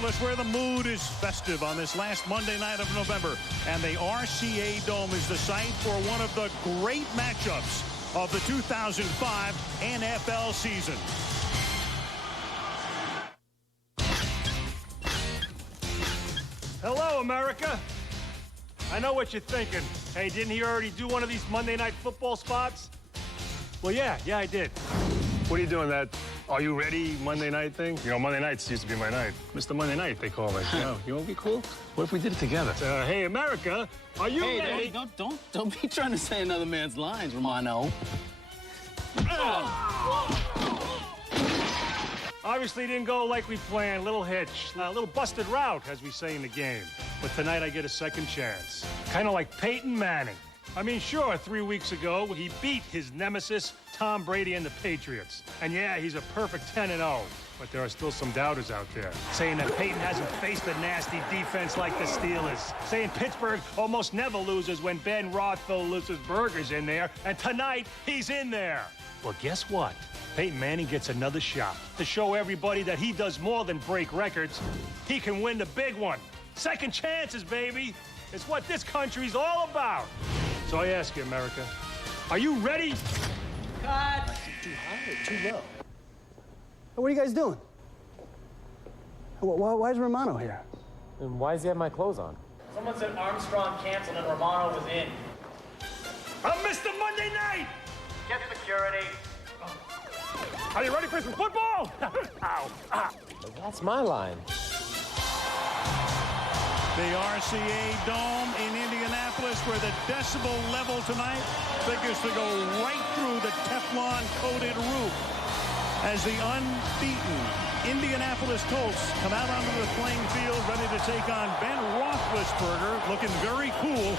Indianapolis, where the mood is festive on this last Monday night of November. And the RCA Dome is the site for one of the great matchups of the 2005 NFL season. Hello, America. I know what you're thinking. Hey, didn't he already do one of these Monday Night Football spots? Well, yeah, I did. What are you doing, that Are You Ready Monday night thing? You know, Monday nights used to be my night. Mr. Monday Night, they call it. You know what would be cool? What if we did it together? Hey, America, are you ready? Hey, don't be trying to say another man's lines, Romano. Obviously, didn't go like we planned. Little hitch, a little busted route, as we say in the game. But tonight, I get a second chance. Kind of like Peyton Manning. I mean, sure, 3 weeks ago, he beat his nemesis, Tom Brady and the Patriots. And yeah, he's a perfect 10-0. But there are still some doubters out there saying that Peyton hasn't faced a nasty defense like the Steelers. Saying Pittsburgh almost never loses when Ben Roethlisberger's in there. And tonight, he's in there. Well, guess what? Peyton Manning gets another shot to show everybody that he does more than break records. He can win the big one. Second chances, baby. It's what this country's all about. So I ask you, America, are you ready? Cut! Too high or too low? What are you guys doing? Why is Romano here? And why does he have my clothes on? Someone said Armstrong canceled and Romano was in. I'm Mr. Monday Night! Get security. Are you ready for some football? Ow. Ah. That's my line. The RCA Dome in Indianapolis, where the decibel level tonight figures to go right through the Teflon-coated roof as the unbeaten Indianapolis Colts come out onto the playing field ready to take on Ben Roethlisberger, looking very cool,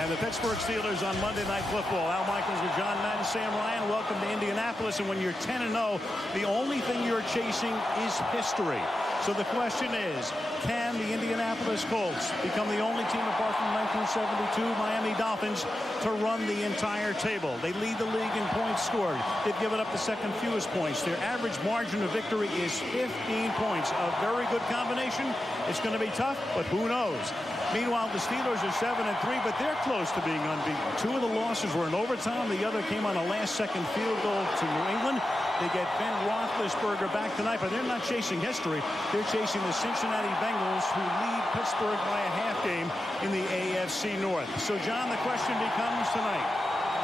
and the Pittsburgh Steelers on Monday Night Football. Al Michaels with John Madden, Sam Ryan, welcome to Indianapolis. And when you're 10-0, the only thing you're chasing is history. So the question is, can the Indianapolis Colts become the only team apart from 1972 Miami Dolphins to run the entire table? They lead the league in points scored. They've given up the second fewest points. Their average margin of victory is 15 points. A very good combination. It's going to be tough, but who knows? Meanwhile, the Steelers are 7-3, but they're close to being unbeaten. Two of the losses were in overtime. The other came on a last-second field goal to New England. They get Ben Roethlisberger back tonight, but they're not chasing history. They're chasing the Cincinnati Bengals, who lead Pittsburgh by a half game in the AFC North. So, John, the question becomes tonight,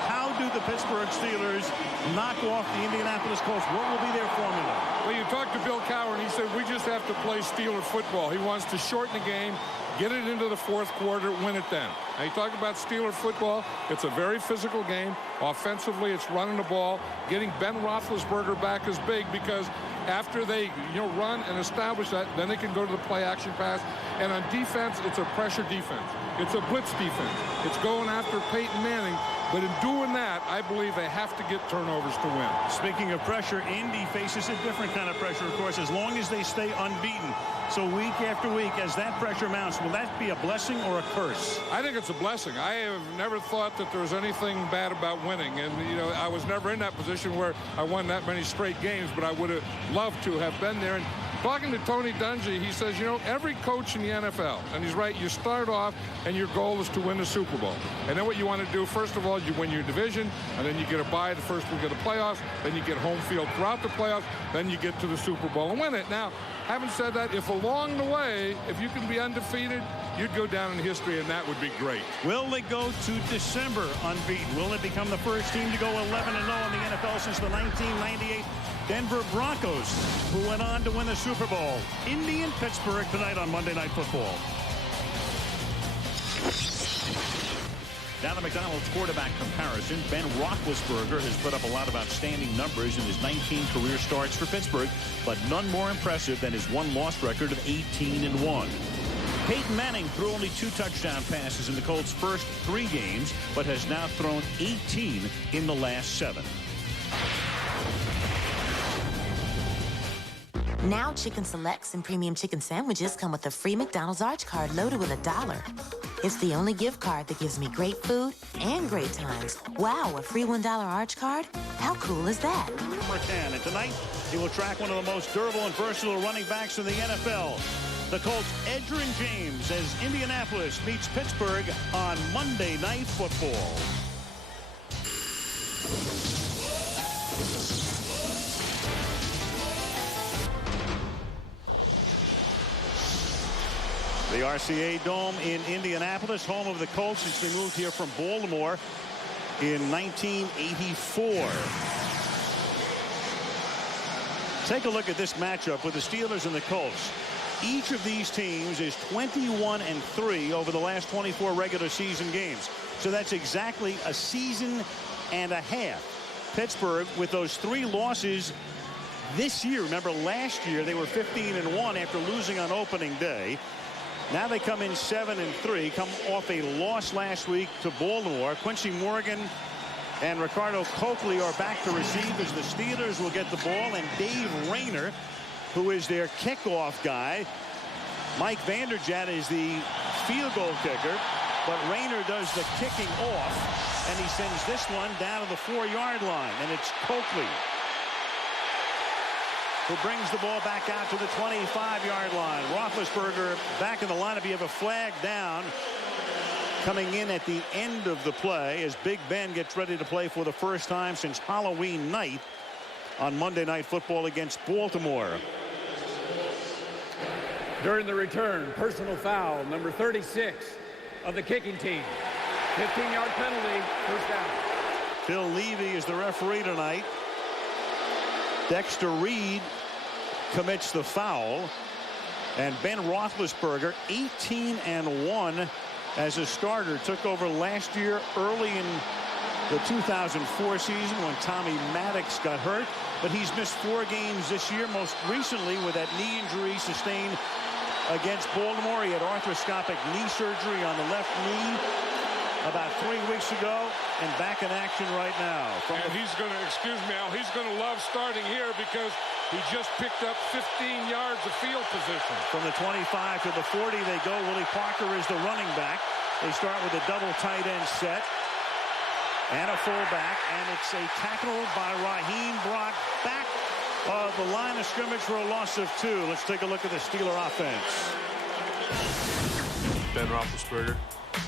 how do the Pittsburgh Steelers knock off the Indianapolis Colts? What will be their formula? Well, you talked to Bill Cowher, and he said, we just have to play Steeler football. He wants to shorten the game, get it into the fourth quarter, win it then. Now, you talk about Steeler football. It's a very physical game. Offensively, it's running the ball. Getting Ben Roethlisberger back is big because after they run and establish that, then they can go to the play-action pass. And on defense, it's a pressure defense. It's a blitz defense. It's going after Peyton Manning. But in doing that, I believe they have to get turnovers to win. Speaking of pressure, Indy faces a different kind of pressure, of course, as long as they stay unbeaten. So week after week, as that pressure mounts, will that be a blessing or a curse? I think it's a blessing. I have never thought that there was anything bad about winning. And, I was never in that position where I won that many straight games, but I would have loved to have been there. And talking to Tony Dungy, he says, every coach in the NFL, and he's right, you start off and your goal is to win the Super Bowl. And then what you want to do, first of all, you win your division, and then you get a bye the first week of the playoffs, then you get home field throughout the playoffs, then you get to the Super Bowl and win it. Now, having said that, if along the way, if you can be undefeated, you'd go down in history, and that would be great. Will they go to December unbeaten? Will it become the first team to go 11-0 in the NFL since the 1998 Denver Broncos, who went on to win the Super Bowl? Indy and Pittsburgh tonight on Monday Night Football. Down to McDonald's quarterback comparison, Ben Roethlisberger has put up a lot of outstanding numbers in his 19 career starts for Pittsburgh, but none more impressive than his one-loss record of 18-1. Peyton Manning threw only 2 touchdown passes in the Colts' first 3 games, but has now thrown 18 in the last 7. Now Chicken Selects and Premium Chicken Sandwiches come with a free McDonald's Arch Card loaded with $1. It's the only gift card that gives me great food and great times. Wow, a free $1 Arch Card? How cool is that? And tonight, he will track one of the most durable and versatile running backs in the NFL. The Colts, Edgerrin James, as Indianapolis meets Pittsburgh on Monday Night Football. The RCA Dome in Indianapolis, home of the Colts since they moved here from Baltimore in 1984. Take a look at this matchup with the Steelers and the Colts. Each of these teams is 21-3 over the last 24 regular season games. So that's exactly a season and a half. Pittsburgh with those 3 losses this year. Remember last year they were 15-1 after losing on opening day. Now they come in 7-3, come off a loss last week to Baltimore. Quincy Morgan and Ricardo Coakley are back to receive as the Steelers will get the ball, and Dave Rayner, who is their kickoff guy. Mike Vanderjagt is the field goal kicker, but Rayner does the kicking off, and he sends this one down to the 4-yard line, and it's Coakley who brings the ball back out to the 25-yard line. Roethlisberger back in the lineup. You have a flag down coming in at the end of the play as Big Ben gets ready to play for the first time since Halloween night on Monday Night Football against Baltimore. During the return, personal foul, number 36 of the kicking team. 15-yard penalty, first down. Phil Levy is the referee tonight. Dexter Reed commits the foul, and Ben Roethlisberger, 18-1 as a starter, took over last year early in the 2004 season when Tommy Maddox got hurt, but he's missed 4 games this year, most recently with that knee injury sustained against Baltimore. He had arthroscopic knee surgery on the left knee about 3 weeks ago, and back in action right now. And he's going to, excuse me, Al, he's going to love starting here because he just picked up 15 yards of field position. From the 25 to the 40 they go. Willie Parker is the running back. They start with a double tight end set and a fullback, and it's a tackle by Raheem Brock back of the line of scrimmage for a loss of 2. Let's take a look at the Steeler offense. Ben Roethlisberger,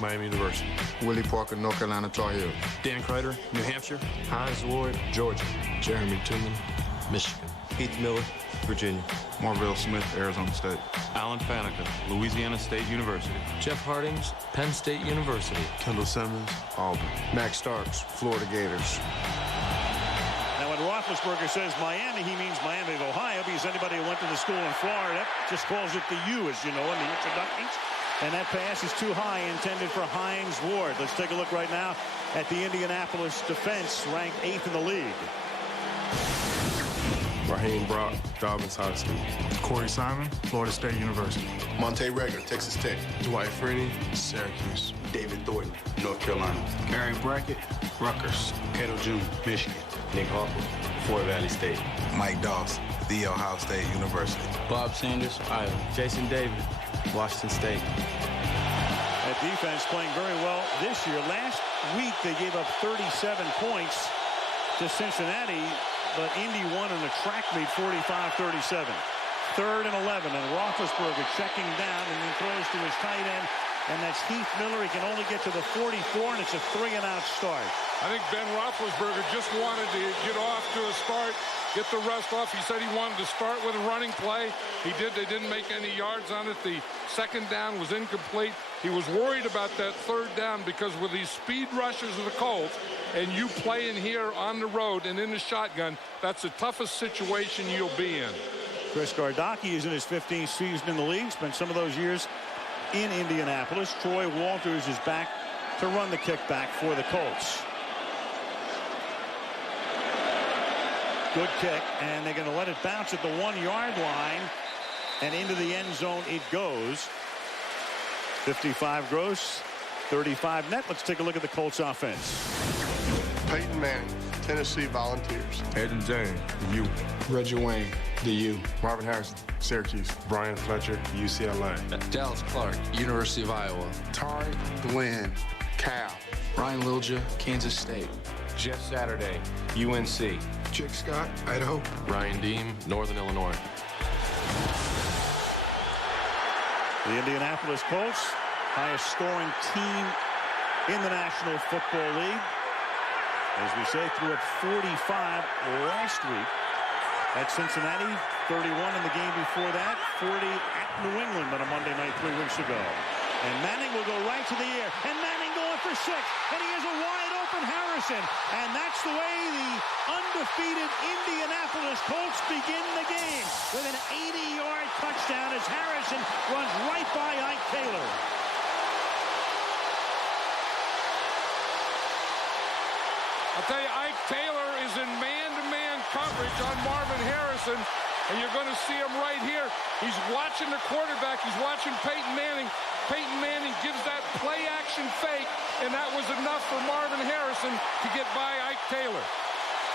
Miami University. Willie Parker, North Carolina Tar Heels. Dan Kreider, New Hampshire. Hines Ward, Georgia. Jeremy Tillman, Michigan. Heath Miller, Virginia. Marvell Smith, Arizona State. Alan Faneca, Louisiana State University. Jeff Hardings, Penn State University. Kendall Simmons, Auburn. Max Starks, Florida Gators. Now when Roethlisberger says Miami, he means Miami of Ohio, because anybody who went to the school in Florida just calls it the U, as you know, in the introductions. And that pass is too high, intended for Hines Ward. Let's take a look right now at the Indianapolis defense, ranked 8th in the league. Raheem Brock, Dobbins High School. Corey Simon, Florida State University. Monte Rager, Texas Tech. Dwight Freeney, Syracuse. David Thornton, North Carolina. Gary Brackett, Rutgers. Cato Jr., Michigan. Nick Hawker, Fort Valley State. Mike Doss, The Ohio State University. Bob Sanders, Iowa. Jason David, Washington State. That defense playing very well this year. Last week they gave up 37 points to Cincinnati, but Indy won in a track meet 45-37. 3rd and 11, and Roethlisberger checking down and then throws to his tight end, and that's Heath Miller. He can only get to the 44, and it's a 3-and-out start. I think Ben Roethlisberger just wanted to get off to a start, get the rust off. He said he wanted to start with a running play. He did. They didn't make any yards on it. The second down was incomplete. He was worried about that 3rd down because with these speed rushes of the Colts, and you playing here on the road and in the shotgun, that's the toughest situation you'll be in. Chris Gardocki is in his 15th season in the league, spent some of those years in Indianapolis. Troy Walters is back to run the kickback for the Colts. Good kick, and they're going to let it bounce at the 1-yard line, and into the end zone it goes. 55 gross, 35 net. Let's take a look at the Colts offense. Peyton Manning, Tennessee Volunteers. Hayden James, the U. Reggie Wayne, the U. Marvin Harrison, Syracuse. Brian Fletcher, UCLA. Dallas Clark, University of Iowa. Tari Glenn, Cal. Ryan Lilja, Kansas State. Jeff Saturday, UNC. Chick Scott, Idaho. Ryan Deem, Northern Illinois. The Indianapolis Colts, highest scoring team in the National Football League. As we say, threw up 45 last week at Cincinnati, 31 in the game before that, 40 at New England on a Monday night 3 weeks ago. And Manning will go right to the air, and Manning going for 6, and he has a wide open Harrison, and that's the way the undefeated Indianapolis Colts begin the game with an 80-yard touchdown as Harrison runs right by Ike Taylor. I'll tell you, Ike Taylor is in man-to-man coverage on Marvin Harrison, and you're going to see him right here. He's watching the quarterback. He's watching Peyton Manning. Peyton Manning gives that play-action fake, and that was enough for Marvin Harrison to get by Ike Taylor.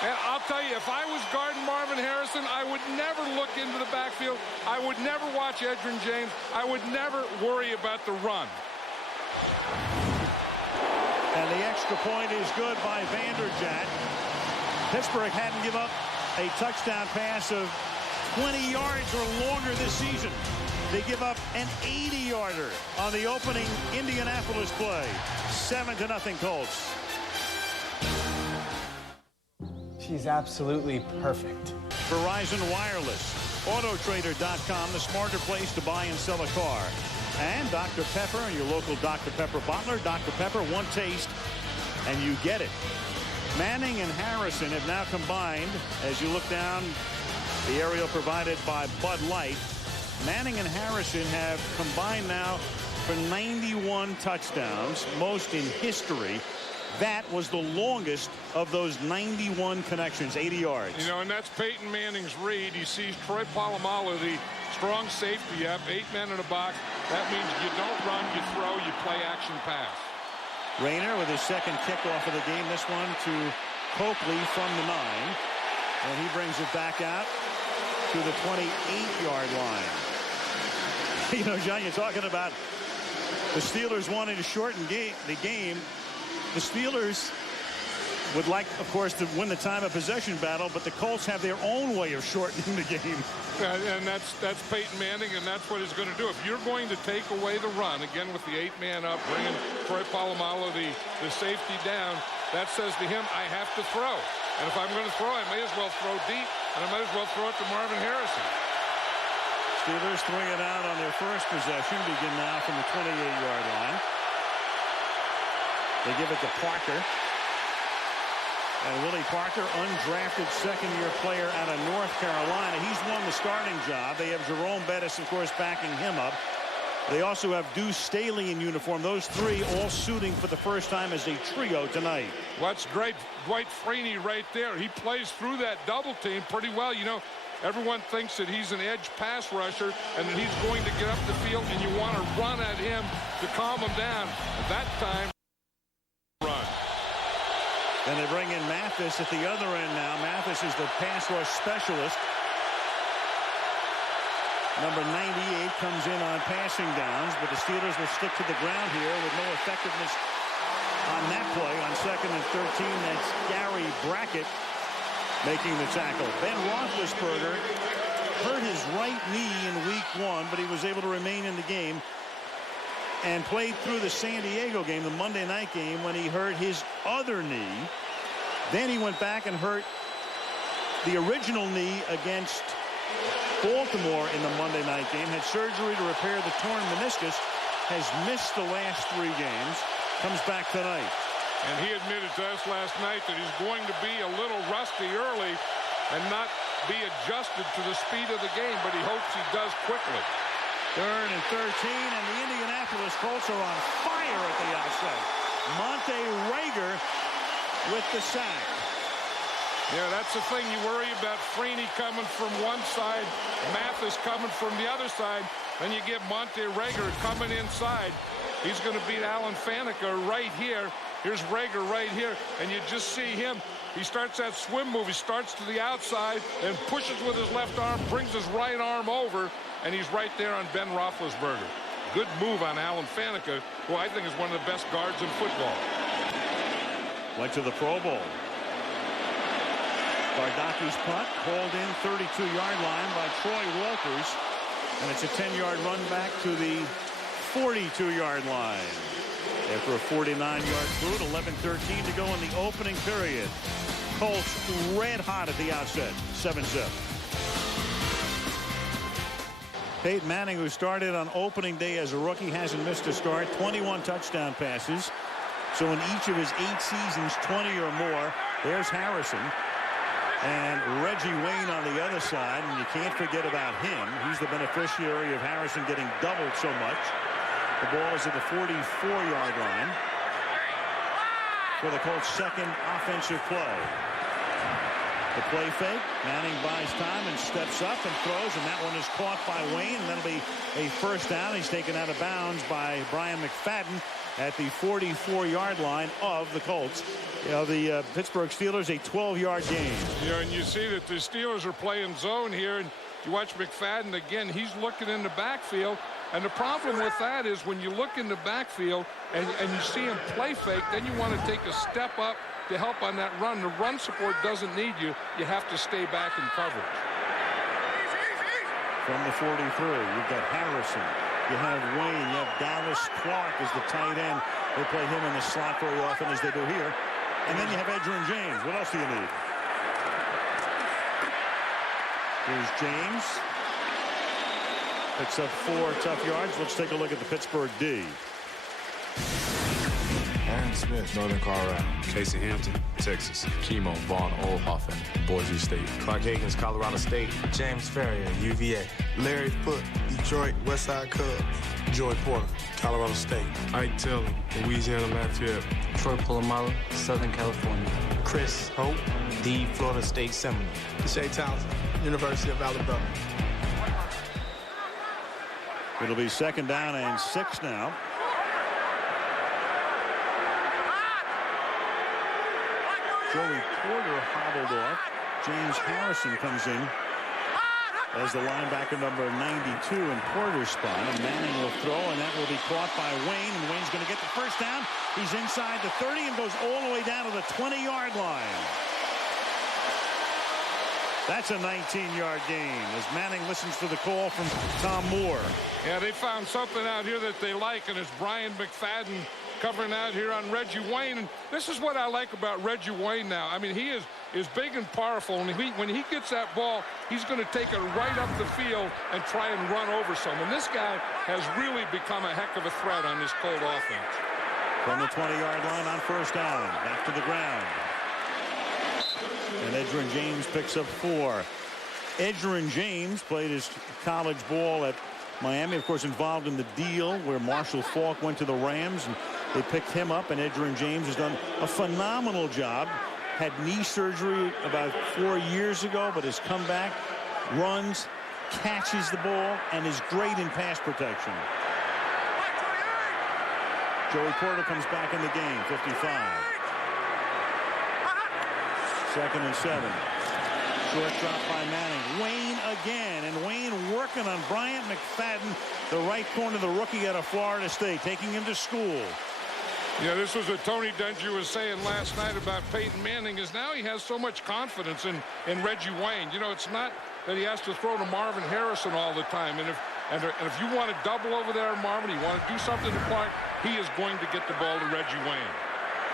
And I'll tell you, if I was guarding Marvin Harrison, I would never look into the backfield. I would never watch Edgerrin James. I would never worry about the run. And the extra point is good by Vanderjagt. Pittsburgh hadn't given up a touchdown pass of 20 yards or longer this season. They give up an 80-yarder on the opening Indianapolis play. 7-0 Colts. She's absolutely perfect. Verizon Wireless, Autotrader.com, the smarter place to buy and sell a car. And Dr. Pepper, your local Dr. Pepper bottler. Dr. Pepper, one taste, and you get it. Manning and Harrison have now combined, as you look down the aerial provided by Bud Light, Manning and Harrison have combined now for 91 touchdowns, most in history. That was the longest of those 91 connections, 80 yards. You know, and that's Peyton Manning's read. He sees Troy Polamalu, the strong safety up, 8 men in a box. That means you don't run, you throw, you play action pass. Rayner with his second kickoff of the game. This one to Coakley from the 9. And he brings it back out to the 28-yard line. You know, John, you're talking about the Steelers wanting to shorten the game. The Steelers would like, of course, to win the time of possession battle, but the Colts have their own way of shortening the game. And that's Peyton Manning, and that's what he's going to do. If you're going to take away the run, again with the 8-man up, bringing Troy Polamalu, the safety down, that says to him, I have to throw. And if I'm going to throw, I may as well throw deep, and I might as well throw it to Marvin Harrison. Steelers throwing it out on their first possession, begin now from the 28-yard line. They give it to Parker. And Willie Parker, undrafted second-year player out of North Carolina. He's won the starting job. They have Jerome Bettis, of course, backing him up. They also have Deuce Staley in uniform. Those three all suiting for the first time as a trio tonight. What's great, Dwight Freeney right there. He plays through that double team pretty well. You know, everyone thinks that he's an edge pass rusher and that he's going to get up the field, and you want to run at him to calm him down. At that time, run. And they bring in Mathis at the other end now. Mathis is the pass rush specialist. Number 98 comes in on passing downs, but the Steelers will stick to the ground here with no effectiveness on that play. On 2nd and 13, that's Gary Brackett making the tackle. Ben Roethlisberger hurt his right knee in week 1, but he was able to remain in the game and played through the San Diego game, the Monday night game, when he hurt his other knee. Then he went back and hurt the original knee against Baltimore in the Monday night game, had surgery to repair the torn meniscus, has missed the last 3 games, comes back tonight. And he admitted to us last night that he's going to be a little rusty early and not be adjusted to the speed of the game, but he hopes he does quickly. 3rd and 13, and the Indianapolis Colts are on fire at the outset. Monte Rager with the sack. Yeah, that's the thing. You worry about Freeney coming from one side, Mathis coming from the other side. Then you get Monte Rager coming inside. He's going to beat Alan Faneca right here. Here's Rager right here, and you just see him. He starts that swim move. He starts to the outside and pushes with his left arm, brings his right arm over, and he's right there on Ben Roethlisberger. Good move on Alan Faneca, who I think is one of the best guards in football. Went to the Pro Bowl. Bardaki's punt hauled in 32-yard line by Troy Walters. And it's a 10-yard run back to the 42-yard line. After a 49-yard boot, 11:13 to go in the opening period. Colts red hot at the outset, 7-zip. Peyton Manning, who started on opening day as a rookie, hasn't missed a start. 21 touchdown passes. So in each of his 8 seasons, 20 or more. There's Harrison. And Reggie Wayne on the other side, and you can't forget about him. He's the beneficiary of Harrison getting doubled so much. The ball is at the 44-yard line for the Colts' second offensive play. The play fake. Manning buys time and steps up and throws, and that one is caught by Wayne, and that'll be a first down. He's taken out of bounds by Brian McFadden at the 44-yard line of the Colts. You know, the Pittsburgh Steelers, a 12-yard gain. You know, and you see that the Steelers are playing zone here, and you watch McFadden again. He's looking in the backfield, and the problem with that is when you look in the backfield and you see him play fake, then you want to take a step up to help on that run. The run support doesn't need you. You have to stay back in coverage. From the 43, you've got Harrison. You have Wayne. You have Dallas Clark as the tight end. They play him in the slot very often, as they do here. And then you have Edgerrin James. What else do you need? Here's James. Picks up 4 tough yards. Let's take a look at the Pittsburgh D. Aaron Smith, Northern Colorado. Casey Hampton, Texas. Kimo Vaughn Oldhoffen, Boise State. Clark Higgins, Colorado State. James Ferrier, UVA. Larry Foote, Detroit Westside Cubs. Joy Porter, Colorado State. Ike Taylor, Louisiana Lafayette. Troy Polamalu, Southern California. Chris Hope, the Florida State Seminole. Deshae Townsend, University of Alabama. It'll be second down and 6 now. Joey Porter hobbled off. James Harrison comes in as the linebacker number 92 in Porter's spot. And Manning will throw, and that will be caught by Wayne. And Wayne's going to get the first down. He's inside the 30 and goes all the way down to the 20-yard line. That's a 19-yard gain as Manning listens for the call from Tom Moore. Yeah, they found something out here that they like, and it's Brian McFadden covering out here on Reggie Wayne. And this is what I like about Reggie Wayne now. I mean, he is big and powerful, and when he gets that ball, he's going to take it right up the field and try and run over someone. This guy has really become a heck of a threat on this Colt offense. From the 20-yard line on first down, back to the ground. And Edgerrin James picks up 4. Edgerrin James played his college ball at Miami, of course, involved in the deal where Marshall Faulk went to the Rams, and they picked him up, and Edgerrin James has done a phenomenal job. Had knee surgery about 4 years ago, but has come back, runs, catches the ball, and is great in pass protection. Joey Porter comes back in the game, 55. Second and 7. Short drop by Manning. Wayne again, and Wayne working on Bryant McFadden, the right corner, the rookie out of Florida State, taking him to school. Yeah, this was what Tony Dungy was saying last night about Peyton Manning, is now he has so much confidence in Reggie Wayne. You know, it's not that he has to throw to Marvin Harrison all the time. And if you want to double over there, Marvin, you want to do something to Clark, he is going to get the ball to Reggie Wayne.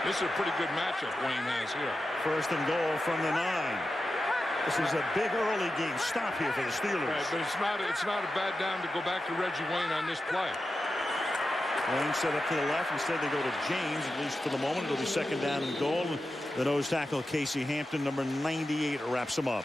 This is a pretty good matchup Wayne has here. First and goal from the 9. This is a big early game stop here for the Steelers. Right, but it's not a bad down to go back to Reggie Wayne on this play. Wayne set up to the left. Instead, they go to James, at least for the moment. It'll be second down and goal. The nose tackle, Casey Hampton, number 98, wraps him up.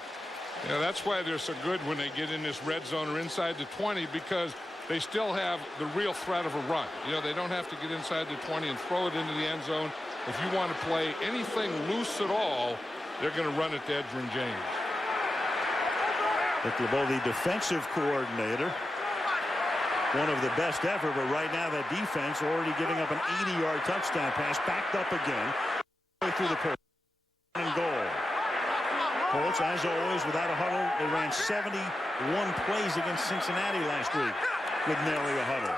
Yeah, that's why they're so good when they get in this red zone or inside the 20, because they still have the real threat of a run. You know, they don't have to get inside the 20 and throw it into the end zone. If you want to play anything loose at all, they're going to run it to Edgerrin James. Dick LeBeau, the defensive coordinator, one of the best ever, but right now that defense already giving up an 80-yard touchdown pass, backed up again through the perimeter and goal. Colts, as always, without a huddle. They ran 71 plays against Cincinnati last week with nary a huddle.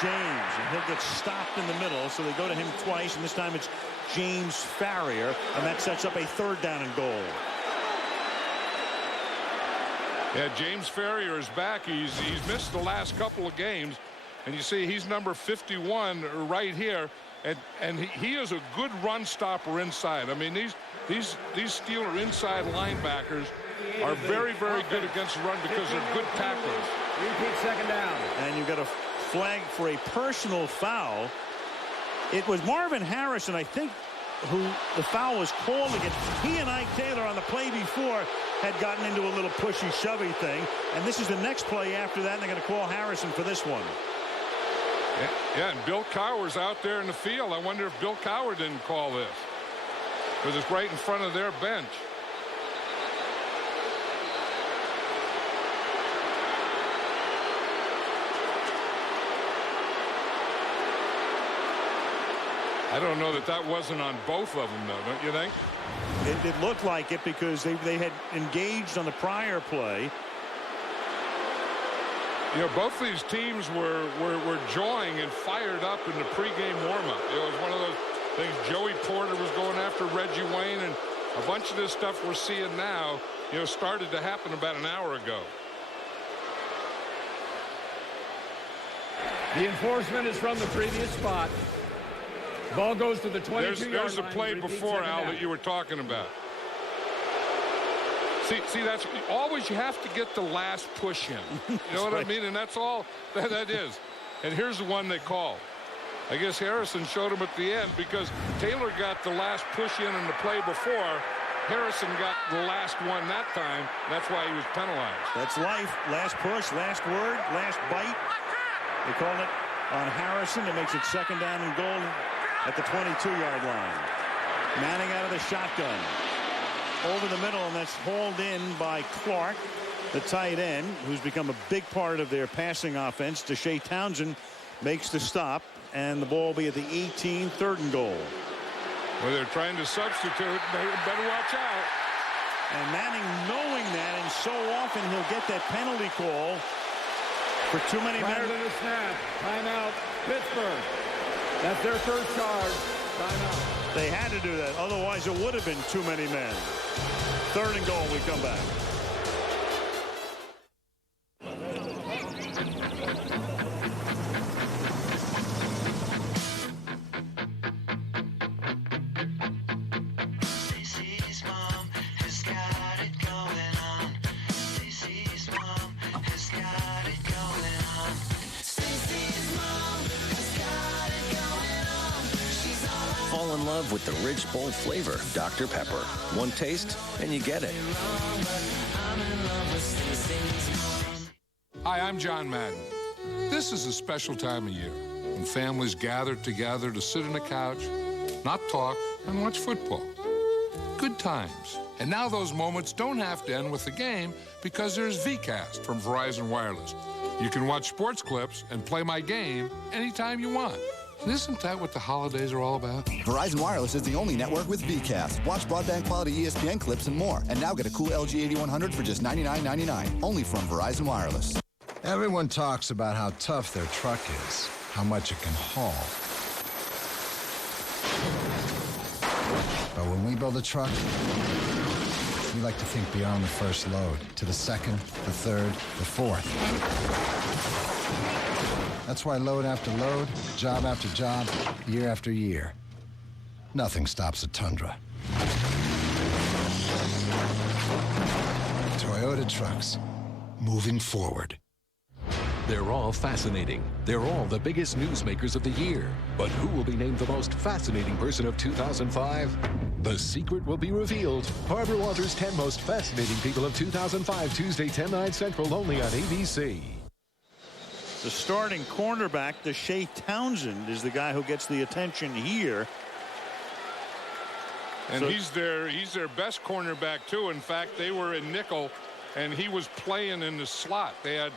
James, and he'll get stopped in the middle, so they go to him twice, and this time it's James Farrier, and that sets up a third down and goal. Yeah, James Ferrier is back. He's missed the last couple of games, and you see he's number 51 right here, and he is a good run stopper inside. I mean, these Steeler inside linebackers are very, very good against the run because they're good tacklers. Repeat second down. And you've got a flag for a personal foul. It was Marvin Harrison, I think, who the foul was called against. He and Ike Taylor on the play before had gotten into a little pushy shovey thing, and this is the next play after that, and they're going to call Harrison for this one. Yeah, and Bill Cowher's out there in the field. I wonder if Bill Cowher didn't call this, because it's right in front of their bench. I don't know that wasn't on both of them, though, don't you think? It looked like it because they had engaged on the prior play. You know, both these teams were joying and fired up in the pregame warm-up. It was one of those things. Joey Porter was going after Reggie Wayne, and a bunch of this stuff we're seeing now, you know, started to happen about an hour ago. The enforcement is from the previous spot. Ball goes to the 22-yard line. There's the play before, Al, that you were talking about. See, that's always you have to get the last push in. You know what I mean? And that's all that is. And here's the one they called. I guess Harrison showed him at the end because Taylor got the last push in the play before. Harrison got the last one that time. That's why he was penalized. That's life. Last push, last word, last bite. They called it on Harrison. It makes it second down and goal at the 22-yard line. Manning out of the shotgun. Over the middle, and that's hauled in by Clark, the tight end, who's become a big part of their passing offense. Deshae Townsend makes the stop, and the ball will be at the 18, third and goal. Well, they're trying to substitute. They better watch out. And Manning knowing that, and so often he'll get that penalty call for too many men. Prior to the snap, timeout, Pittsburgh. That's their first charge. Timeout. They had to do that. Otherwise, it would have been too many men. Third and goal. We come back. Fall in love with the rich, bold flavor of Dr. Pepper. One taste, and you get it. Hi, I'm John Madden. This is a special time of year when families gather together to sit on the couch, not talk, and watch football. Good times. And now those moments don't have to end with the game because there's VCast from Verizon Wireless. You can watch sports clips and play my game anytime you want. Isn't that what the holidays are all about? Verizon Wireless is the only network with VCast. Watch broadband quality ESPN clips and more. And now get a cool LG 8100 for just $99.99. Only from Verizon Wireless. Everyone talks about how tough their truck is, how much it can haul. But when we build a truck, we like to think beyond the first load, to the second, the third, the fourth. That's why load after load, job after job, year after year, nothing stops a Tundra. Toyota Trucks, moving forward. They're all fascinating. They're all the biggest newsmakers of the year. But who will be named the most fascinating person of 2005? The secret will be revealed. Barbara Walters' 10 most fascinating people of 2005, Tuesday, 10/9 Central, only on ABC. The starting cornerback, Deshae Townsend, is the guy who gets the attention here. And he's their best cornerback, too. In fact, they were in nickel, and he was playing in the slot. They had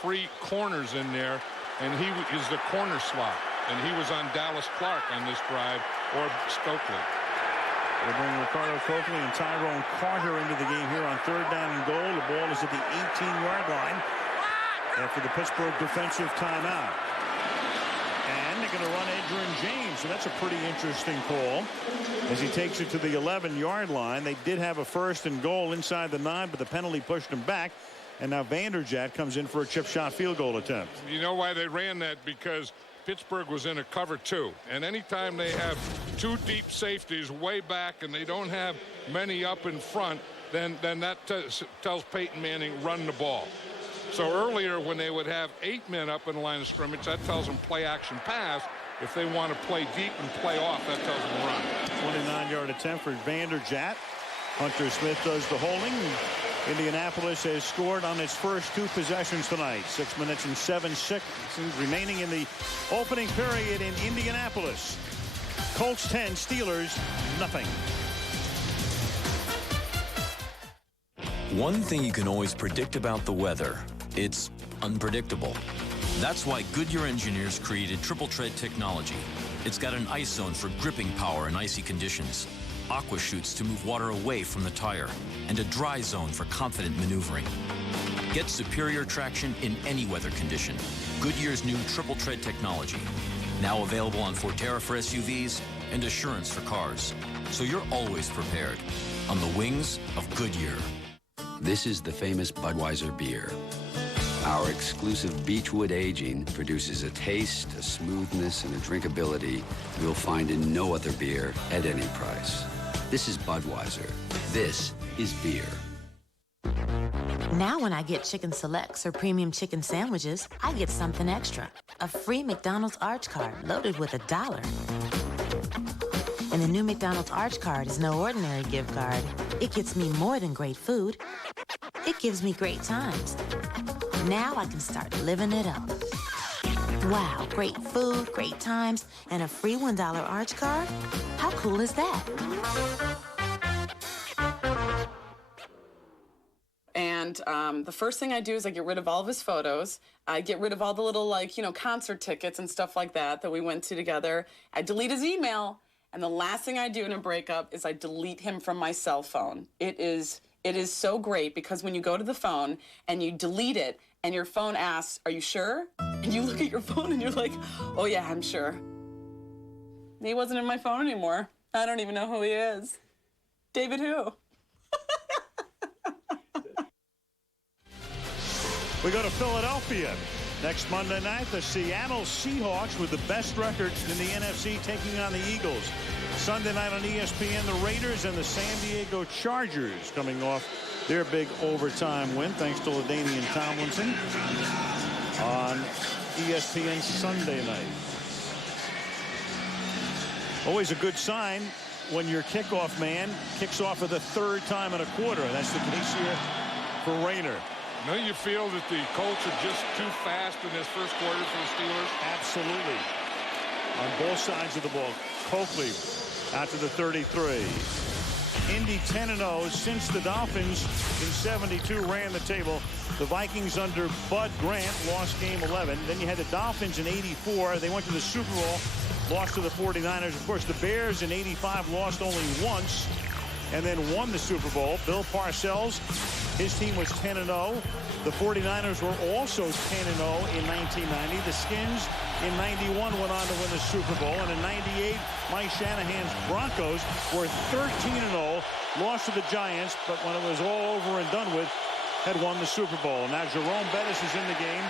three corners in there, and he is the corner slot. And he was on Dallas Clark on this drive, or Stokely. They bring Ricardo Coakley and Tyrone Carter into the game here on third down and goal. The ball is at the 18-yard line after the Pittsburgh defensive timeout. And they're going to run Adrian James, so that's a pretty interesting call as he takes it to the 11-yard line. They did have a first and goal inside the 9, but the penalty pushed him back. And now Vanderjagt comes in for a chip shot field goal attempt. You know why they ran that? Because Pittsburgh was in a cover 2. And anytime they have 2 deep safeties way back and they don't have many up in front, then that tells Peyton Manning run the ball. So earlier when they would have 8 men up in the line of scrimmage, that tells them play action pass. If they want to play deep and play off, that tells them run. 29-yard attempt for Vanderjagt. Hunter Smith does the holding. Indianapolis has scored on its first 2 possessions tonight. 6 minutes and 7 seconds remaining in the opening period in Indianapolis. Colts 10, Steelers nothing. One thing you can always predict about the weather, it's unpredictable. That's why Goodyear engineers created Triple Tread technology. It's got an ice zone for gripping power in icy conditions, aqua chutes to move water away from the tire, and a dry zone for confident maneuvering. Get superior traction in any weather condition. Goodyear's new Triple Tread technology. Now available on Forterra for SUVs and Assurance for cars. So you're always prepared on the wings of Goodyear. This is the famous Budweiser beer. Our exclusive Beechwood aging produces a taste, a smoothness, and a drinkability you'll find in no other beer at any price. This is Budweiser. This is beer. Now when I get chicken selects or premium chicken sandwiches, I get something extra. A free McDonald's Arch Card loaded with $1. And the new McDonald's Arch Card is no ordinary gift card. It gets me more than great food. It gives me great times. Now I can start living it up. Wow, great food, great times, and a free $1 Arch Card? How cool is that? And the first thing I do is I get rid of all of his photos. I get rid of all the little, concert tickets and stuff like that we went to together. I delete his email. And the last thing I do in a breakup is I delete him from my cell phone. It is so great because when you go to the phone and you delete it and your phone asks, "Are you sure?" And you look at your phone and you're like, "Oh yeah, I'm sure." He wasn't in my phone anymore. I don't even know who he is. David who? We go to Philadelphia. Next Monday night, the Seattle Seahawks with the best record in the NFC taking on the Eagles. Sunday night on ESPN, the Raiders and the San Diego Chargers coming off their big overtime win thanks to LaDainian Tomlinson on ESPN Sunday night. Always a good sign when your kickoff man kicks off for the 3rd time in a quarter. That's the case here for Rayner. Now you feel that the Colts are just too fast in this first quarter for the Steelers? Absolutely. On both sides of the ball. Coakley out to the 33. Indy 10-0 since the Dolphins in 72 ran the table. The Vikings under Bud Grant lost game 11. Then you had the Dolphins in 84. They went to the Super Bowl, lost to the 49ers. Of course, the Bears in 85 lost only once and then won the Super Bowl. Bill Parcells, his team was 10-0. The 49ers were also 10-0 in 1990. The Skins in 91 went on to win the Super Bowl. And in 98, Mike Shanahan's Broncos were 13-0, lost to the Giants, but when it was all over and done with, had won the Super Bowl. Now Jerome Bettis is in the game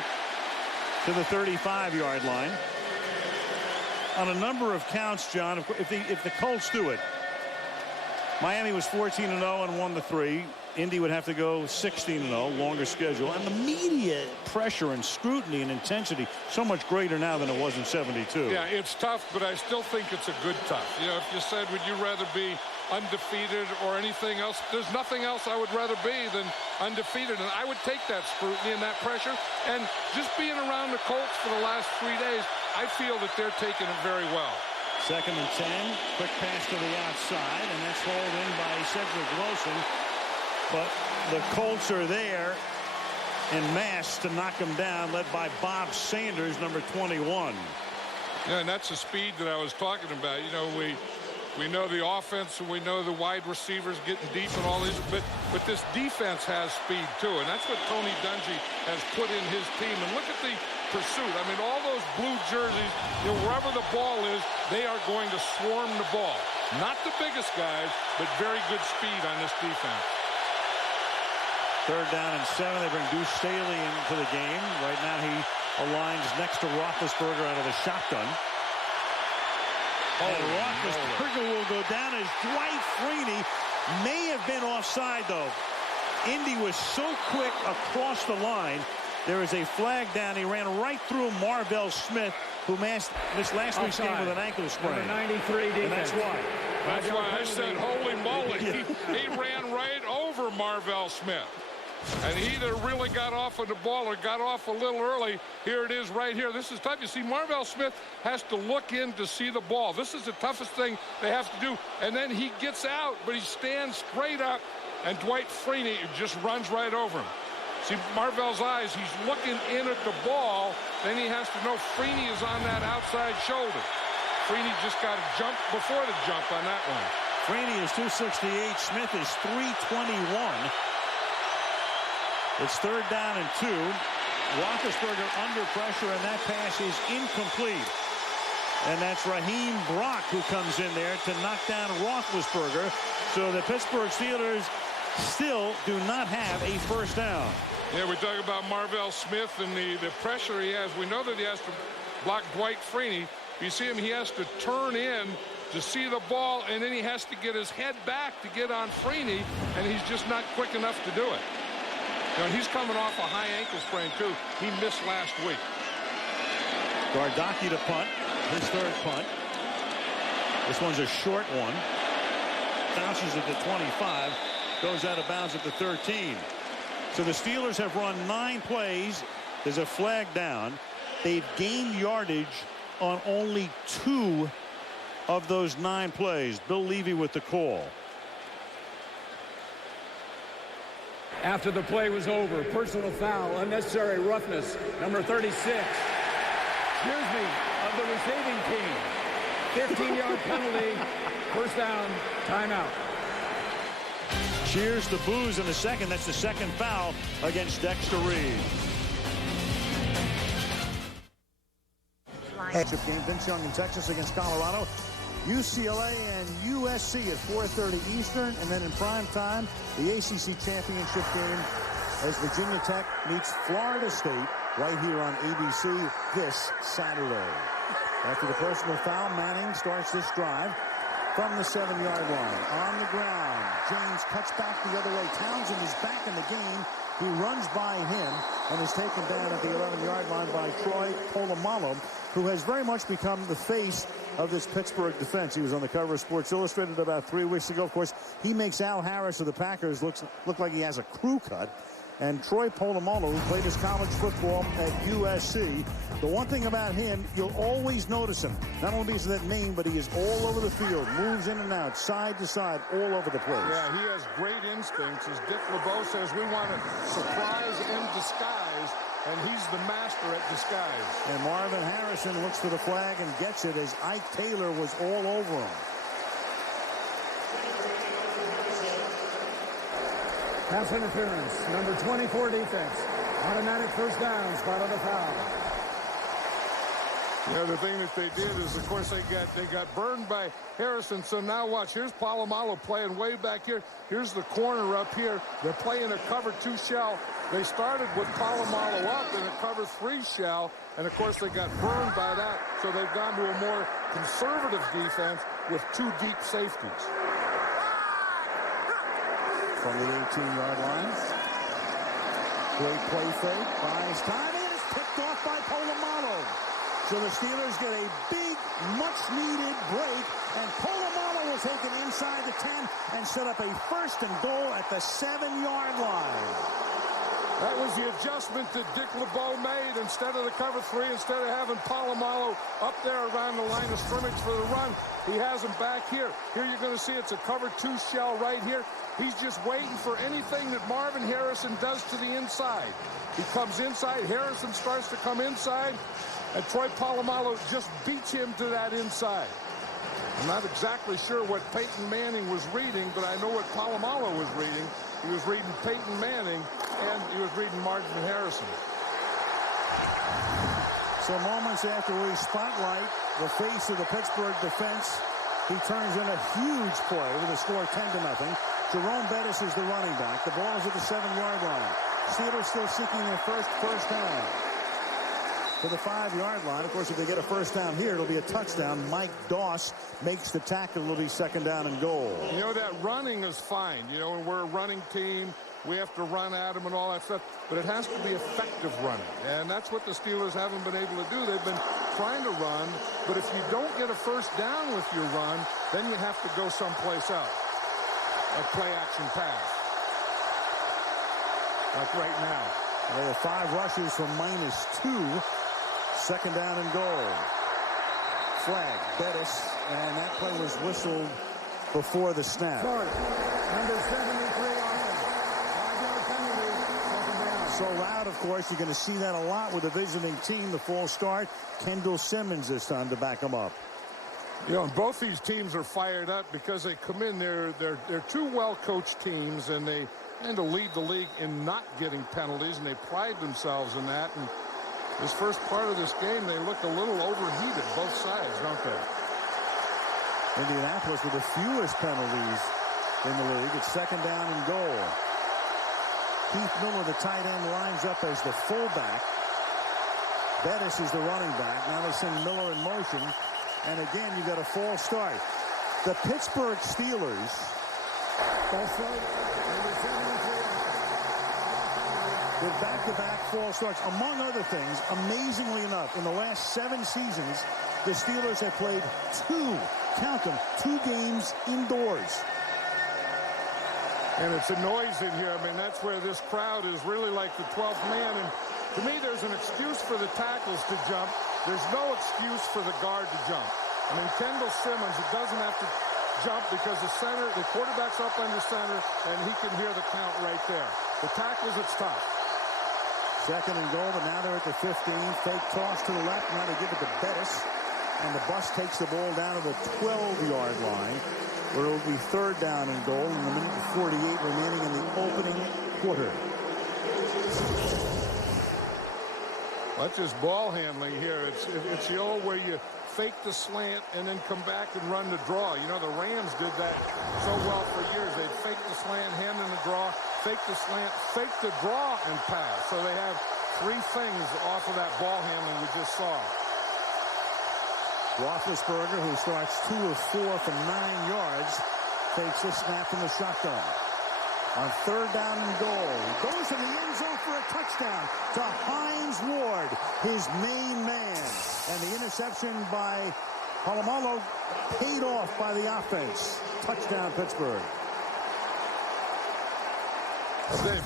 to the 35-yard line. On a number of counts, John, if the Colts do it, Miami was 14-0 and won the 3. Indy would have to go 16-0, longer schedule. And the media pressure and scrutiny and intensity so much greater now than it was in 72. Yeah, it's tough, but I still think it's a good tough. You know, if you said, would you rather be undefeated or anything else, there's nothing else I would rather be than undefeated. And I would take that scrutiny and that pressure. And just being around the Colts for the last 3 days, I feel that they're taking it very well. 2nd and 10, quick pass to the outside, and that's hauled in by Cedric Wilson. But the Colts are there en masse to knock them down, led by Bob Sanders, number 21. Yeah, and that's the speed that I was talking about. You know, we know the offense and we know the wide receivers getting deep and all this, but this defense has speed too, and that's what Tony Dungy has put in his team. And look at the pursuit. I mean, all those blue jerseys, you know, wherever the ball is, they are going to swarm the ball. Not the biggest guys, but very good speed on this defense. 3rd down and 7. They bring Deuce Staley into the game. Right now he aligns next to Roethlisberger out of the shotgun. And Roethlisberger will go down as Dwight Freeney may have been offside, though. Indy was so quick across the line. There is a flag down. He ran right through Marvell Smith, who missed last week's game with an ankle sprain. 93 defense. And that's why. That's why I said, holy moly. He ran right over Marvell Smith. And he either really got off of the ball or got off a little early. Here it is right here. This is tough. You see, Marvell Smith has to look in to see the ball. This is the toughest thing they have to do. And then he gets out, but he stands straight up, and Dwight Freeney just runs right over him. See Marvell's eyes. He's looking in at the ball. Then he has to know Freeney is on that outside shoulder. Freeney just got a jump before the jump on that one. Freeney is 268. Smith is 321. It's 3rd down and 2. Roethlisberger under pressure, and that pass is incomplete. And that's Raheem Brock who comes in there to knock down Roethlisberger. So the Pittsburgh Steelers still do not have a 1st down. Yeah, we talk about Marvell Smith and the pressure he has. We know that he has to block Dwight Freeney. You see him, he has to turn in to see the ball, and then he has to get his head back to get on Freeney, and he's just not quick enough to do it. You know, he's coming off a high ankle sprain, too. He missed last week. Gardocki to punt, his 3rd punt. This one's a short one. Bounces at the 25, goes out of bounds at the 13. So the Steelers have run 9 plays. There's a flag down. They've gained yardage on only 2 of those 9 plays. Bill Levy with the call. After the play was over, personal foul, unnecessary roughness, number 36. Excuse me, of the receiving team. 15-yard penalty, 1st down, timeout. Cheers to boos in the 2nd. That's the 2nd foul against Dexter Reed. Championship game, Vince Young in Texas against Colorado. UCLA and USC at 4:30 Eastern, and then in prime time, the ACC championship game as Virginia Tech meets Florida State right here on ABC this Saturday. After the personal foul, Manning starts this drive from the 7-yard line. On the ground, James cuts back the other way. Townsend is back in the game. He runs by him and is taken down at the 11-yard line by Troy Polamalu, who has very much become the face of this Pittsburgh defense. He was on the cover of Sports Illustrated about 3 weeks ago. Of course, he makes Al Harris of the Packers look like he has a crew cut. And Troy Polamalu, who played his college football at USC, the one thing about him, you'll always notice him. Not only is he that name, but he is all over the field, moves in and out, side to side, all over the place. Yeah, he has great instincts. As Dick LeBeau says, we want to surprise and disguise, and he's the master at disguise. And Marvin Harrison looks for the flag and gets it as Ike Taylor was all over him. Pass interference, number 24 defense. Automatic 1st down, spot on the foul. Yeah, the thing that they did is, of course, they got burned by Harrison. So now watch. Here's Polamalu playing way back here. Here's the corner up here. They're playing a cover 2 shell. They started with Polamalu up in a cover 3 shell. And, of course, they got burned by that. So they've gone to a more conservative defense with 2 deep safeties. From the 18-yard line. Great play fake. Buys time. And it's picked off by Polamalu. So the Steelers get a big, much-needed break. And Polamalu will take it inside the 10 and set up a 1st and goal at the 7-yard line. That was the adjustment that Dick LeBeau made. Instead of the cover 3, instead of having Polamalu up there around the line of scrimmage for the run, he has him back here. Here you're going to see it's a cover 2 shell right here. He's just waiting for anything that Marvin Harrison does to the inside. He comes inside. Harrison starts to come inside, and Troy Polamalu just beats him to that inside. I'm not exactly sure what Peyton Manning was reading, but I know what Polamalu was reading. He was reading Peyton Manning, and he was reading Marvin Harrison. So moments after we spotlight the face of the Pittsburgh defense, he turns in a huge play with a score 10-0. Jerome Bettis is the running back. The ball is at the 7-yard line. Steelers still seeking their first down. To the 5-yard line. Of course, if they get a first down here, it'll be a touchdown. Mike Doss makes the tackle. It'll be 2nd down and goal. You know, that running is fine. You know, and we're a running team. We have to run at them and all that stuff. But it has to be effective running. And that's what the Steelers haven't been able to do. They've been trying to run. But if you don't get a first down with your run, then you have to go someplace else. A play-action pass. Like right now. They have 5 rushes for -2. 2nd down and goal. Flag, Bettis, and that play was whistled before the snap. Number 73 offense. 5-yard penalty. 2nd down. So loud, of course, you're going to see that a lot with the visiting team. The false start. Kendall Simmons this time to back them up. You know, both these teams are fired up because they come in. They're 2 well-coached teams, and they tend to lead the league in not getting penalties, and they pride themselves in that. And this first part of this game, they look a little overheated, both sides, don't they? Indianapolis with the fewest penalties in the league. It's 2nd down and goal. Keith Miller, the tight end, lines up as the fullback. Bettis is the running back. Now they send Miller in motion. And again, you got a false start. The Pittsburgh Steelers. With back-to-back false starts, among other things, amazingly enough, in the last 7 seasons, the Steelers have played 2 games indoors. And it's a noise in here. I mean, that's where this crowd is really like the 12th man. And to me, there's an excuse for the tackles to jump. There's no excuse for the guard to jump. I mean, Kendall Simmons, it doesn't have to jump because the quarterback's up under center, and he can hear the count right there. The tackles, it's tough. 2nd and goal, but now they're at the 15. Fake toss to the left. Now they give it to Bettis. And the bus takes the ball down to the 12-yard line, where it will be 3rd down and goal in the minute and 48 remaining in the opening quarter. That's just ball handling here. It's the old where you fake the slant and then come back and run the draw. You know, the Rams did that so well for years. They'd fake the slant, hand in the draw, fake the slant, fake the draw, and pass. So they have 3 things off of that ball handling we just saw. Roethlisberger, who starts 2 of 4 from 9 yards, takes a snap from the shotgun. On 3rd down and goal, he goes in the end zone for a touchdown to Hines Ward, his main man. And the interception by Polamalu paid off by the offense. Touchdown, Pittsburgh.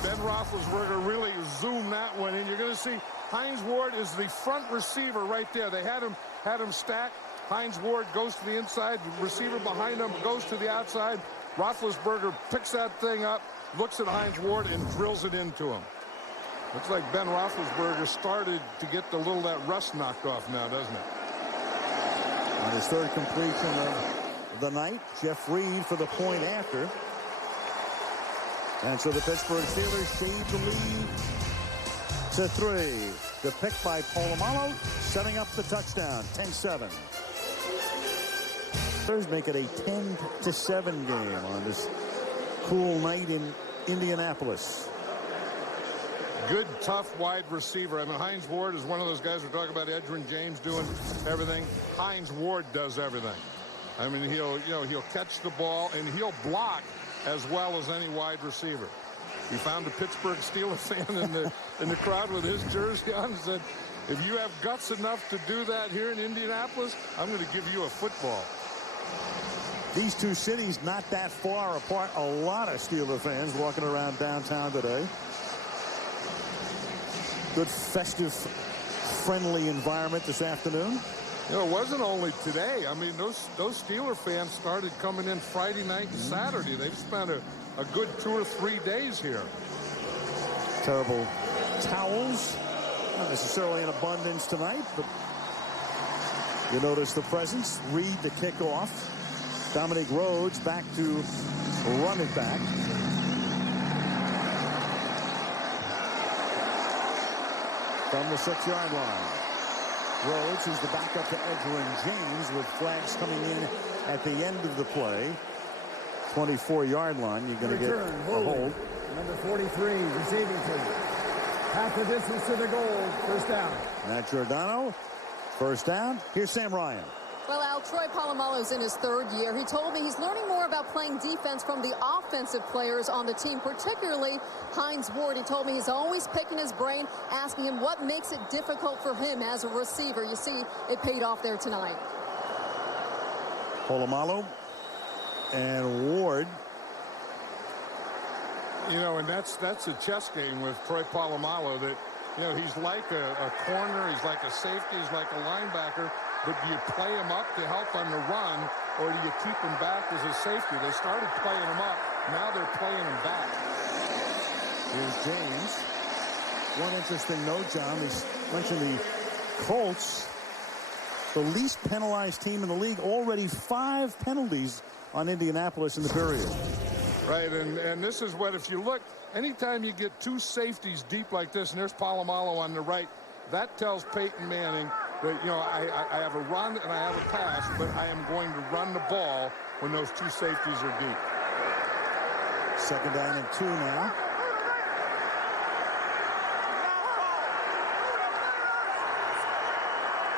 Ben Roethlisberger really zoomed that one in. You're going to see Hines Ward is the front receiver right there. They had him stacked. Hines Ward goes to the inside. The receiver behind him goes to the outside. Roethlisberger picks that thing up, looks at Hines Ward, and drills it into him. Looks like Ben Roethlisberger started to get that rust knocked off now, doesn't it? On his 3rd completion of the night, Jeff Reed for the point after. And so the Pittsburgh Steelers shade the lead to 3. The pick by Polamalu, setting up the touchdown, 10-7. Steelers make it a 10-7 game on this cool night in Indianapolis. Good, tough wide receiver. I mean, Hines Ward is one of those guys we're talking about. Edgerrin James doing everything. Hines Ward does everything. I mean, he'll catch the ball and he'll block as well as any wide receiver. We found a Pittsburgh Steelers fan in the crowd with his jersey on and said, if you have guts enough to do that here in Indianapolis, I'm going to give you a football. These 2 cities not that far apart. A lot of Steeler fans walking around downtown today. Good festive, friendly environment this afternoon. You know, it wasn't only today. I mean, those Steeler fans started coming in Friday night and Saturday. They've spent a good 2 or 3 days here. Terrible towels. Not necessarily in abundance tonight, but you notice the presence. Reed the kickoff. Dominic Rhodes back to run it back. From the 6-yard line. Rhodes is the backup to Edgerrin James with flags coming in at the end of the play. 24-yard line. You're going to get a hold. Number 43, receiving team. Half the distance to the goal. First down. Matt Giordano, first down. Here's Sam Ryan. Well, Al, Troy Polamalu's in his third year. He told me he's learning more about playing defense from the offensive players on the team, particularly Hines Ward. He told me he's always picking his brain, asking him what makes it difficult for him as a receiver. You see, it paid off there tonight. Polamalu and Ward. You know, and that's a chess game with Troy Polamalu that, you know, he's like a corner, he's like a safety, he's like a linebacker. But do you play him up to help on the run, or do you keep him back as a safety? They started playing him up. Now they're playing him back. Here's James. One interesting note, John. He's mentioned the Colts, the least penalized team in the league. Already 5 penalties on Indianapolis in the period. Right, and this is what, if you look, anytime you get 2 safeties deep like this, and there's Polamalu on the right, that tells Peyton Manning that, you know, I have a run and I have a pass, but I am going to run the ball when those 2 safeties are deep. Second down and 2 now.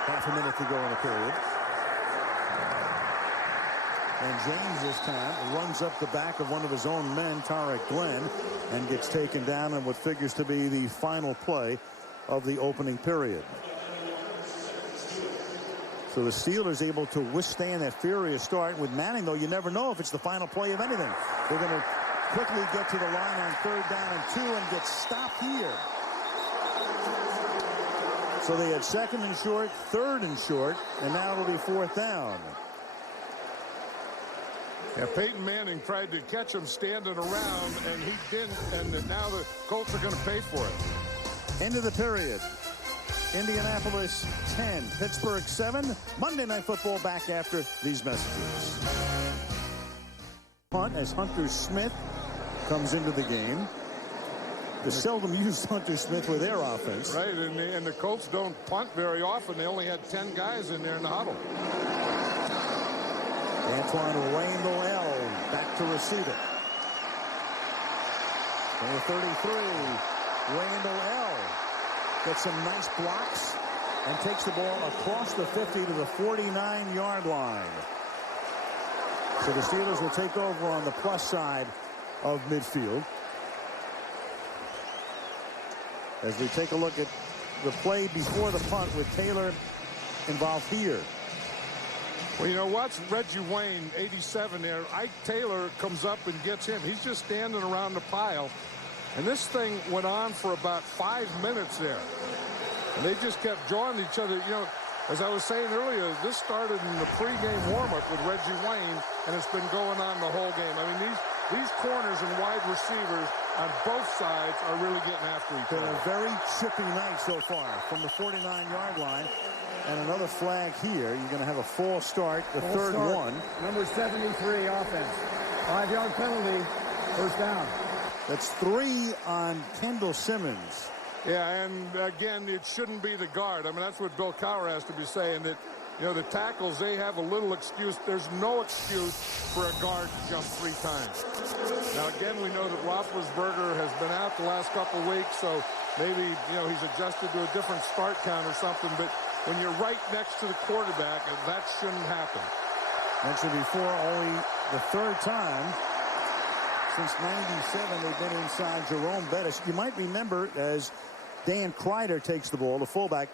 Half a minute to go in the period. And James this time runs up the back of one of his own men, Tarek Glenn, and gets taken down in what figures to be the final play of the opening period. So the Steelers able to withstand that furious start. With Manning, though, you never know if it's the final play of anything. They're going to quickly get to the line on 3rd down and 2 and get stopped here. So they had 2nd and short, 3rd and short, and now it'll be 4th down. Yeah, Peyton Manning tried to catch him standing around, and he didn't, and now the Colts are going to pay for it. End of the period. Indianapolis 10, Pittsburgh 7. Monday Night Football back after these messages. Punt as Hunter Smith comes into the game. They seldom used Hunter Smith with their offense. Right, and the Colts don't punt very often. They only had 10 guys in there in the huddle. Antoine Randall L. back to receive it. Number 33, Randall L. gets some nice blocks and takes the ball across the 50 to the 49-yard line. So the Steelers will take over on the plus side of midfield. As we take a look at the play before the punt with Taylor involved here. Well, you know, watch Reggie Wayne, 87 there. Ike Taylor comes up and gets him. He's just standing around the pile. And this thing went on for about 5 minutes there. And they just kept jawing each other. You know, as I was saying earlier, this started in the pregame warm-up with Reggie Wayne, and it's been going on the whole game. I mean, these corners and wide receivers on both sides are really getting after each other. Been a very chippy night so far from the 49-yard line. And another flag here. You're going to have a false start, the third one. Number 73 offense. 5-yard penalty. First down. That's 3 on Kendall Simmons. Yeah, and again, it shouldn't be the guard. I mean, that's what Bill Cowher has to be saying, that, you know, the tackles, they have a little excuse. There's no excuse for a guard to jump 3 times. Now, again, we know that Roethlisberger has been out the last couple of weeks, so maybe, you know, he's adjusted to a different start count or something, but when you're right next to the quarterback, that shouldn't happen. Mentioned before, only the 3rd time since 97 they've been inside Jerome Bettis. You might remember as Dan Kreider takes the ball, the fullback.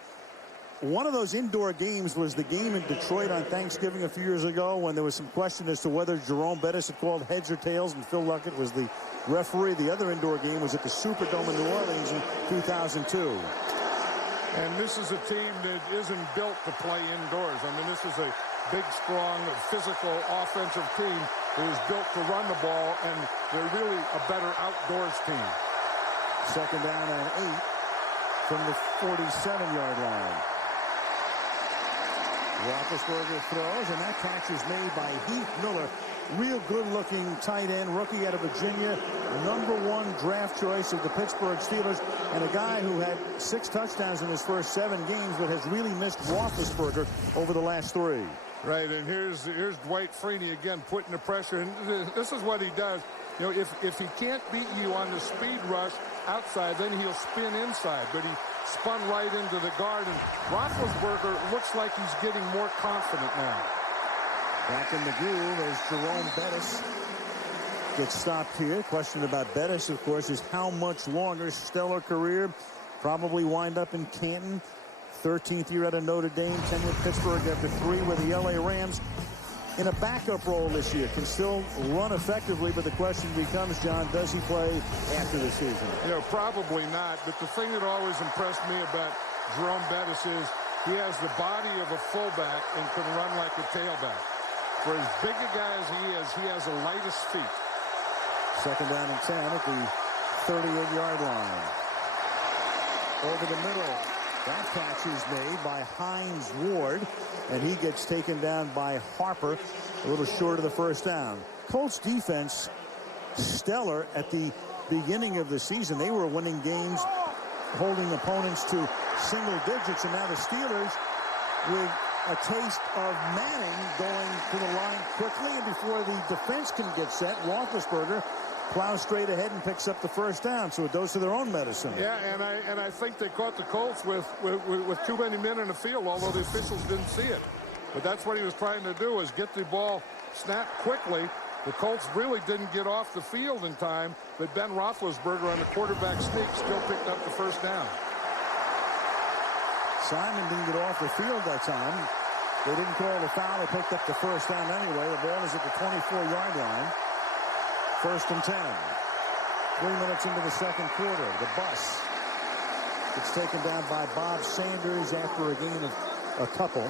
One of those indoor games was the game in Detroit on Thanksgiving a few years ago when there was some question as to whether Jerome Bettis had called heads or tails, and Phil Luckett was the referee. The other indoor game was at the Superdome in New Orleans in 2002. And this is a team that isn't built to play indoors. I mean, this is a big, strong, physical, offensive team that is built to run the ball, and they're really a better outdoors team. Second down and 8 from the 47-yard line. Roethlisberger throws, and that catch is made by Heath Miller. Real good-looking tight end, rookie out of Virginia, #1 draft choice of the Pittsburgh Steelers, and a guy who had 6 touchdowns in his first 7 games, but has really missed Roethlisberger over the last 3. Right, and here's Dwight Freeney again putting the pressure. And this is what he does. You know, if he can't beat you on the speed rush outside, then he'll spin inside. But he spun right into the guard, and Roethlisberger looks like he's getting more confident now. Back in the groove as Jerome Bettis gets stopped here. Question about Bettis, of course, is how much longer. Stellar career. Probably wind up in Canton. 13th year out of Notre Dame. 10 with Pittsburgh after 3 with the LA Rams. In a backup role this year. Can still run effectively, but the question becomes, John, does he play after the season? You know, probably not. But the thing that always impressed me about Jerome Bettis is he has the body of a fullback and can run like a tailback. For as big a guy as he has the lightest feet. Second down and 10 at the 38-yard line. Over the middle. That catch is made by Hines Ward, and he gets taken down by Harper, a little short of the first down. Colts defense, stellar at the beginning of the season. They were winning games, holding opponents to single digits, and now the Steelers, with a taste of Manning going to the line quickly, and before the defense can get set, Roethlisberger plows straight ahead and picks up the first down. So it goes to their own medicine. Yeah, and I think they caught the Colts with too many men in the field, although the officials didn't see it. But that's what he was trying to do, is get the ball snapped quickly. The Colts really didn't get off the field in time, but Ben Roethlisberger on the quarterback sneak still picked up the first down. Simon didn't get off the field that time. They didn't call the foul. They picked up the first down anyway. The ball is at the 24-yard line. First and 10. 3 minutes into the second quarter. The bus gets taken down by Bob Sanders after a gain of a couple.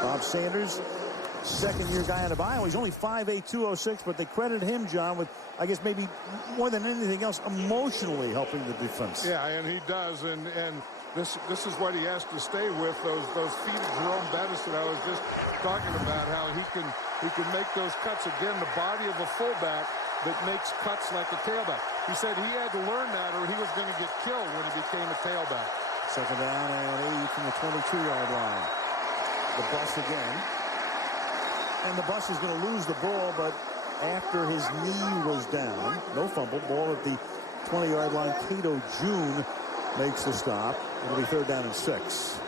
Bob Sanders, second-year guy out of Iowa. He's only 5'8", 206, but they credit him, John, with, I guess, maybe more than anything else, emotionally helping the defense. Yeah, and he does, and this is what he has to stay with, those feet of Jerome Bettis that I was just talking about, how he can make those cuts. Again, the body of a fullback that makes cuts like a tailback. He said he had to learn that or he was going to get killed when he became a tailback. Second down and 8 from the 22-yard line. The bus again. And the bus is going to lose the ball, but after his knee was down, no fumble, ball at the 20-yard line. Cato June makes the stop. It'll be third down and 6.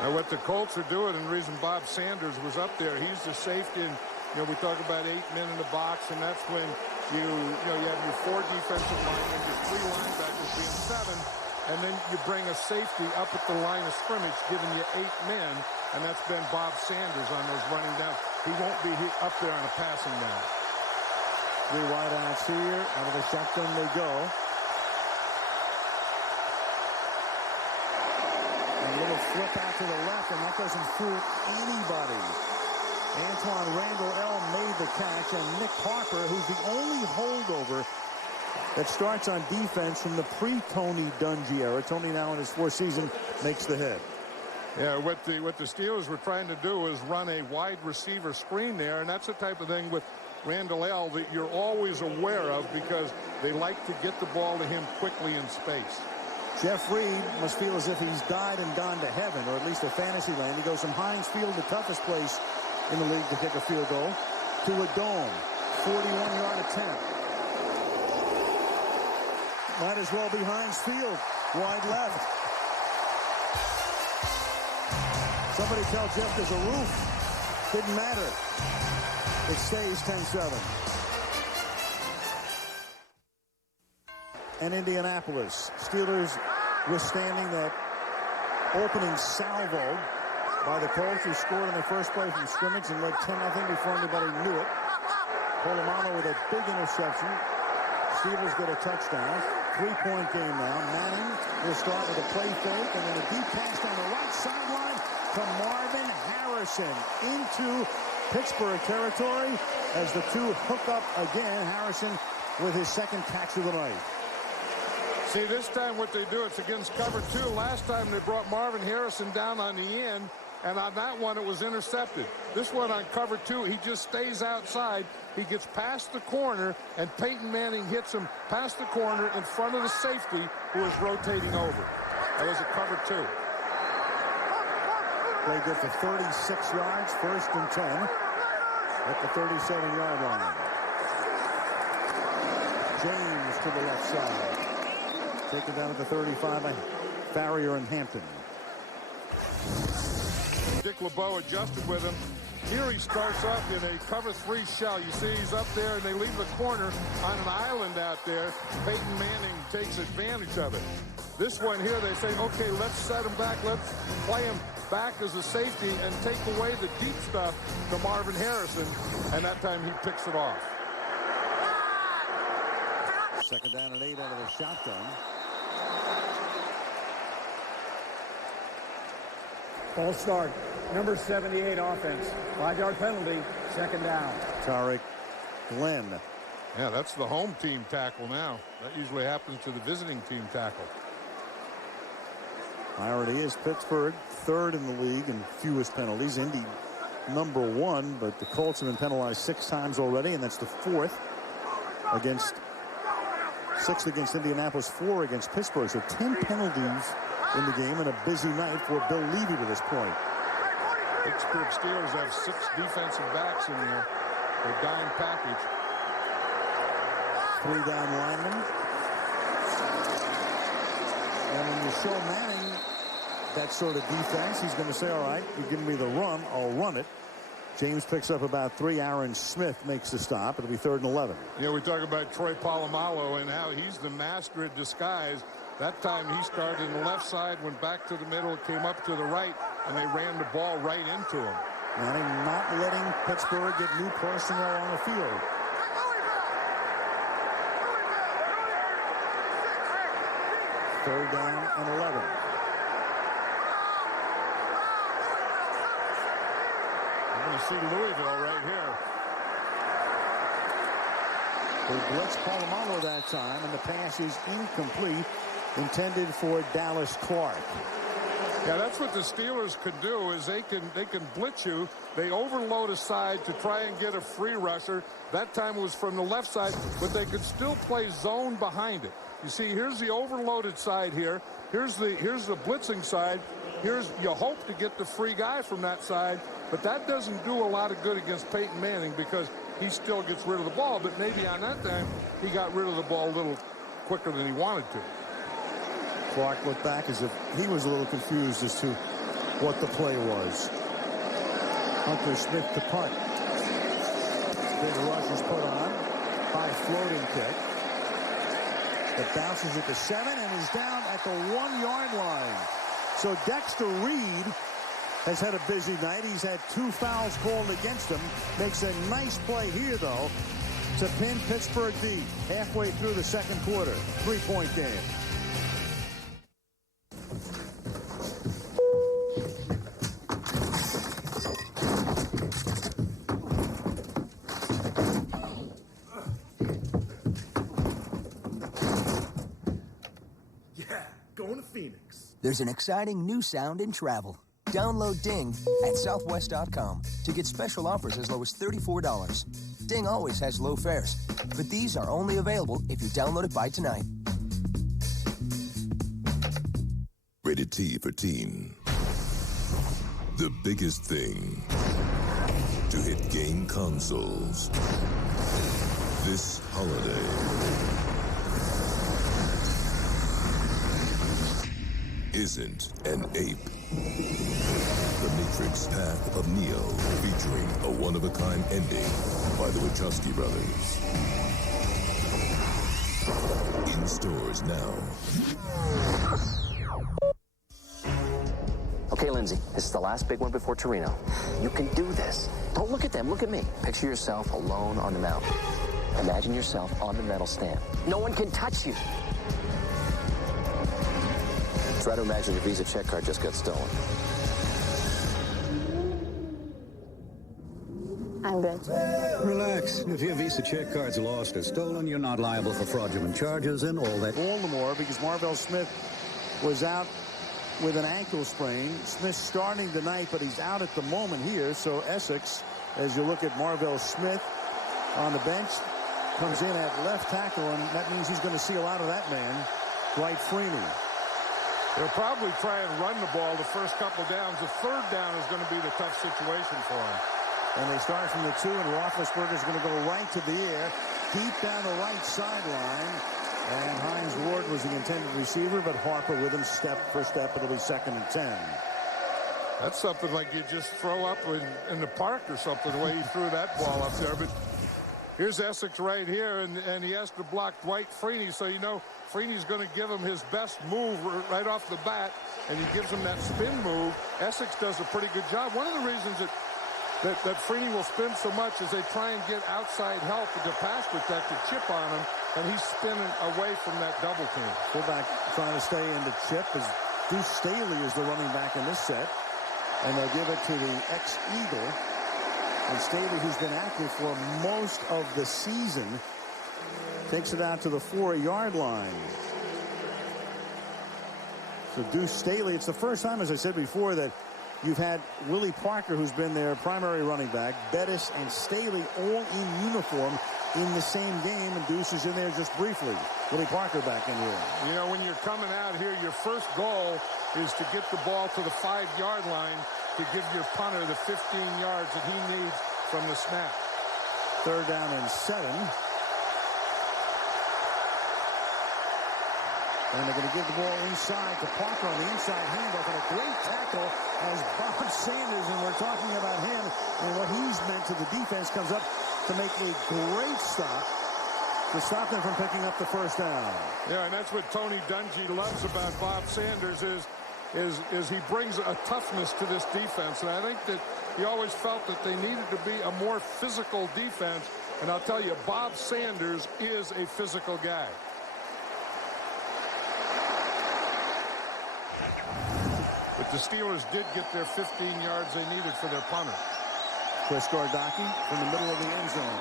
Now what the Colts are doing, and the reason Bob Sanders was up there, he's the safety. And, you know, we talk about 8 men in the box, and that's when you have your 4 defensive linemen, your 3 linebackers being 7, and then you bring a safety up at the line of scrimmage, giving you 8 men, and that's been Bob Sanders on those running downs. He won't be up there on a passing down. 3 wideouts here. Out of the shotgun they go. A little flip out to the left, and that doesn't fool anybody. Antoine Randall L. made the catch, and Nick Harper, who's the only holdover that starts on defense from the pre-Tony Dungy era. Tony now in his 4th season makes the hit. Yeah, what the Steelers were trying to do is run a wide receiver screen there, and that's the type of thing with Randall L. that you're always aware of because they like to get the ball to him quickly in space. Jeff Reed must feel as if he's died and gone to heaven, or at least a fantasy land. He goes from Heinz Field, the toughest place in the league to kick a field goal, to a dome, 41-yard attempt. Might as well be Heinz Field, wide left. Somebody tell Jeff there's a roof. Didn't matter. It stays 10-7. And Indianapolis. Steelers withstanding that opening salvo by the Colts, who scored in the first play from scrimmage and led 10-0 before anybody knew it. Polamalu with a big interception. Steelers get a touchdown. 3-point game now. Manning will start with a play fake and then a deep pass on the right sideline to Marvin Harrison into Pittsburgh territory as the two hook up again. Harrison with his second catch of the night. See, this time what they do, it's against cover 2. Last time they brought Marvin Harrison down on the end, and on that one it was intercepted. This one on cover 2, he just stays outside. He gets past the corner, and Peyton Manning hits him past the corner in front of the safety who is rotating over. That was a cover 2. Play good for 36 yards, 1st and 10 at the 37-yard line. James to the left side. Taken down at the 35 by Farrier and Hampton. Dick LeBeau adjusted with him. Here he starts up in a cover 3 shell. You see he's up there, and they leave the corner on an island out there. Peyton Manning takes advantage of it. This one here, they say, okay, let's set him back. Let's play him back as a safety and take away the deep stuff to Marvin Harrison. And that time he picks it off. 2nd down and 8 out of the shotgun. False start. Number 78 offense. 5-yard penalty. 2nd down. Tariq Glenn. Yeah, that's the home team tackle now. That usually happens to the visiting team tackle. Irony is Pittsburgh 3rd in the league in fewest penalties. Indy number 1, but the Colts have been penalized 6 times already, and that's the 4th against 6 against Indianapolis, 4 against Pittsburgh. So 10 penalties in the game and a busy night for Bill Levy to this point. Pittsburgh Steelers have 6 defensive backs in there. Their dime package. 3 down linemen. And when you show Manning that sort of defense, he's going to say, all right, you're giving me the run, I'll run it. James picks up about 3. Aaron Smith makes the stop. It'll be 3rd and 11. Yeah, we talk about Troy Polamalu and how he's the master at disguise. That time he started on the left side, went back to the middle, came up to the right, and they ran the ball right into him. Manning not letting Pittsburgh get new personnel on the field. Third down and 11. I'm going to see Louisville right here. They blitz Polamalu that time, and the pass is incomplete, intended for Dallas Clark. Yeah, that's what the Steelers could do, is they can blitz you. They overload a side to try and get a free rusher. That time it was from the left side, but they could still play zone behind it. You see, here's the overloaded side here. Here's the blitzing side. You hope to get the free guy from that side, but that doesn't do a lot of good against Peyton Manning because he still gets rid of the ball. But maybe on that time, he got rid of the ball a little quicker than he wanted to. Clark looked back as if he was a little confused as to what the play was. Hunter Smith to punt. Big rush is put on. High floating kick. It bounces at the 7 and is down at the 1-yard line. So Dexter Reed has had a busy night. He's had 2 fouls called against him. Makes a nice play here, though, to pin Pittsburgh deep halfway through the 2nd quarter. 3-point game. There's an exciting new sound in travel. Download Ding at Southwest.com to get special offers as low as $34. Ding always has low fares, but these are only available if you download it by tonight. Rated T for teen. The biggest thing to hit game consoles this holiday isn't an ape. The Matrix Path of Neo, featuring a one-of-a-kind ending by the Wachowski brothers. In stores now. Okay, Lindsay, this is the last big one before Torino. You can do this. Don't look at them, look at me. Picture yourself alone on the mountain. Imagine yourself on the medal stand. No one can touch you. Try to imagine your Visa check card just got stolen. I'm good. Relax. If your Visa check card's lost or stolen, you're not liable for fraudulent charges and all that. Baltimore, because Marvell Smith was out with an ankle sprain. Smith starting tonight, but he's out at the moment here. So Essex, as you look at Marvell Smith on the bench, comes in at left tackle, and that means he's going to see a lot of that man, Dwight Freeney. They'll probably try and run the ball the first couple downs. The third down is going to be the tough situation for them. And they start from the 2, and Roethlisberger is going to go right to the air, deep down the right sideline. And Hines Ward was the intended receiver, but Harper with him step for step. It'll be 2nd and 10. That's something like you just throw up in the park or something, the way he threw that ball up there. But here's Essex right here, and he has to block Dwight Freeney. So, you know, Freeney's going to give him his best move right off the bat, and he gives him that spin move. Essex does a pretty good job. One of the reasons that Freeney will spin so much is they try and get outside help with the pass protector chip on him, and he's spinning away from that double team. Fullback trying to stay in the chip as Deuce Staley is the running back in this set. And they'll give it to the ex-Eagle. And Staley, who's been active for most of the season, takes it out to the 4-yard line. So Deuce Staley, it's the first time, as I said before, that you've had Willie Parker, who's been their primary running back, Bettis and Staley all in uniform in the same game, and Deuce is in there just briefly. Willie Parker back in here. You know, when you're coming out here, your first goal is to get the ball to the 5-yard line to give your punter the 15 yards that he needs from the snap. 3rd down and 7. And they're going to give the ball inside to Parker on the inside handoff, and a great tackle as Bob Sanders, and we're talking about him and what he's meant to the defense, comes up to make a great stop to stop them from picking up the first down. Yeah, and that's what Tony Dungy loves about Bob Sanders is he brings a toughness to this defense. And I think that he always felt that they needed to be a more physical defense. And I'll tell you, Bob Sanders is a physical guy. But the Steelers did get their 15 yards they needed for their punter. Chris Gardocki from the middle of the end zone.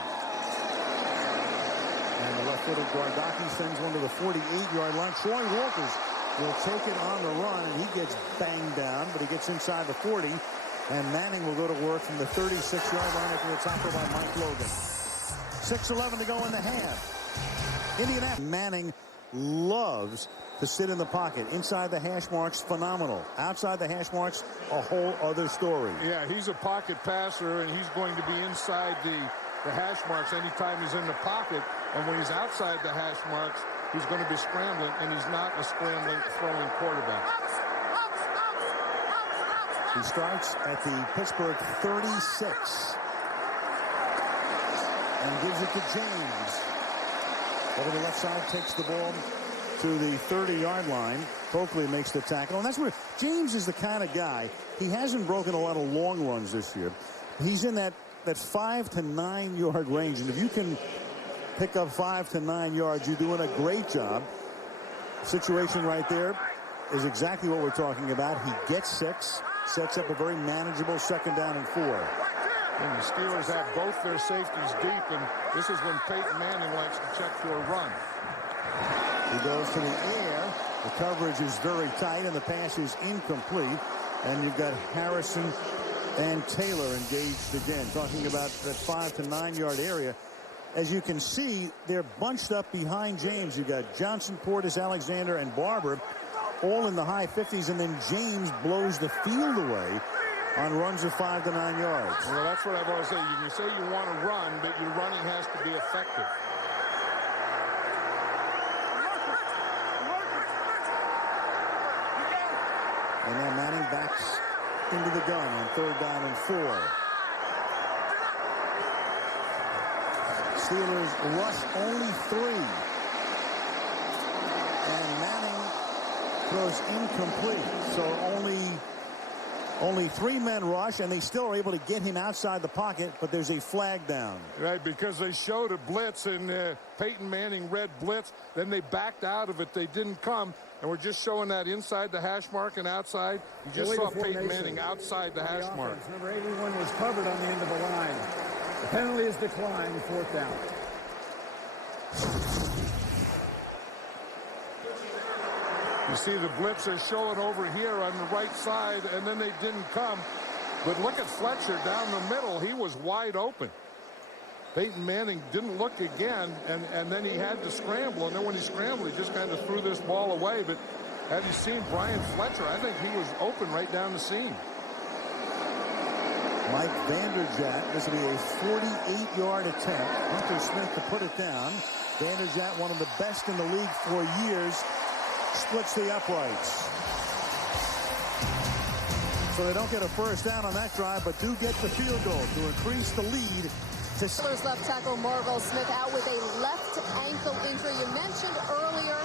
And the left-footed Gardocki sends one to the 48-yard line. Troy Walters will take it on the run, and he gets banged down, but he gets inside the 40. And Manning will go to work from the 36-yard line after the tackle by Mike Logan. 6:11 to go in the half. Indianapolis. Manning loves to sit in the pocket. Inside the hash marks, phenomenal. Outside the hash marks, a whole other story. Yeah, he's a pocket passer, and he's going to be inside the hash marks anytime he's in the pocket. And when he's outside the hash marks, he's going to be scrambling, and he's not a scrambling, throwing quarterback. He starts at the Pittsburgh 36 and gives it to James. Over the left side, takes the ball to the 30-yard line. Coakley makes the tackle, and that's where James is the kind of guy. He hasn't broken a lot of long runs this year. He's in that 5 to 9 yard range, and if you can pick up 5 to 9 yards, you're doing a great job. Situation right there is exactly what we're talking about. He gets 6, sets up a very manageable 2nd down and 4. And the Steelers have both their safeties deep, and this is when Peyton Manning likes to check for a run. He goes to the air. The coverage is very tight, and the pass is incomplete. And you've got Harrison and Taylor engaged again, talking about that 5 to 9 yard area. As you can see, they're bunched up behind James. You've got Johnson, Portis, Alexander, and Barber all in the high 50s, and then James blows the field away on runs of 5 to 9 yards. Well, that's what I've always said. You can say you want to run, but your running has to be effective. And now Manning backs into the gun on 3rd down and 4. Steelers rush only 3. And Manning throws incomplete. So only 3 men rush, and they still are able to get him outside the pocket, but there's a flag down. Right, because they showed a blitz, and Peyton Manning read blitz. Then they backed out of it. They didn't come. And we're just showing that inside the hash mark and outside. You just saw Peyton Manning outside the hash mark. Number 81 was covered on the end of the line. The penalty is declined, 4th down. You see the blitz are showing over here on the right side, and then they didn't come. But look at Fletcher down the middle. He was wide open. Peyton Manning didn't look again, and then he had to scramble. And then when he scrambled, he just kind of threw this ball away. But had you seen Brian Fletcher, I think he was open right down the seam. Mike Vanderjagt, this will be a 48-yard attempt. Hunter Smith to put it down. Vanderjagt, one of the best in the league for years, splits the uprights. So they don't get a first down on that drive, but do get the field goal to increase the lead. Steelers left tackle Marvel Smith out with a left ankle injury. You mentioned earlier,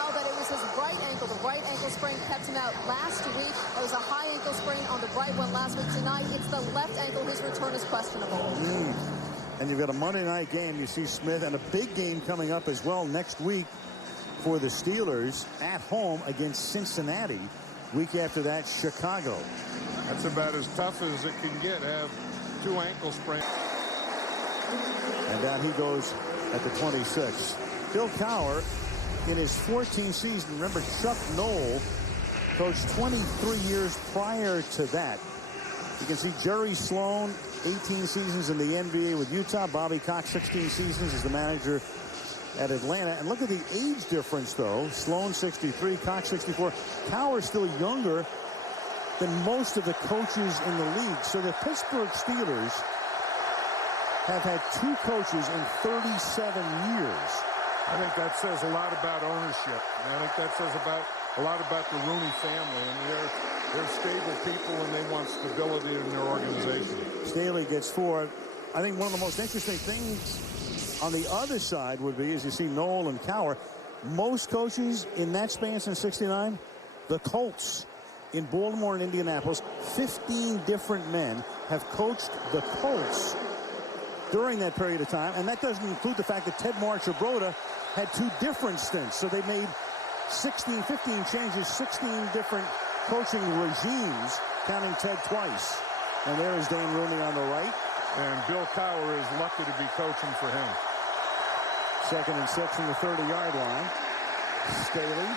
Al, that it was his right ankle. The right ankle sprain kept him out last week. There was a high ankle sprain on the right one last week. Tonight, it's the left ankle. His return is questionable. And you've got a Monday night game. You see Smith, and a big game coming up as well next week for the Steelers at home against Cincinnati. Week after that, Chicago. That's about as tough as it can get. Have two ankle sprains. And down he goes at the 26. Bill Cowher, in his 14th season, remember Chuck Noll coached 23 years prior to that. You can see Jerry Sloan, 18 seasons in the NBA with Utah. Bobby Cox, 16 seasons as the manager at Atlanta. And look at the age difference, though. Sloan, 63, Cox, 64. Cowher still younger than most of the coaches in the league. So the Pittsburgh Steelers have had two coaches in 37 years. I think that says a lot about ownership. I think that says a lot about the Rooney family. I mean, they're stable people, and they want stability in their organization. Staley gets 4. I think one of the most interesting things on the other side would be, as you see Noel and Cowher, most coaches in that span since '69, the Colts in Baltimore and Indianapolis, 15 different men have coached the Colts during that period of time, and that doesn't include the fact that Ted Marchibroda had 2 different stints. So they made 15 changes, 16 different coaching regimes, counting Ted twice. And there is Dane Rooney on the right. And Bill Cowher is lucky to be coaching for him. 2nd and 6 from the 30-yard line. Staley.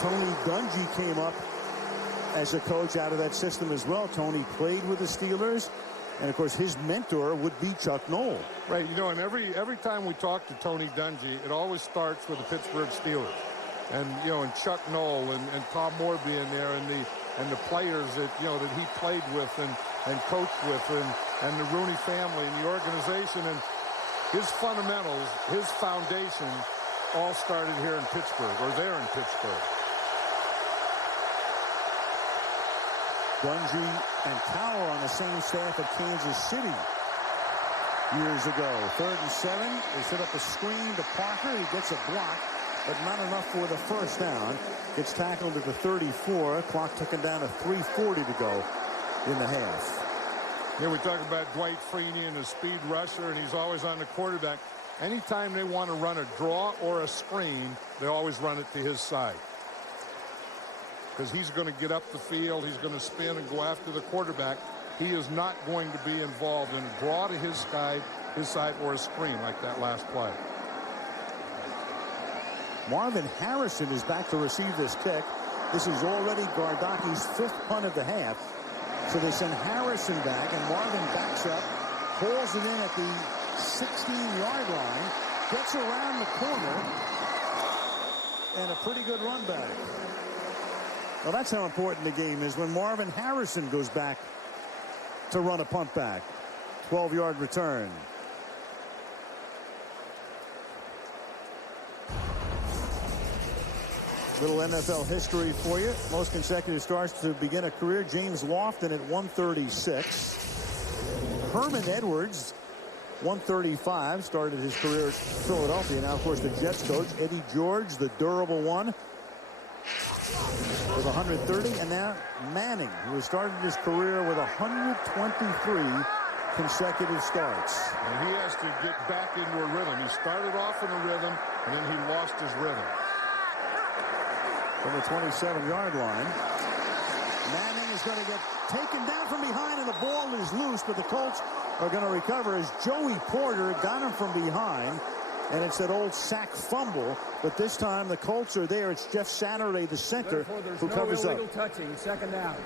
Tony Dungy came up as a coach out of that system as well. Tony played with the Steelers, and of course his mentor would be Chuck Noll. Right, you know, and every time we talk to Tony Dungy, it always starts with the Pittsburgh Steelers, and you know, and Chuck Noll and Tom Moore being there, and the players that that he played with and coached with, and the Rooney family and the organization, and his fundamentals, his foundation, all started here in Pittsburgh, or there in Pittsburgh. Dungy and Cowher on the same staff at Kansas City years ago. 3rd and 7. They set up a screen to Parker. He gets a block, but not enough for the first down. Gets tackled at the 34. Clock ticking down to 3:40 to go in the half. Yeah, we talk about Dwight Freeney and the speed rusher, and he's always on the quarterback. Anytime they want to run a draw or a screen, they always run it to his side. Because he's going to get up the field, he's going to spin and go after the quarterback. He is not going to be involved in a draw to his side or a screen like that last play. Marvin Harrison is back to receive this kick. This is already Gardaki's 5th punt of the half. So they send Harrison back, and Marvin backs up, pulls it in at the 16-yard line, gets around the corner, and a pretty good run back. Well, that's how important the game is when Marvin Harrison goes back to run a punt back. 12-yard return. Little NFL history for you. Most consecutive starts to begin a career. James Lofton at 136. Herman Edwards, 135, started his career at Philadelphia. Now, of course, the Jets coach, Eddie George, the durable one, with 130. And now Manning, who has started his career with 123 consecutive starts. And he has to get back into a rhythm. He started off in a rhythm, and then he lost his rhythm. From the 27-yard line, Manning is going to get taken down from behind, and the ball is loose, but the Colts are going to recover as Joey Porter got him from behind, and it's that old sack fumble, but this time the Colts are there. It's Jeff Saturday, the center, who covers up. Touching, 2nd down.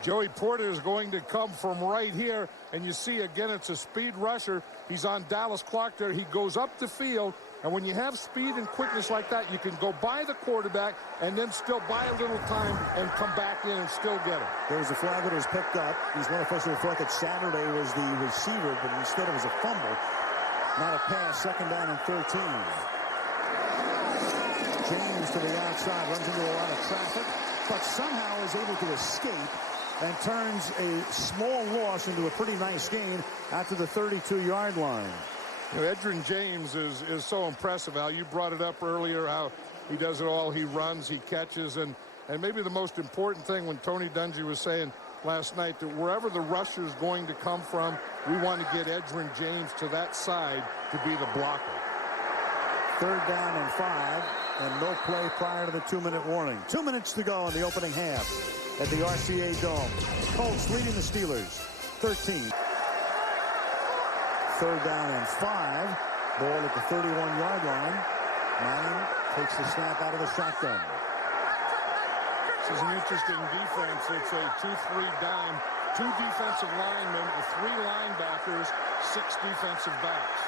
Joey Porter is going to come from right here, and you see again it's a speed rusher. He's on Dallas Clark there. He goes up the field, and when you have speed and quickness like that, you can go by the quarterback and then still buy a little time and come back in and still get it. There was a flag that was picked up. These one official thought that Saturday was the receiver, but instead it was a fumble, not a pass. Second down and 13. James to the outside, runs into a lot of traffic, but somehow is able to escape and turns a small loss into a pretty nice gain after the 32-yard line. You know, Edgerrin James is so impressive, Al. You brought it up earlier, how he does it all. He runs, he catches, and maybe the most important thing when Tony Dungy was saying last night that wherever the rusher is going to come from, we want to get Edgerrin James to that side to be the blocker. Third down and 5, and no play prior to the 2-minute warning. 2 minutes to go in the opening half at the RCA Dome. Colts leading the Steelers, 13. Third down and 5. Ball at the 31-yard line. Manning takes the snap out of the shotgun. This is an interesting defense. It's a 2-3 dime. 2 defensive linemen, 3 linebackers, 6 defensive backs.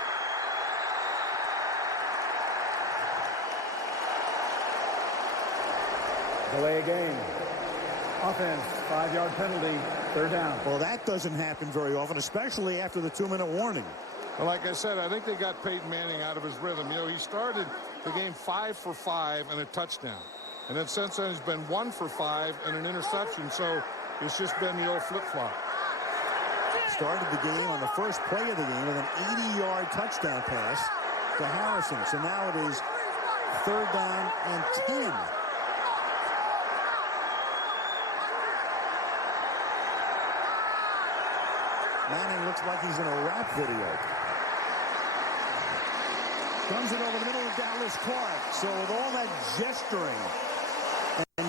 Delay a game. Offense, 5-yard penalty, third down. Well, that doesn't happen very often, especially after the 2-minute warning. Well, like I said, I think they got Peyton Manning out of his rhythm. You know, he started the game 5 for 5 and a touchdown. And then since then, he's been 1 for 5 and an interception. So it's just been the old flip-flop. Started the game on the first play of the game with an 80-yard touchdown pass to Harrison. So now it is third down and 10. Manning looks like he's in a rap video. Comes it over the middle of Dallas Clark. So with all that gesturing and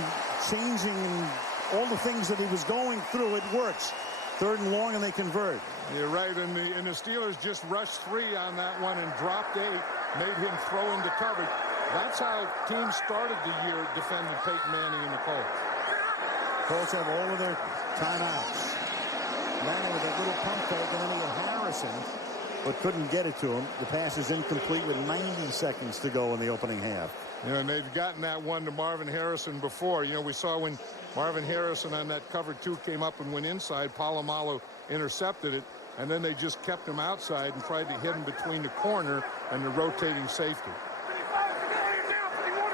changing and all the things that he was going through, it works. Third and long, and they convert. You're right, and the Steelers just rushed 3 on that one and dropped 8, made him throw into coverage. That's how teams started the year defending Peyton Manning and the Colts. Colts have all of their timeouts. Manning with a little pump fake, and then he had Harrison, but couldn't get it to him. The pass is incomplete with 90 seconds to go in the opening half. You know, and they've gotten that one to Marvin Harrison before. You know, we saw when Marvin Harrison on that cover 2 came up and went inside, Polamalu intercepted it, and then they just kept him outside and tried to hit him between the corner and the rotating safety.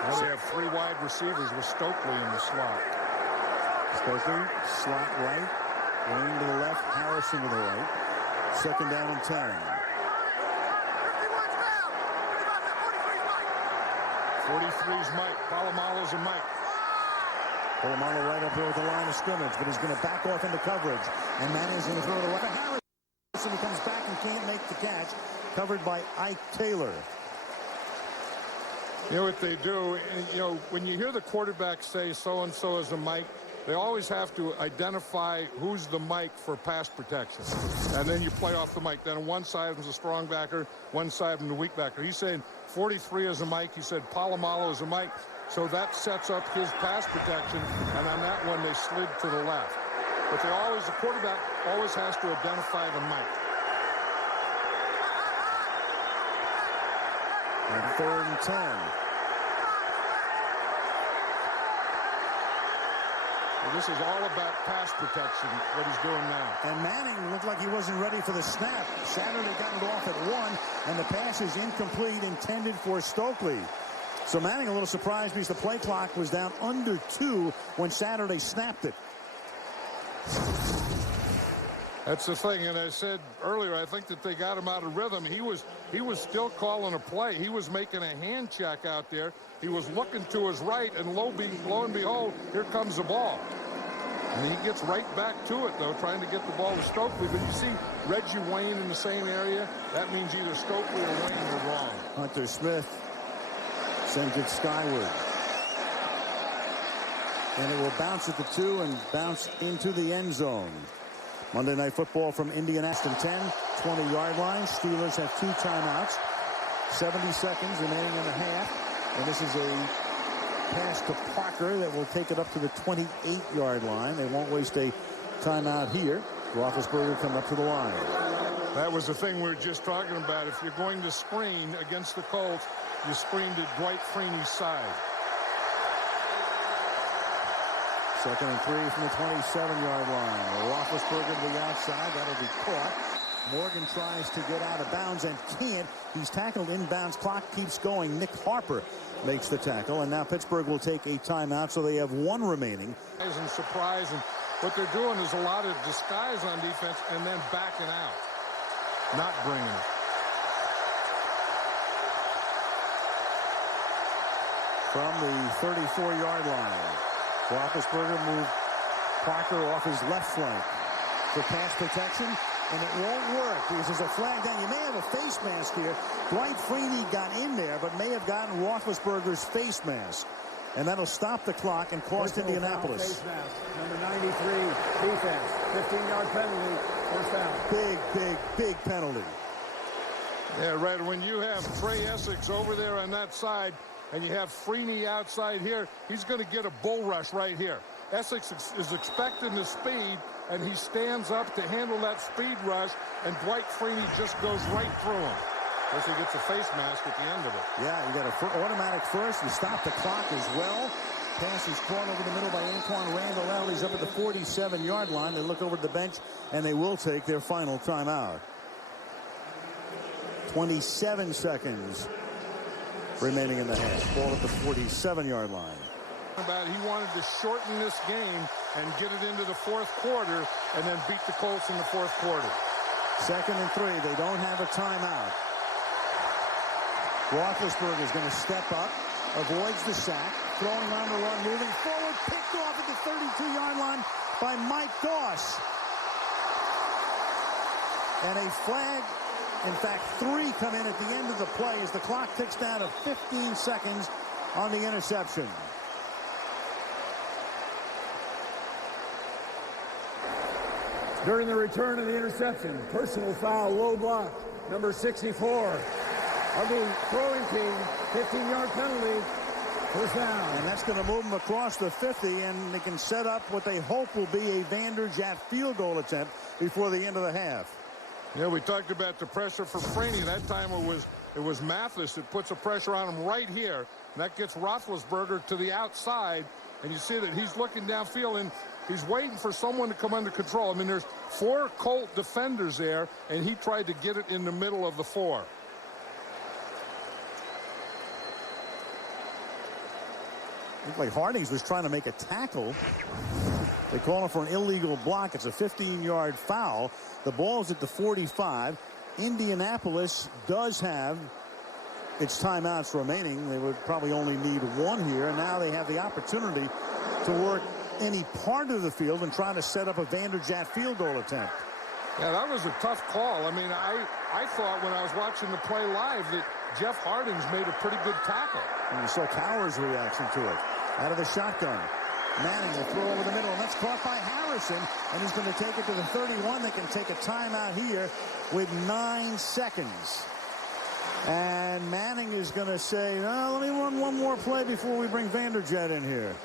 Now they have 3 wide receivers with Stokely in the slot. Stokely, slot right, Wayne to the left, Harrison to the right. Second down and 10. 43's Mike. Polamalu's a Mike. Polamalu right up there with the line of scrimmage, but he's going to back off into coverage. And Manning's going to throw the left. Harrison who comes back and can't make the catch. Covered by Ike Taylor. You know what they do? You know, when you hear the quarterback say so-and-so is a Mike, they always have to identify who's the Mike for pass protection. And then you play off the Mike. Then on one side of him's a strong backer, one side of him the weak backer. He's saying 43 is a Mike. He said Polamalu is a Mike. So that sets up his pass protection. And on that one, they slid to the left. But they always, the quarterback always has to identify the Mike. And third and 10. This is all about pass protection, what he's doing now. And Manning looked like he wasn't ready for the snap. Saturday got it off at 1, and the pass is incomplete, intended for Stokely. So Manning a little surprised because the play clock was down under 2 when Saturday snapped it. That's the thing, and I said earlier, I think that they got him out of rhythm. He was still calling a play. He was making a hand check out there. He was looking to his right, and lo and behold, here comes the ball. And he gets right back to it, though, trying to get the ball to Stokely. But you see Reggie Wayne in the same area. That means either Stokely or Wayne are wrong. Hunter Smith sends it skyward. And it will bounce at the 2 and bounce into the end zone. Monday Night Football from Indianapolis, 10, 20-yard line. Steelers have 2 timeouts. 70 seconds remaining in the half. And this is a pass to Parker that will take it up to the 28-yard line. They won't waste a timeout here. Roethlisberger come up to the line. That was the thing we were just talking about. If you're going to screen against the Colts, you screen to Dwight Freeney's side. 2nd and 3 from the 27-yard line. Roethlisberger to the outside. That'll be caught. Morgan tries to get out of bounds and can't. He's tackled inbounds. Clock keeps going. Nick Harper makes the tackle. And now Pittsburgh will take a timeout, so they have 1 remaining. And surprise, and what they're doing is a lot of disguise on defense and then backing out. Not bringing it. From the 34-yard line. Roethlisberger moved Parker off his left flank for pass protection, and it won't work because there's a flag down. You may have a face mask here. Dwight Freeney got in there, but may have gotten Roethlisberger's face mask. And that'll stop the clock and cost Indianapolis. Face mask. Number 93, defense. 15-yard penalty. First down. Big penalty. Yeah, right. When you have Trey Essex over there on that side, and you have Freeney outside here, he's going to get a bull rush right here. Essex is expecting the speed, and he stands up to handle that speed rush, and Dwight Freeney just goes right through him. Unless he gets a face mask at the end of it. Yeah, you got an automatic first. You stop the clock as well. Pass is caught over the middle by Anquan Randall. He's up at the 47-yard line. They look over to the bench, and they will take their final timeout. 27 seconds remaining in the half. Ball at the 47-yard line. He wanted to shorten this game and get it into the 4th quarter and then beat the Colts in the 4th quarter. 2nd and 3. They don't have a timeout. Roethlisberger is going to step up, avoids the sack, throwing on the run, moving forward, picked off at the 32-yard line by Mike Goss. And a flag, in fact, 3 come in at the end of the play as the clock ticks down to 15 seconds on the interception. During the return of the interception, personal foul, low block, number 64 of the throwing team, 15-yard penalty, first down. And that's going to move them across the 50, and they can set up what they hope will be a Vanderjagt field goal attempt before the end of the half. Yeah, we talked about the pressure for Freeney. That time it was Mathis that puts the pressure on him right here, and that gets Roethlisberger to the outside, and you see that he's looking downfield, and he's waiting for someone to come under control. I mean, there's 4 Colt defenders there, and he tried to get it in the middle of the 4. Looked like Hardings was trying to make a tackle. They call him for an illegal block. It's a 15-yard foul. The ball's at the 45. Indianapolis does have its timeouts remaining. They would probably only need 1 here. And now they have the opportunity to work any part of the field and try to set up a Vanderjagt field goal attempt. Yeah, that was a tough call. I mean, I thought when I was watching the play live that Jeff Hardings made a pretty good tackle. And you saw Cowher's reaction to it. Out of the shotgun. Manning will throw over the middle, and that's caught by Harrison, and he's going to take it to the 31. They can take a timeout here with 9 seconds. And Manning is going to say, no, let me run one more play before we bring Vanderjagt in here.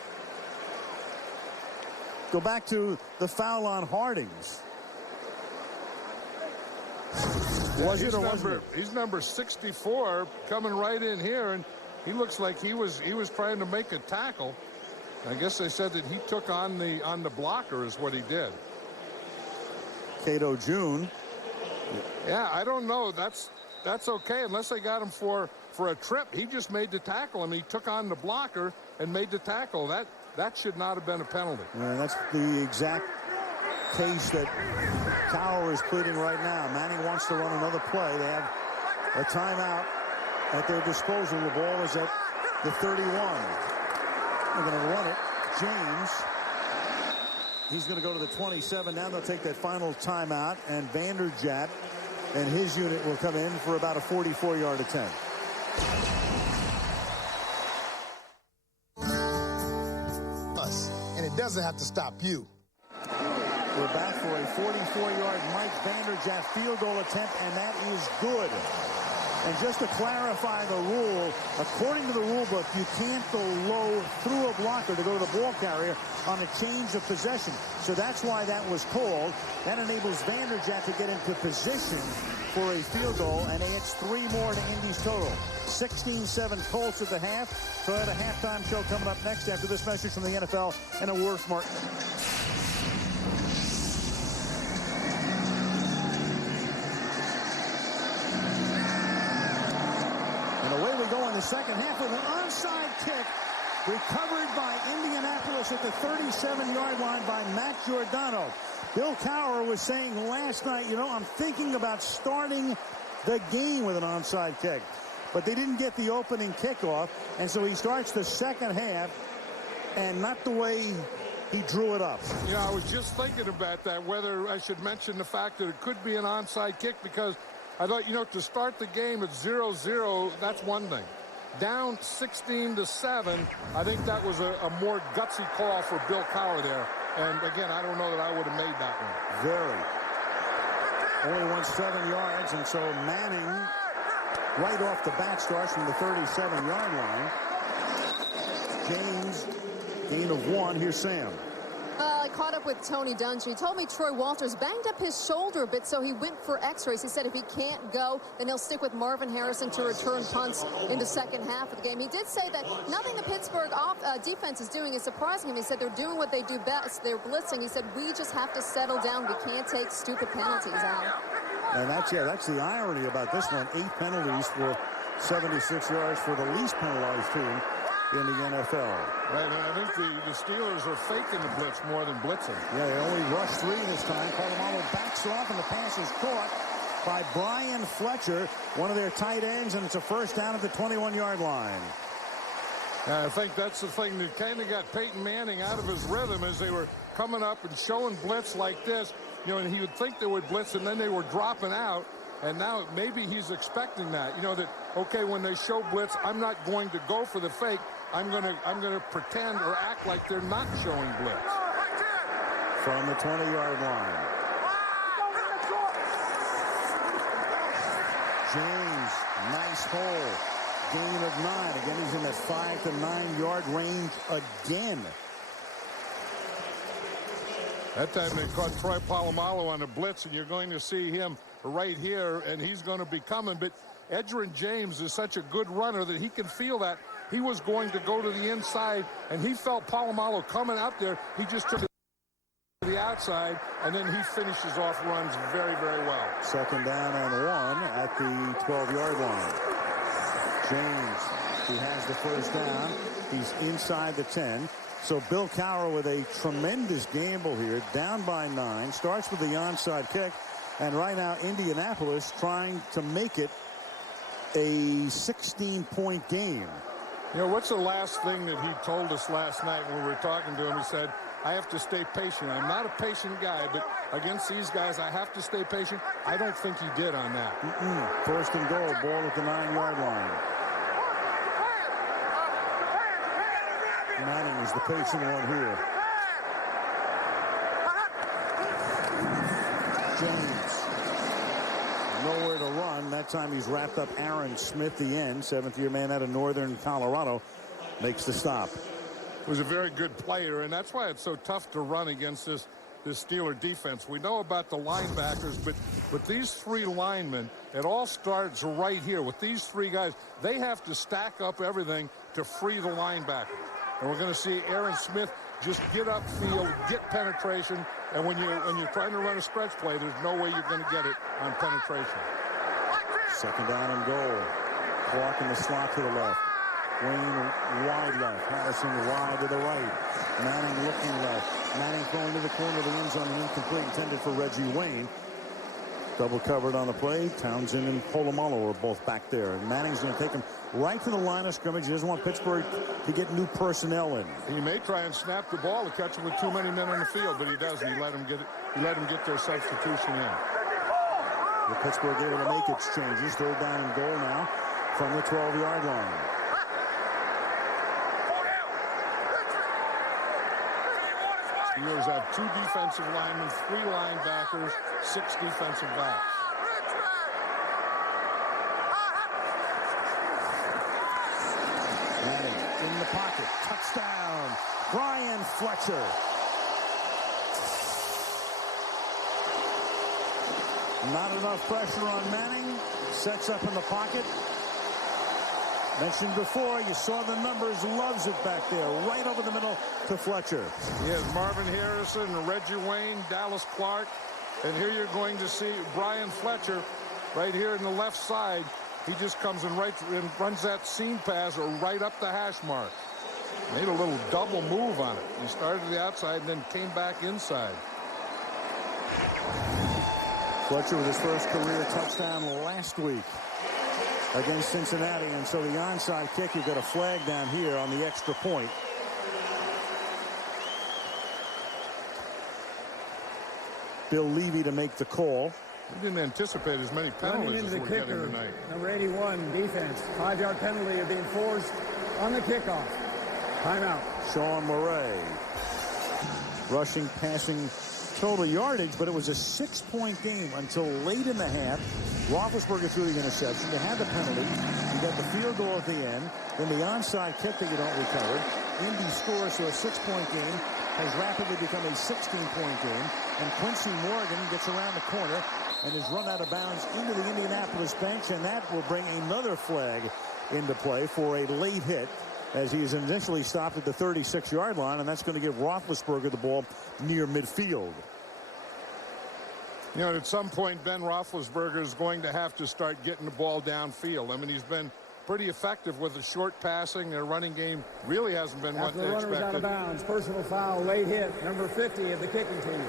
Go back to the foul on Hardings. Was it or wasn't it? He's number 64 coming right in here, and he looks like he was trying to make a tackle. I guess they said that he took on the blocker is what he did. Cato June. Yeah, I don't know. That's okay unless they got him for a trip. He just made the tackle, and he took on the blocker and made the tackle. That should not have been a penalty. And that's the exact case that Cowher is pleading right now. Manning wants to run another play. They have a timeout at their disposal. The ball is at the 31. They're going to run it. James. He's going to go to the 27. Now they'll take that final timeout, and Vanderjagt and his unit will come in for about a 44-yard attempt. And it doesn't have to stop you. We're back for a 44-yard Mike Vanderjagt field goal attempt, and that is good. And just to clarify the rule, according to the rule book, you can't go low through a block blocker to go to the ball carrier on a change of possession. So that's why that was called. That enables Vanderjagt to get into position for a field goal, and it's 3 more to Indy's total. 16-7 Colts at the half. So at a halftime show coming up next after this message from the NFL and a word from Mark. And away we go in the second half with an onside kick recovered by Indianapolis at the 37-yard line by Matt Giordano. Bill Cowher was saying last night, I'm thinking about starting the game with an onside kick. But they didn't get the opening kickoff, and so he starts the second half, and not the way he drew it up. I was just thinking about that, whether I should mention the fact that it could be an onside kick, because I thought, to start the game at 0-0, that's one thing. Down 16-7, I think that was a more gutsy call for Bill Cowher there. And again, I don't know that I would have made that one. Very. Only went 7 yards, and so Manning right off the bat starts from the 37-yard line. James, gain of 1. Here's Sam. I caught up with Tony Dungy. He told me Troy Walters banged up his shoulder a bit, so he went for x-rays. He said if he can't go, then he'll stick with Marvin Harrison to return punts in the second half of the game. He did say that nothing the Pittsburgh defense is doing is surprising him. He said they're doing what they do best. They're blitzing. He said we just have to settle down. We can't take stupid penalties out. And that's the irony about this one. 8 penalties for 76 yards for the least penalized team in the NFL. Right, and I think the Steelers are faking the blitz more than blitzing. Yeah, they only rushed 3 this time. Polamalu backs off, and the pass is caught by Brian Fletcher, one of their tight ends, and it's a first down at the 21-yard line. I think that's the thing that kind of got Peyton Manning out of his rhythm as they were coming up and showing blitz like this. And he would think they would blitz, and then they were dropping out. And now maybe he's expecting that. That, okay, when they show blitz, I'm not going to go for the fake. I'm gonna pretend or act like they're not showing blitz. From the 20-yard line. James, nice hole. Gain of 9. Again, he's in that 5 to 9-yard range again. That time they caught Troy Polamalu on a blitz, and you're going to see him right here, and he's going to be coming. But Edgerrin James is such a good runner that he can feel that. He was going to go to the inside, and he felt Polamalu coming out there. He just took it to the outside, and then he finishes off runs very, very well. Second down and 1 at the 12-yard line. James, he has the first down. He's inside the 10. So Bill Cowher with a tremendous gamble here, down by 9, starts with the onside kick, and right now Indianapolis trying to make it a 16-point game. What's the last thing that he told us last night when we were talking to him? He said, I have to stay patient. I'm not a patient guy, but against these guys, I have to stay patient. I don't think he did on that. First and goal, ball at the 9-yard line. Manning is the patient one here. James, nowhere to run. That time he's wrapped up Aaron Smith, the end, 7th-year man out of Northern Colorado, makes the stop. Was a very good player, and that's why it's so tough to run against this Steeler defense. We know about the linebackers, but with these 3 linemen, it all starts right here. With these 3 guys, they have to stack up everything to free the linebackers. And we're going to see Aaron Smith just get upfield, get penetration, and when you're trying to run a stretch play, there's no way you're going to get it on penetration. Second down and goal. Clark in the slot to the left. Wayne wide left. Harrison wide to the right. Manning looking left. Manning throwing to the corner of the end zone, and incomplete, intended for Reggie Wayne. Double covered on the play. Townsend and Polamalu are both back there. And Manning's going to take him right to the line of scrimmage. He doesn't want Pittsburgh to get new personnel in. He may try and snap the ball to catch him with too many men on the field, but he doesn't. He let him get their substitution in. The Pittsburgh able to make its changes. Third down and goal now from the 12-yard line. Steelers have 2 defensive linemen, 3 linebackers, 6 defensive backs. Manning in the pocket. Touchdown. Brian Fletcher. Not enough pressure on Manning. Sets up in the pocket. Mentioned before, you saw the numbers, loves it back there, right over the middle to Fletcher. He has Marvin Harrison, Reggie Wayne, Dallas Clark, and here you're going to see Brian Fletcher right here in the left side. He just comes in right and runs that seam pass right up the hash mark. Made a little double move on it. He started to the outside and then came back inside. Fletcher with his first career touchdown last week against Cincinnati, and so the onside kick, you've got a flag down here on the extra point. Bill Levy to make the call. We didn't anticipate as many penalties as we're getting tonight. Number 81, defense. 5-yard penalty are being forced on the kickoff. Timeout. Sean Murray. Rushing, passing, total yardage, but it was a 6-point game until late in the half. Roethlisberger threw the interception. They had the penalty. You got the field goal at the end. Then the onside kick that you don't recover. Indy scores, so a 6-point game has rapidly become a 16-point game. And Quincy Morgan gets around the corner and is run out of bounds into the Indianapolis bench, and that will bring another flag into play for a late hit, as he is initially stopped at the 36-yard line, and that's going to give Roethlisberger the ball near midfield. You know, at some point, Ben Roethlisberger is going to have to start getting the ball downfield. I mean, he's been pretty effective with the short passing. Their running game really hasn't been what they expected. The runner's out of bounds. Personal foul, late hit. Number 50 of the kicking team.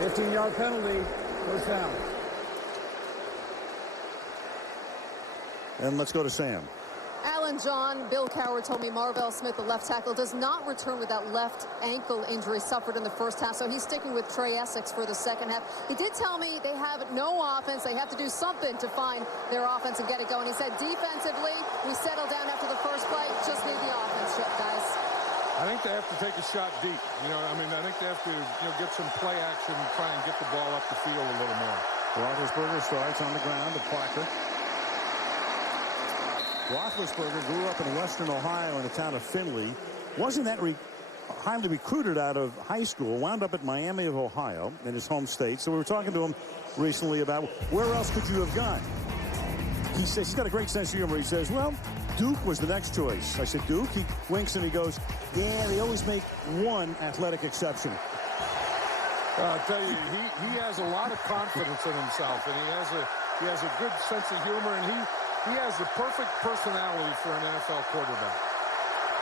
15-yard penalty, first down. And let's go to Sam. Alan John, Bill Cowher told me Marvell Smith, the left tackle, does not return with that left ankle injury suffered in the first half, so he's sticking with Trey Essex for the second half. He did tell me they have no offense. They have to do something to find their offense and get it going. He said defensively, we settled down after the first play, just need the offense, guys. I think they have to take a shot deep. You know, I mean, I think they have to get some play action and try and get the ball up the field a little more. Roethlisberger starts on the ground to Parker. Roethlisberger grew up in western Ohio in the town of Findlay. Wasn't that highly recruited out of high school. Wound up at Miami of Ohio in his home state. So we were talking to him recently about where else could you have gone. He says he's got a great sense of humor. He says, well, Duke was the next choice. I said, Duke? He winks and he goes, yeah, they always make one athletic exception. I'll tell you, he has a lot of confidence in himself, and he has a good sense of humor, and he has the perfect personality for an NFL quarterback.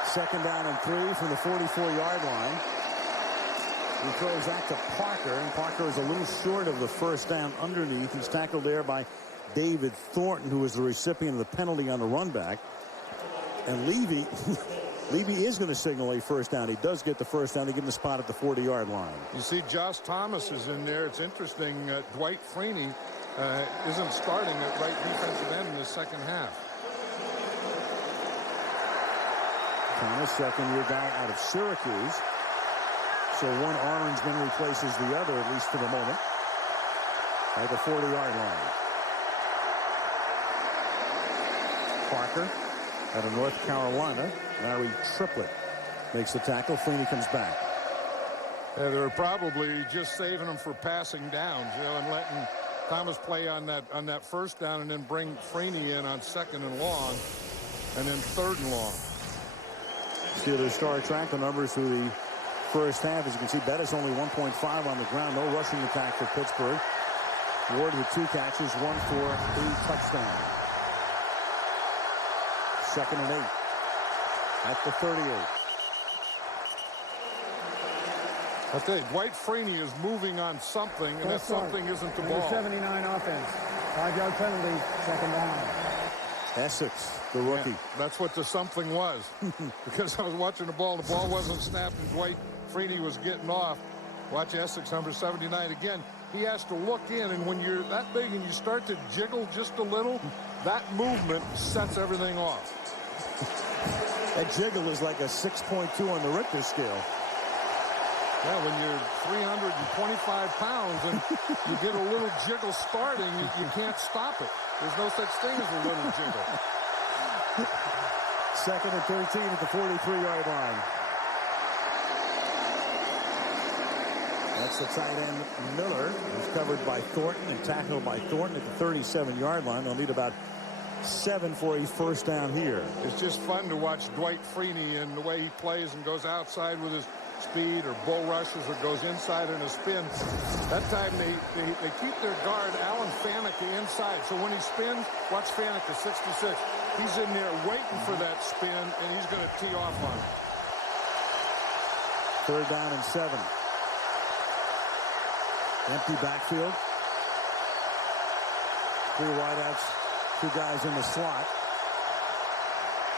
Second down and 3 from the 44-yard line. He throws that to Parker, and Parker is a little short of the first down underneath. He's tackled there by David Thornton, who is the recipient of the penalty on the run back. And Levy is going to signal a first down. He does get the first down. They give him the spot at the 40-yard line. You see Josh Thomas is in there. It's interesting. Dwight Freeney isn't starting at right defensive end in the second half. Thomas, second-year guy out of Syracuse. So one Orangeman replaces the other, at least for the moment, at the 40-yard line. Parker out of North Carolina. Larry Triplett makes the tackle. Freeney comes back. Yeah, they were probably just saving him for passing downs, and letting Thomas play on that first down, and then bring Freeney in on second and long, and then third and long. Steelers star track the numbers through the first half. As you can see, Bettis only 1.5 on the ground. No rushing attack for Pittsburgh. Ward with 2 catches, 1 for a touchdown. Second and 8 at the 38. I'll tell you, Dwight Freeney is moving on something, and that something isn't the ball. 79 offense. 5-yard penalty, second down. Essex, the rookie. Yeah, that's what the something was. Because I was watching the ball wasn't snapped, and Dwight Freeney was getting off. Watch Essex, number 79. Again, he has to look in, and when you're that big and you start to jiggle just a little, that movement sets everything off. That jiggle is like a 6.2 on the Richter scale. Yeah, when you're 325 pounds and you get a little jiggle starting, you can't stop it. There's no such thing as a little jiggle. Second and 13 at the 43-yard line. That's the tight end, Miller. He's covered by Thornton and tackled by Thornton at the 37-yard line. They'll need about 7 for a first down here. It's just fun to watch Dwight Freeney and the way he plays and goes outside with his speed or bull rushes or goes inside in a spin. That time they keep their guard, Alan Faneca, inside. So when he spins, watch Faneca, 66. He's in there waiting for that spin, and he's going to tee off on it. 3rd down and 7. Empty backfield. 3 wideouts, 2 guys in the slot.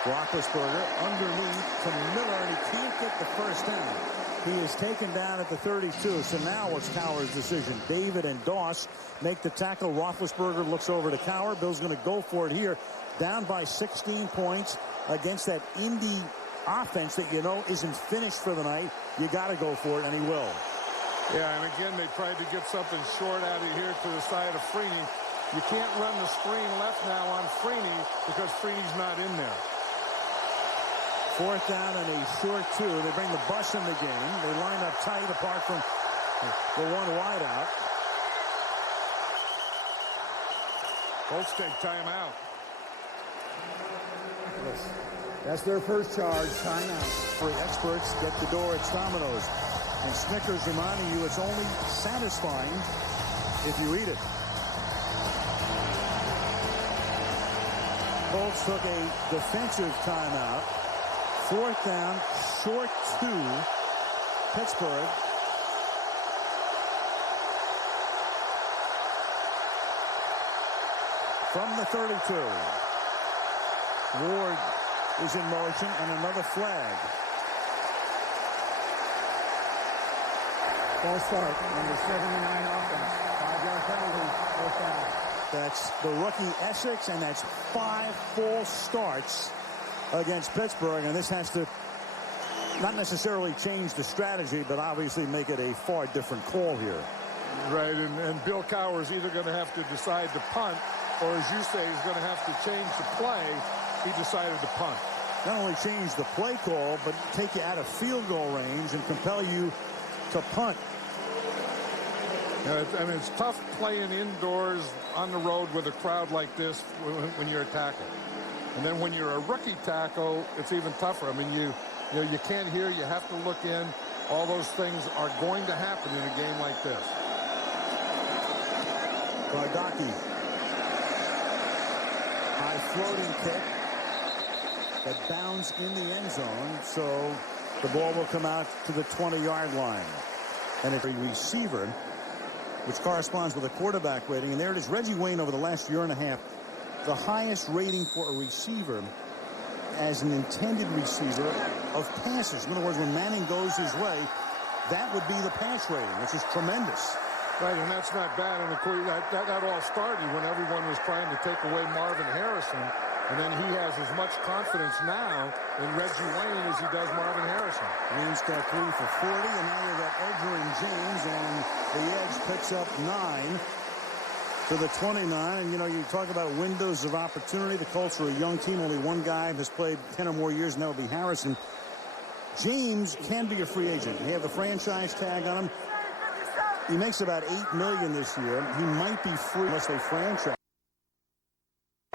Roethlisberger underneath to Miller, and he can't get the first down. He is taken down at the 32. So now it's Cowher's decision. David and Doss make the tackle. Roethlisberger looks over to Cowher. Bill's going to go for it here. Down by 16 points against that Indy offense that you know isn't finished for the night. You got to go for it, and he will. Yeah, and again, they tried to get something short out of here to the side of Freeney. You can't run the screen left now on Freeney because Freeney's not in there. 4th down and a short 2. They bring the bus in the game. They line up tight apart from the 1 wideout. Colts take timeout. That's their first charge, timeout. For experts, get the door, it's Domino's. And Snickers reminding you it's only satisfying if you eat it. Colts took a defensive timeout. 4th down, short 2, Pittsburgh. From the 32. Ward is in motion, and another flag. False start, number 79 offense. 5-yard penalty, 4th down. That's the rookie Essex, and that's 5 false starts against Pittsburgh, and this has to not necessarily change the strategy, but obviously make it a far different call here. Right, and Bill Cowher's either going to have to decide to punt, or as you say, he's going to have to change the play. He decided to punt. Not only change the play call, but take you out of field goal range and compel you to punt. And it's tough playing indoors on the road with a crowd like this when you're a tackle. And then when you're a rookie tackle, it's even tougher. I mean, you can't hear, you have to look in. All those things are going to happen in a game like this. Gardocki. High floating kick that bounds in the end zone, so the ball will come out to the 20-yard line. And it's a receiver, which corresponds with a quarterback rating. And there it is, Reggie Wayne over the last year and a half, the highest rating for a receiver as an intended receiver of passes. In other words, when Manning goes his way, that would be the pass rating, which is tremendous. Right, and that's not bad. And of course, that all started when everyone was trying to take away Marvin Harrison. And then he has as much confidence now in Reggie Wayne as he does Marvin Harrison. Wayne's got 3 for 40, and now you've got Edgerrin James, and the Edge picks up 9 to the 29. And, you know, you talk about windows of opportunity. The Colts are a young team. Only one guy has played 10 or more years, and that would be Harrison. James can be a free agent. They have the franchise tag on him. He makes about $8 million this year. He might be free unless they franchise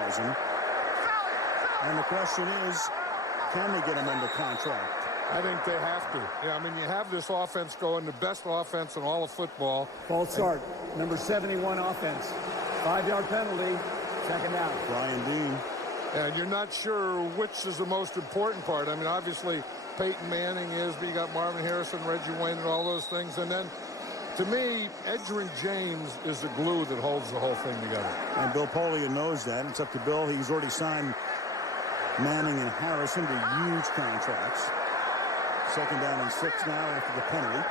him. And the question is, can they get him under contract? I think they have to. Yeah, I mean, you have this offense going, the best offense in all of football. False start, number 71 offense. 5-yard penalty, 2nd down. Brian Dean. And you're not sure which is the most important part. I mean, obviously, Peyton Manning is, but you got Marvin Harrison, Reggie Wayne, and all those things. And then, to me, Edgerrin James is the glue that holds the whole thing together. And Bill Polian knows that. It's up to Bill. He's already signed Manning and Harrison to huge contracts. 2nd down and 6 now after the penalty.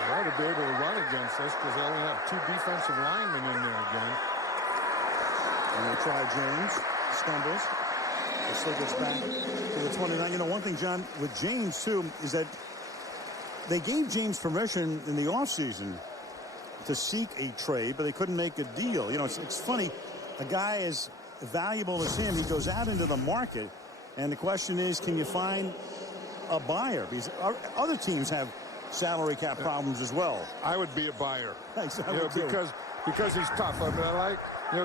They ought to be able to run against this because they only have 2 defensive linemen in there again. And they try James. Stumbles. It still gets back to the 29. You know, one thing, John, with James, too, is that they gave James permission in the offseason to seek a trade, but they couldn't make a deal. You know, it's funny. A guy as valuable as him, he goes out into the market, And the question is, can you find a buyer? Because other teams have salary cap problems as well. I would be a buyer. Exactly. Because he's tough. I mean, I like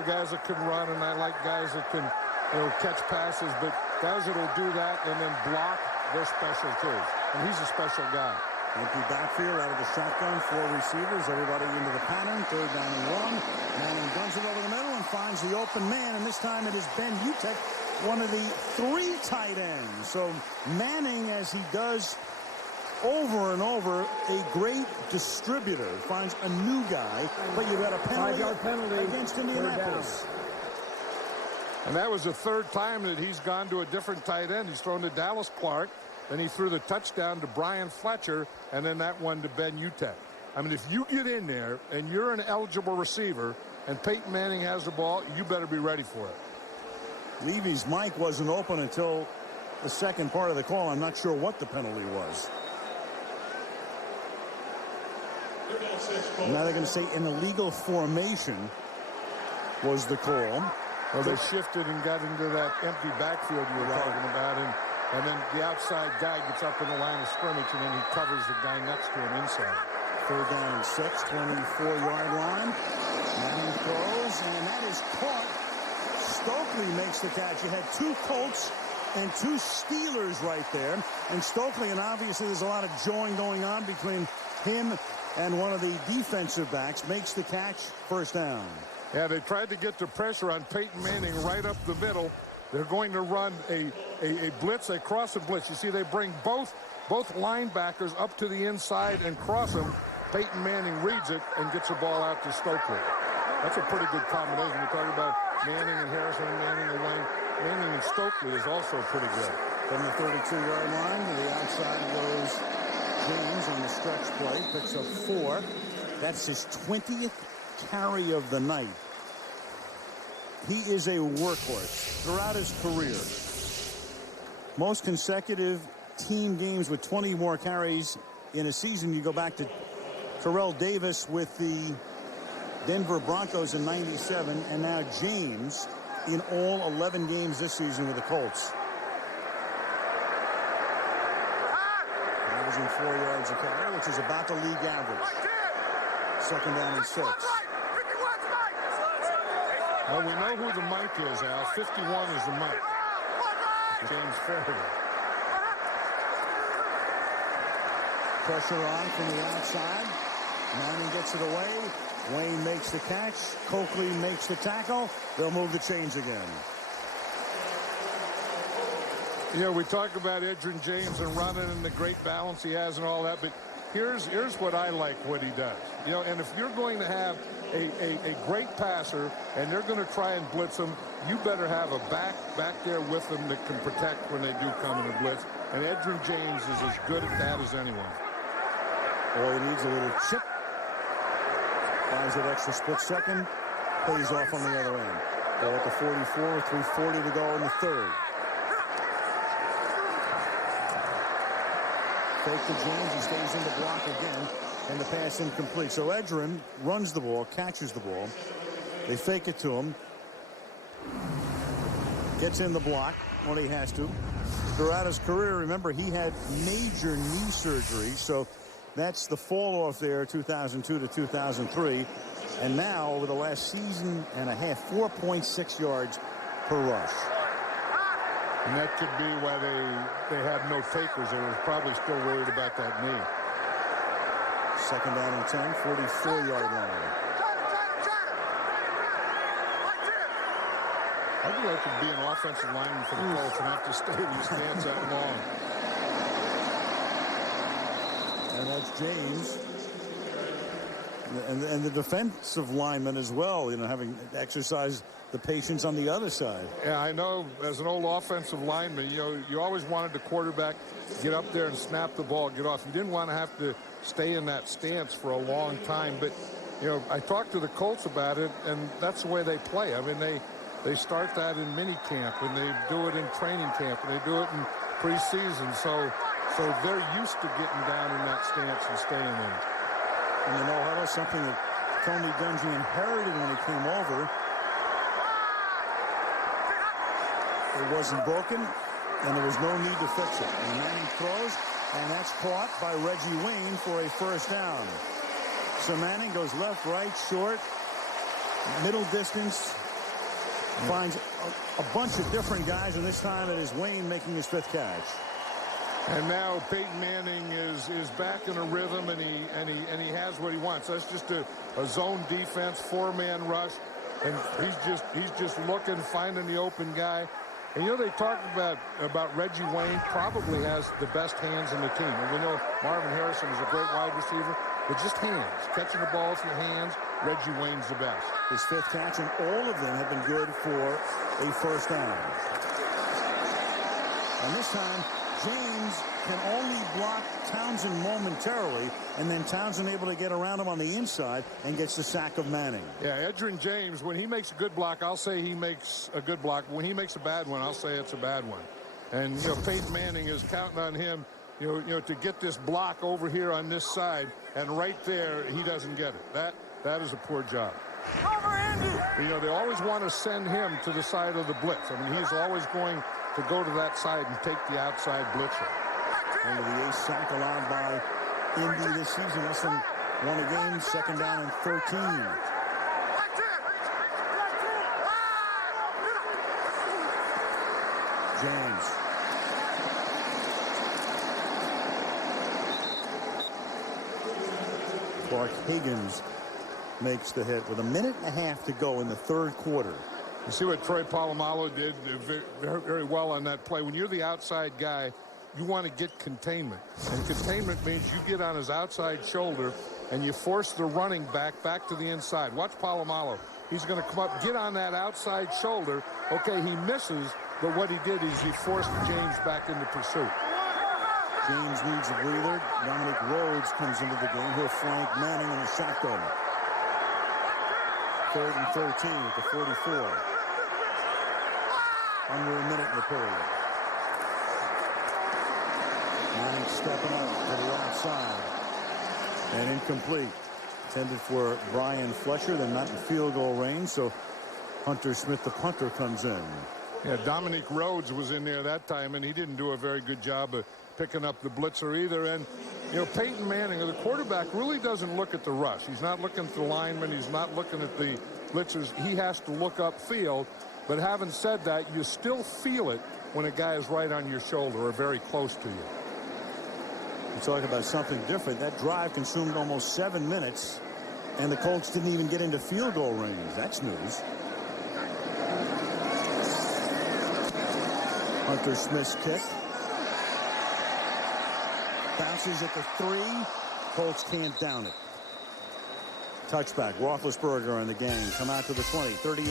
guys that can run, and I like guys that can catch passes. But guys that'll do that and then block, they're special too. And he's a special guy. Empty backfield out of the shotgun, 4 receivers, everybody into the pattern, 3rd down and 1. Manning guns it over the middle and finds the open man, and this time it is Ben Utek, one of the 3 tight ends. So Manning, as he does over and over, a great distributor, finds a new guy, but you got a penalty against Indianapolis. And that was the 3rd time that he's gone to a different tight end. He's thrown to Dallas Clark. Then he threw the touchdown to Brian Fletcher, and then that one to Ben Utek. I mean, if you get in there and you're an eligible receiver and Peyton Manning has the ball, you better be ready for it. Levy's mic wasn't open until the second part of the call. I'm not sure what the penalty was. Now they're going to say an illegal formation was the call. Well, they shifted and got into that empty backfield you were talking about, and then the outside guy gets up in the line of scrimmage, and then he covers the guy next to him inside. 3rd down and 6, 24-yard line. Manning throws, and that is caught. Stokely makes the catch. You had 2 Colts and 2 Steelers right there. And Stokely, and obviously there's a lot of join going on between him and one of the defensive backs, makes the catch, 1st down. Yeah, they tried to get the pressure on Peyton Manning right up the middle. They're going to run a blitz, a cross and blitz. You see, they bring both linebackers up to the inside and cross them. Peyton Manning reads it and gets the ball out to Stokely. That's a pretty good combination. We're talking about Manning and Harrison, Manning and Wayne. Manning and Stokely is also pretty good. From the 32-yard line to the outside goes James on the stretch play. Picks up 4. That's his 20th carry of the night. He is a workhorse throughout his career. Most consecutive team games with 20 more carries in a season. You go back to Terrell Davis with the Denver Broncos in '97, and now James in all 11 games this season with the Colts. Averaging 4 yards a carry, which is about the league average. 2nd down and 6. Well, we know who the Mike is, Al. 51 is the Mike. James Ferrier. Pressure on from the outside. Manning gets it away. Wayne makes the catch. Coakley makes the tackle. They'll move the chains again. We talk about Edgerrin James and running and the great balance he has and all that, but here's what I like what he does. And if you're going to have a great passer and they're going to try and blitz him, you better have a back there with them that can protect when they do come in a blitz. And Edgerrin James is as good at that as anyone. Boy, he needs a little chip. Buys that extra split second. Pays off on the other end. Ball at the 44, 3:40 to go in the 3rd. Fake to James. He stays in the block again. And the pass incomplete. So Edgerrin runs the ball, catches the ball. They fake it to him. Gets in the block when he has to. Throughout his career, remember, he had major knee surgery. So that's the fall off there, 2002 to 2003. And now, over the last season and a half, 4.6 yards per rush. And that could be why they had no takers. They were probably still worried about that knee. 2nd down and 10, 44-yard line. I'd like to be an offensive lineman for the Colts and have to stay in these stands that long. And that's James. And the defensive lineman as well, having exercised the patience on the other side. Yeah, I know as an old offensive lineman, you always wanted the quarterback to get up there and snap the ball, get off. You didn't want to have to stay in that stance for a long time. But, I talked to the Colts about it, and that's the way they play. I mean, they start that in mini camp, and they do it in training camp, and they do it in preseason. So they're used to getting down in that stance and staying in it. And the no-huddle, something that Tony Dungy inherited when he came over. It wasn't broken. and there was no need to fix it. And Manning throws, and that's caught by Reggie Wayne for a first down. So Manning goes left, right, short, middle distance, finds a bunch of different guys, and this time it is Wayne making his 5th catch. And now Peyton Manning is back in a rhythm, and he has what he wants. That's just a zone defense, 4-man rush, and he's just looking, finding the open guy. And they talk about Reggie Wayne probably has the best hands in the team. And we know Marvin Harrison is a great wide receiver, but just hands, catching the ball with your hands. Reggie Wayne's the best. His 5th catch, and all of them have been good for a first down. And this time, James can only block Townsend momentarily, and then Townsend able to get around him on the inside and gets the sack of Manning. Yeah, Edgerrin James, when he makes a good block, I'll say he makes a good block. When he makes a bad one, I'll say it's a bad one. And, Peyton Manning is counting on him, to get this block over here on this side, and right there, he doesn't get it. That is a poor job. They always want to send him to the side of the blitz. I mean, he's always going to go to that side and take the outside blitzer. Only the 8th sack allowed by Indy this season. Less than 1 a game, 2nd down and 13. James. Clark Higgins makes the hit with 1.5 minutes to go in the 3rd quarter. You see what Troy Polamalu did very, very well on that play. When you're the outside guy, you want to get containment. And containment means you get on his outside shoulder and you force the running back to the inside. Watch Polamalu. He's going to come up, get on that outside shoulder. Okay, he misses, but what he did is he forced James back into pursuit. James needs a breather. Dominic Rhodes comes into the game. He'll flank Manning in a shotgun. 3rd and 13 at the 44. Under a minute in the period. Manning stepping up to the outside. And incomplete. Intended for Brian Fletcher, then not in field goal range, so Hunter Smith, the punter, comes in. Yeah, Dominic Rhodes was in there that time, and he didn't do a very good job of picking up the blitzer either. And, Peyton Manning, the quarterback, really doesn't look at the rush. He's not looking at the lineman. He's not looking at the blitzers. He has to look upfield. But having said that, you still feel it when a guy is right on your shoulder or very close to you. You talk about something different. That drive consumed almost 7 minutes, and the Colts didn't even get into field goal range. That's news. Hunter Smith's kick. Bounces at the 3. Colts can't down it. Touchback. Roethlisberger and the gang come out to the 20. 38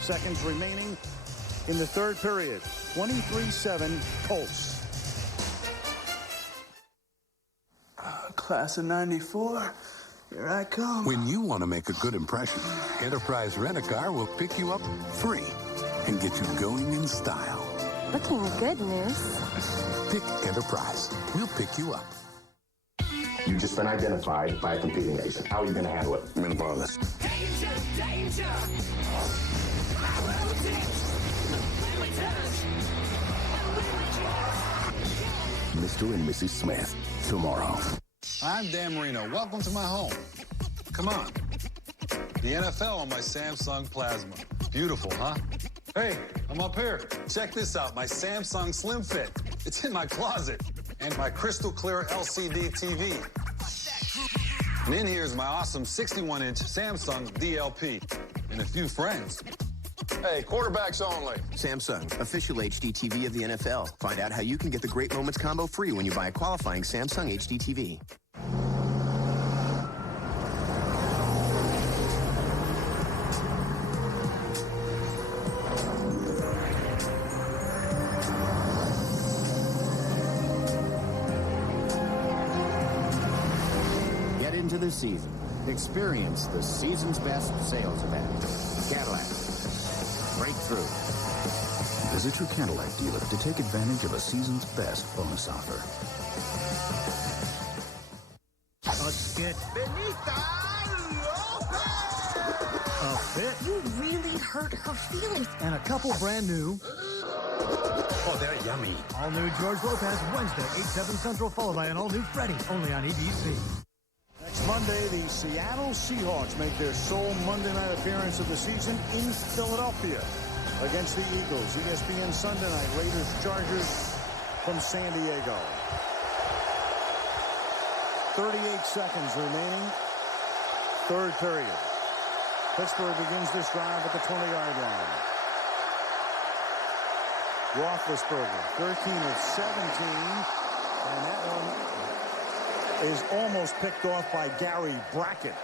seconds remaining in the 3rd period. 23-7 Colts. Class of 94. Here I come. When you want to make a good impression, Enterprise Rent-A-Car will pick you up free and get you going in style. Looking good, Moose. Pick Enterprise. We'll pick you up. You've just been identified by a competing agent. How are you going to handle it? I'm going to borrow this. Danger, danger. Mr. and Mrs. Smith, tomorrow. I'm Dan Marino. Welcome to my home. Come on. The NFL on my Samsung Plasma. Beautiful, huh? Hey, I'm up here. Check this out, my Samsung Slim Fit. It's in my closet. And my crystal clear LCD TV. And in here is my awesome 61-inch Samsung DLP. And a few friends. Hey, quarterbacks only. Samsung, official HD TV of the NFL. Find out how you can get the Great Moments combo free when you buy a qualifying Samsung HD TV. Get into the season. Experience the season's best sales event. Cadillac. Breakthrough. Visit your Cadillac dealer to take advantage of a season's best bonus offer. A skit. A fit. You really hurt her feelings. And a couple brand new Oh, they're yummy. All new George Lopez, Wednesday, 8/7 Central, followed by an all-new Freddie, only on ABC. Next Monday, the Seattle Seahawks make their sole Monday night appearance of the season in Philadelphia against the Eagles. ESPN Sunday night, Raiders Chargers from San Diego. 38 seconds remaining. Third period. Pittsburgh begins this drive at the 20-yard line. Roethlisberger, 13 of 17, and that one is almost picked off by Gary Brackett.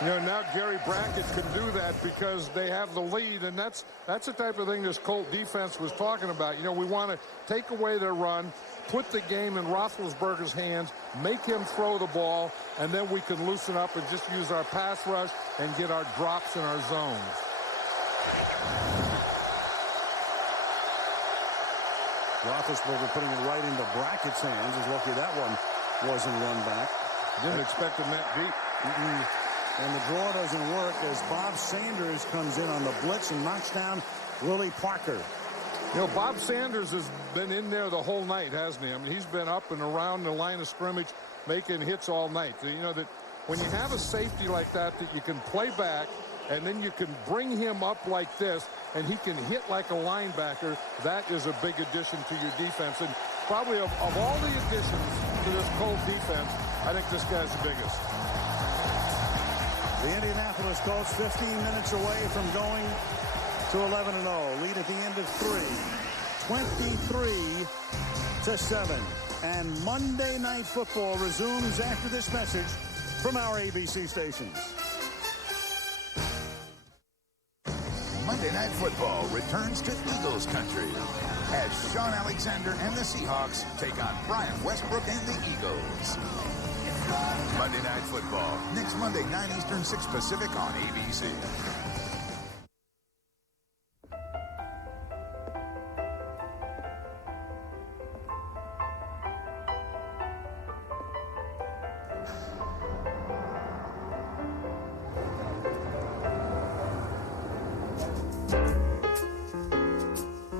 You know, now Gary Brackett can do that because they have the lead, and that's the type of thing this Colt defense was talking about. You know, we want to take away their run, put the game in Roethlisberger's hands, make him throw the ball, and then we can loosen up and just use our pass rush and get our drops in our zones. Roethlisberger putting it right into Brackett's hands. Is lucky that one wasn't run back. Didn't expect him that deep. And the draw doesn't work as Bob Sanders comes in on the blitz and knocks down Willie Parker. You know, Bob Sanders has been in there the whole night, hasn't he? I mean, he's been up and around the line of scrimmage making hits all night. You know, that when you have a safety like that you can play back, and then you can bring him up like this, and he can hit like a linebacker, that is a big addition to your defense. And probably of all the additions to this Colt defense, I think this guy's the biggest. The Indianapolis Colts 15 minutes away from going to 11-0. Lead at the end of 3. 23-7. And Monday Night Football resumes after this message from our ABC stations. Monday Night Football returns to Eagles country as Sean Alexander and the Seahawks take on Brian Westbrook and the Eagles. Monday Night Football, next Monday, 9 Eastern, 6 Pacific on ABC.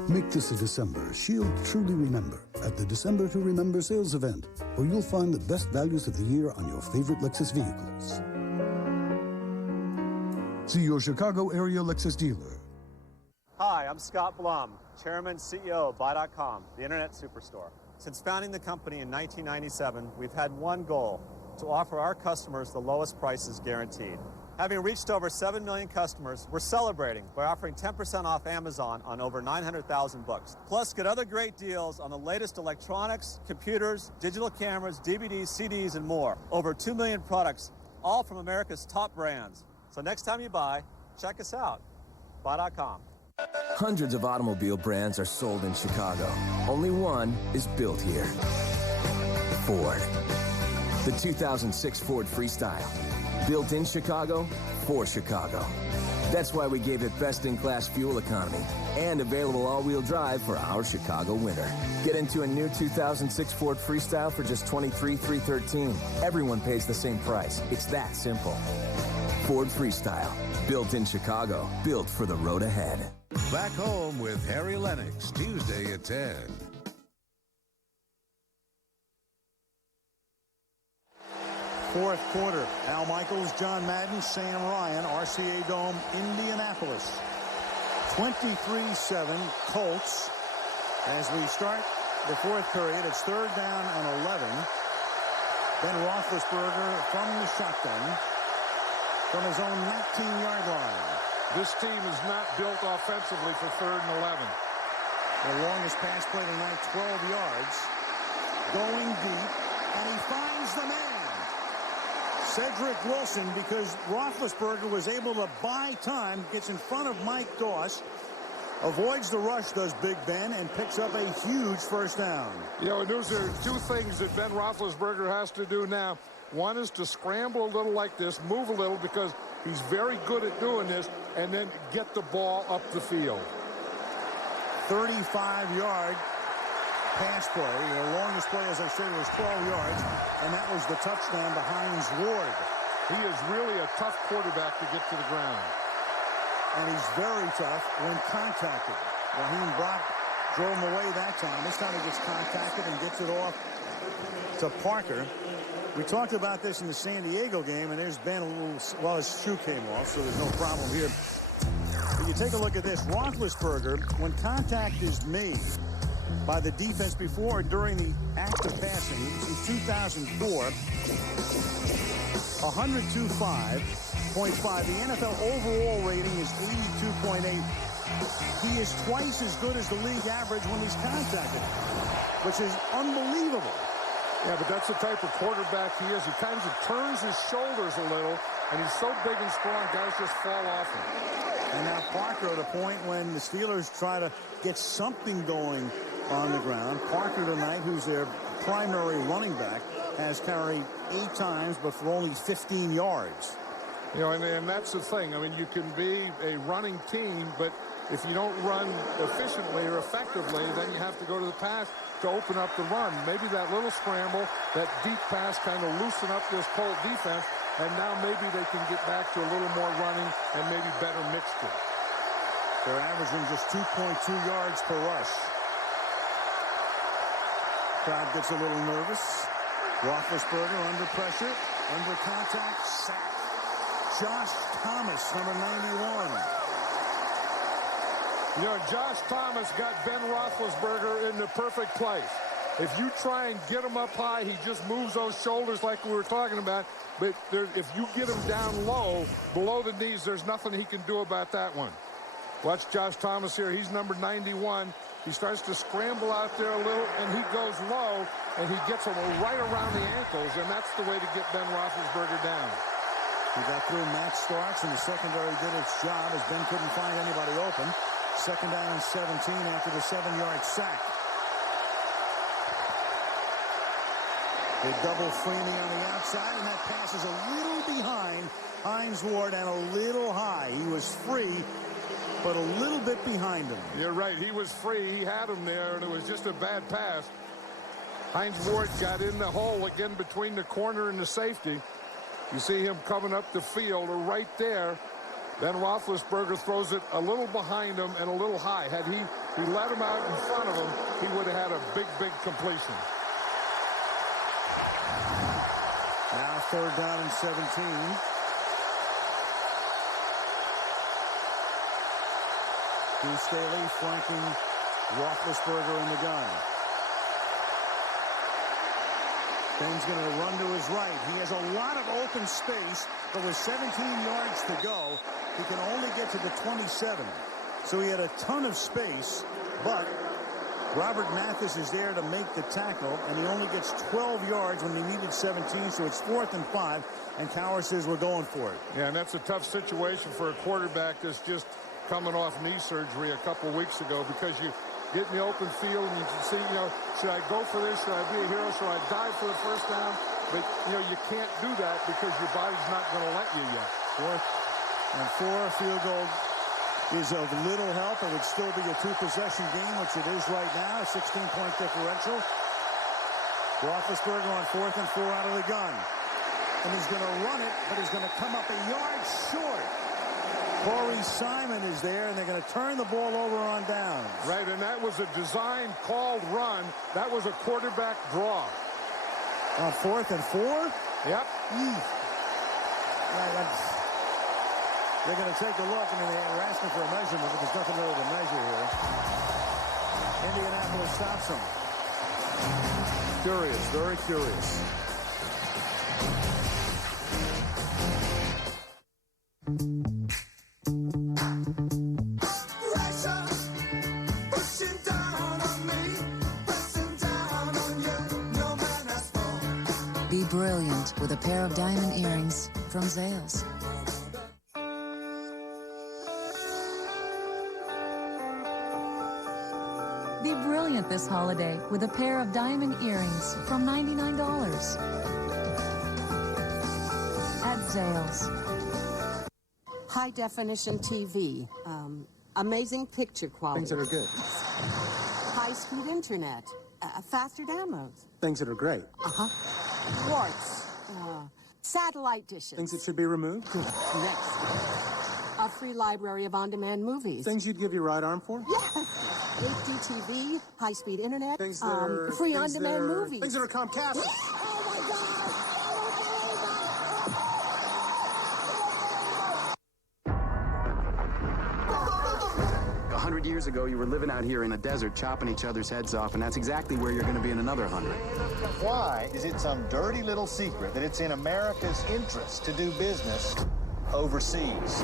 Make this a December she'll truly remember at the December to Remember sales event, where you'll find the best values of the year on your favorite Lexus vehicles. See your Chicago area Lexus dealer. Hi, I'm Scott Blum, Chairman, CEO of Buy.com, the Internet Superstore. Since founding the company in 1997, we've had one goal: to offer our customers the lowest prices guaranteed. Having reached over 7 million customers, we're celebrating by offering 10% off Amazon on over 900,000 books. Plus, get other great deals on the latest electronics, computers, digital cameras, DVDs, CDs, and more. Over 2 million products, all from America's top brands. So next time you buy, check us out. Buy.com. Hundreds of automobile brands are sold in Chicago. Only one is built here. Ford. The 2006 Ford Freestyle. Built in Chicago, for Chicago. That's why we gave it best-in-class fuel economy and available all-wheel drive for our Chicago winter. Get into a new 2006 Ford Freestyle for just $23,313. Everyone pays the same price. It's that simple. Ford Freestyle. Built in Chicago. Built for the road ahead. Back home with Harry Lennox, Tuesday at 10. Fourth quarter. Al Michaels, John Madden, Sam Ryan, RCA Dome, Indianapolis. 23-7 Colts. As we start the fourth period, it's third down and 11. Ben Roethlisberger from the shotgun from his own 19-yard line. This team is not built offensively for third and 11. The longest pass play tonight, 12 yards. Going deep, and he finds the man. Cedric Wilson, because Roethlisberger was able to buy time, gets in front of Mike Doss, avoids the rush, does Big Ben, and picks up a huge first down. You know, those are two things that Ben Roethlisberger has to do now. One is to scramble a little like this, move a little, because he's very good at doing this, and then get the ball up the field. 35-yard pass play. The longest play, as I said, was 12 yards, and that was the touchdown to Hines Ward. He is really a tough quarterback to get to the ground. and he's very tough when contacted. Raheem Brock drove him away that time. This time he gets contacted and gets it off to Parker. We talked about this in the San Diego game, and there's been a little, well, his shoe came off, so there's no problem here. But you take a look at this. Roethlisberger, when contact is made by the defense before or during the act of passing, since 2004, 102.5. The NFL overall rating is 82.8. He is twice as good as the league average when he's contacted, which is unbelievable. Yeah, but that's the type of quarterback he is. He kind of turns his shoulders a little, and he's so big and strong, guys just fall off him. And now Parker at a point when the Steelers try to get something going on the ground. Parker tonight, who's their primary running back, has carried 8 times, but for only 15 yards. You know, and that's the thing. I mean, you can be a running team, but if you don't run efficiently or effectively, then you have to go to the pass to open up the run. Maybe that little scramble, that deep pass kind of loosen up this Colt defense, and now maybe they can get back to a little more running and maybe better mixture. They're averaging just 2.2 yards per rush. Crowd gets a little nervous. Roethlisberger under pressure, under contact, sack. Josh Thomas, number 91. You know, Josh Thomas got Ben Roethlisberger in the perfect place. If you try and get him up high, he just moves those shoulders like we were talking about. But if you get him down low, below the knees, there's nothing he can do about that one. Watch Josh Thomas here. He's number 91. He starts to scramble out there a little, and he goes low, and he gets him right around the ankles, and that's the way to get Ben Roethlisberger down. He got through Matt Starks, and the secondary did its job as Ben couldn't find anybody open. Second down and 17 after the 7-yard sack. They double Freeney on the outside, and that pass is a little behind Hines Ward and a little high. He was free, but a little bit behind him. You're right. He was free. He had him there, and it was just a bad pass. Hines Ward got in the hole again between the corner and the safety. You see him coming up the field right there. Then Roethlisberger throws it a little behind him and a little high. Had he let him out in front of him, he would have had a big, big completion. Now third down and 17. Deuce Staley flanking Roethlisberger in the gun. Ben's going to run to his right. He has a lot of open space, but with 17 yards to go, he can only get to the 27. So he had a ton of space, but Robert Mathis is there to make the tackle, and he only gets 12 yards when he needed 17, so it's 4th and 5, and Cowher says we're going for it. Yeah, and that's a tough situation for a quarterback that's just coming off knee surgery a couple weeks ago, because you get in the open field and you can see, you know, should I go for this? Should I be a hero? Should I dive for the first down? But, you know, you can't do that because your body's not going to let you yet. 4th and 4, field goal is of little help. It would still be a 2-possession game, which it is right now, a 16-point differential. Roethlisberger on 4th and 4 out of the gun. And he's going to run it, but he's going to come up a yard short. Corey Simon is there, and they're going to turn the ball over on downs. Right, and that was a design called run. That was a quarterback draw. On 4th and 4? Yep. They're going to take a look. I mean, they're asking for a measurement, but there's nothing really to measure here. Indianapolis stops them. Curious, very curious. Be brilliant with a pair of diamond earrings from Zales. Be brilliant this holiday with a pair of diamond earrings from $99 at Zales. High-definition TV, amazing picture quality. Things that are good. High-speed internet, faster downloads. Things that are great. Warts, satellite dishes. Things that should be removed. Next. A free library of on-demand movies. Things you'd give your right arm for? Yes. HD TV, high-speed internet, Things that are... free on-demand movies. Things that are Comcast. Oh, my God! 100 years ago, you were living out here in the desert, chopping each other's heads off, and that's exactly where you're going to be in another 100. Why is it some dirty little secret that it's in America's interest to do business overseas?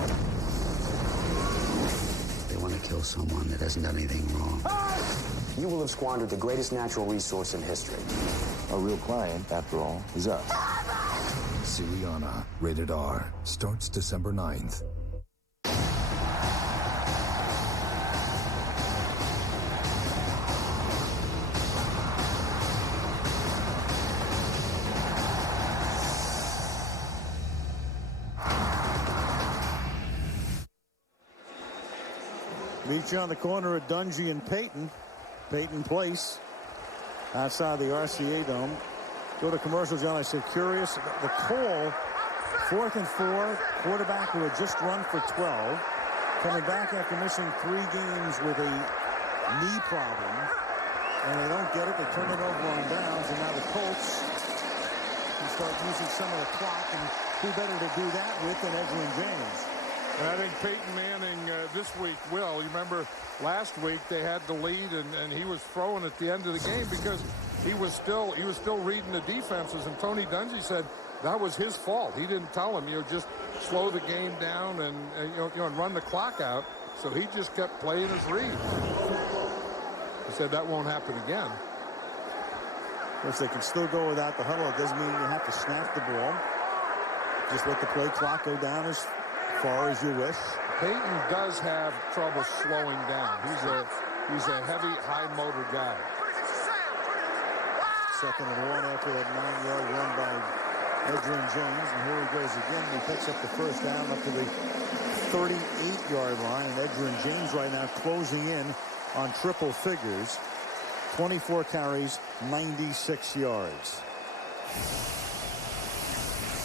They want to kill someone that hasn't done anything wrong. You will have squandered the greatest natural resource in history. A real client, after all, is us. Syriana, rated R, starts December 9th. Meet you on the corner of Dungy and Peyton Place, outside the RCA Dome. Go to commercial, John. I said, curious. The call, 4th and 4, quarterback who had just run for 12, coming back after missing 3 games with a knee problem, and they don't get it. They turn it over on downs, and now the Colts can start using some of the clock, and who better to do that with than Edgerrin James. And I think Peyton Manning this week will. You remember last week they had the lead, and he was throwing at the end of the game because he was still reading the defenses. And Tony Dungy said that was his fault. He didn't tell him, just slow the game down and and run the clock out. So he just kept playing his read. He said that won't happen again. Of course, they can still go without the huddle. It doesn't mean you have to snap the ball. Just let the play clock go down as far as you wish. Peyton does have trouble slowing down. He's a heavy, high motor guy. 2nd and 1 after that 9-yard run by Edgerrin James, and here he goes again. He picks up the first down up to the 38-yard line, and Edgerrin James right now closing in on triple figures. 24 carries, 96 yards.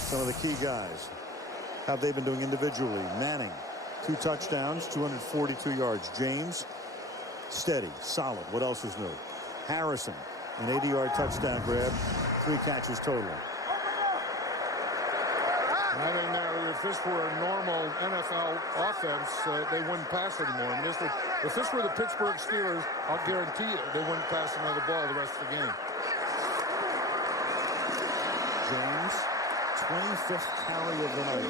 Some of the key guys. How have they been doing individually? Manning, 2 touchdowns, 242 yards. James, steady, solid. What else is new? Harrison, an 80-yard touchdown grab, 3 catches total. I think now if this were a normal NFL offense, they wouldn't pass anymore. And if this were the Pittsburgh Steelers, I'll guarantee you they wouldn't pass another ball the rest of the game. James, 25th carry of the night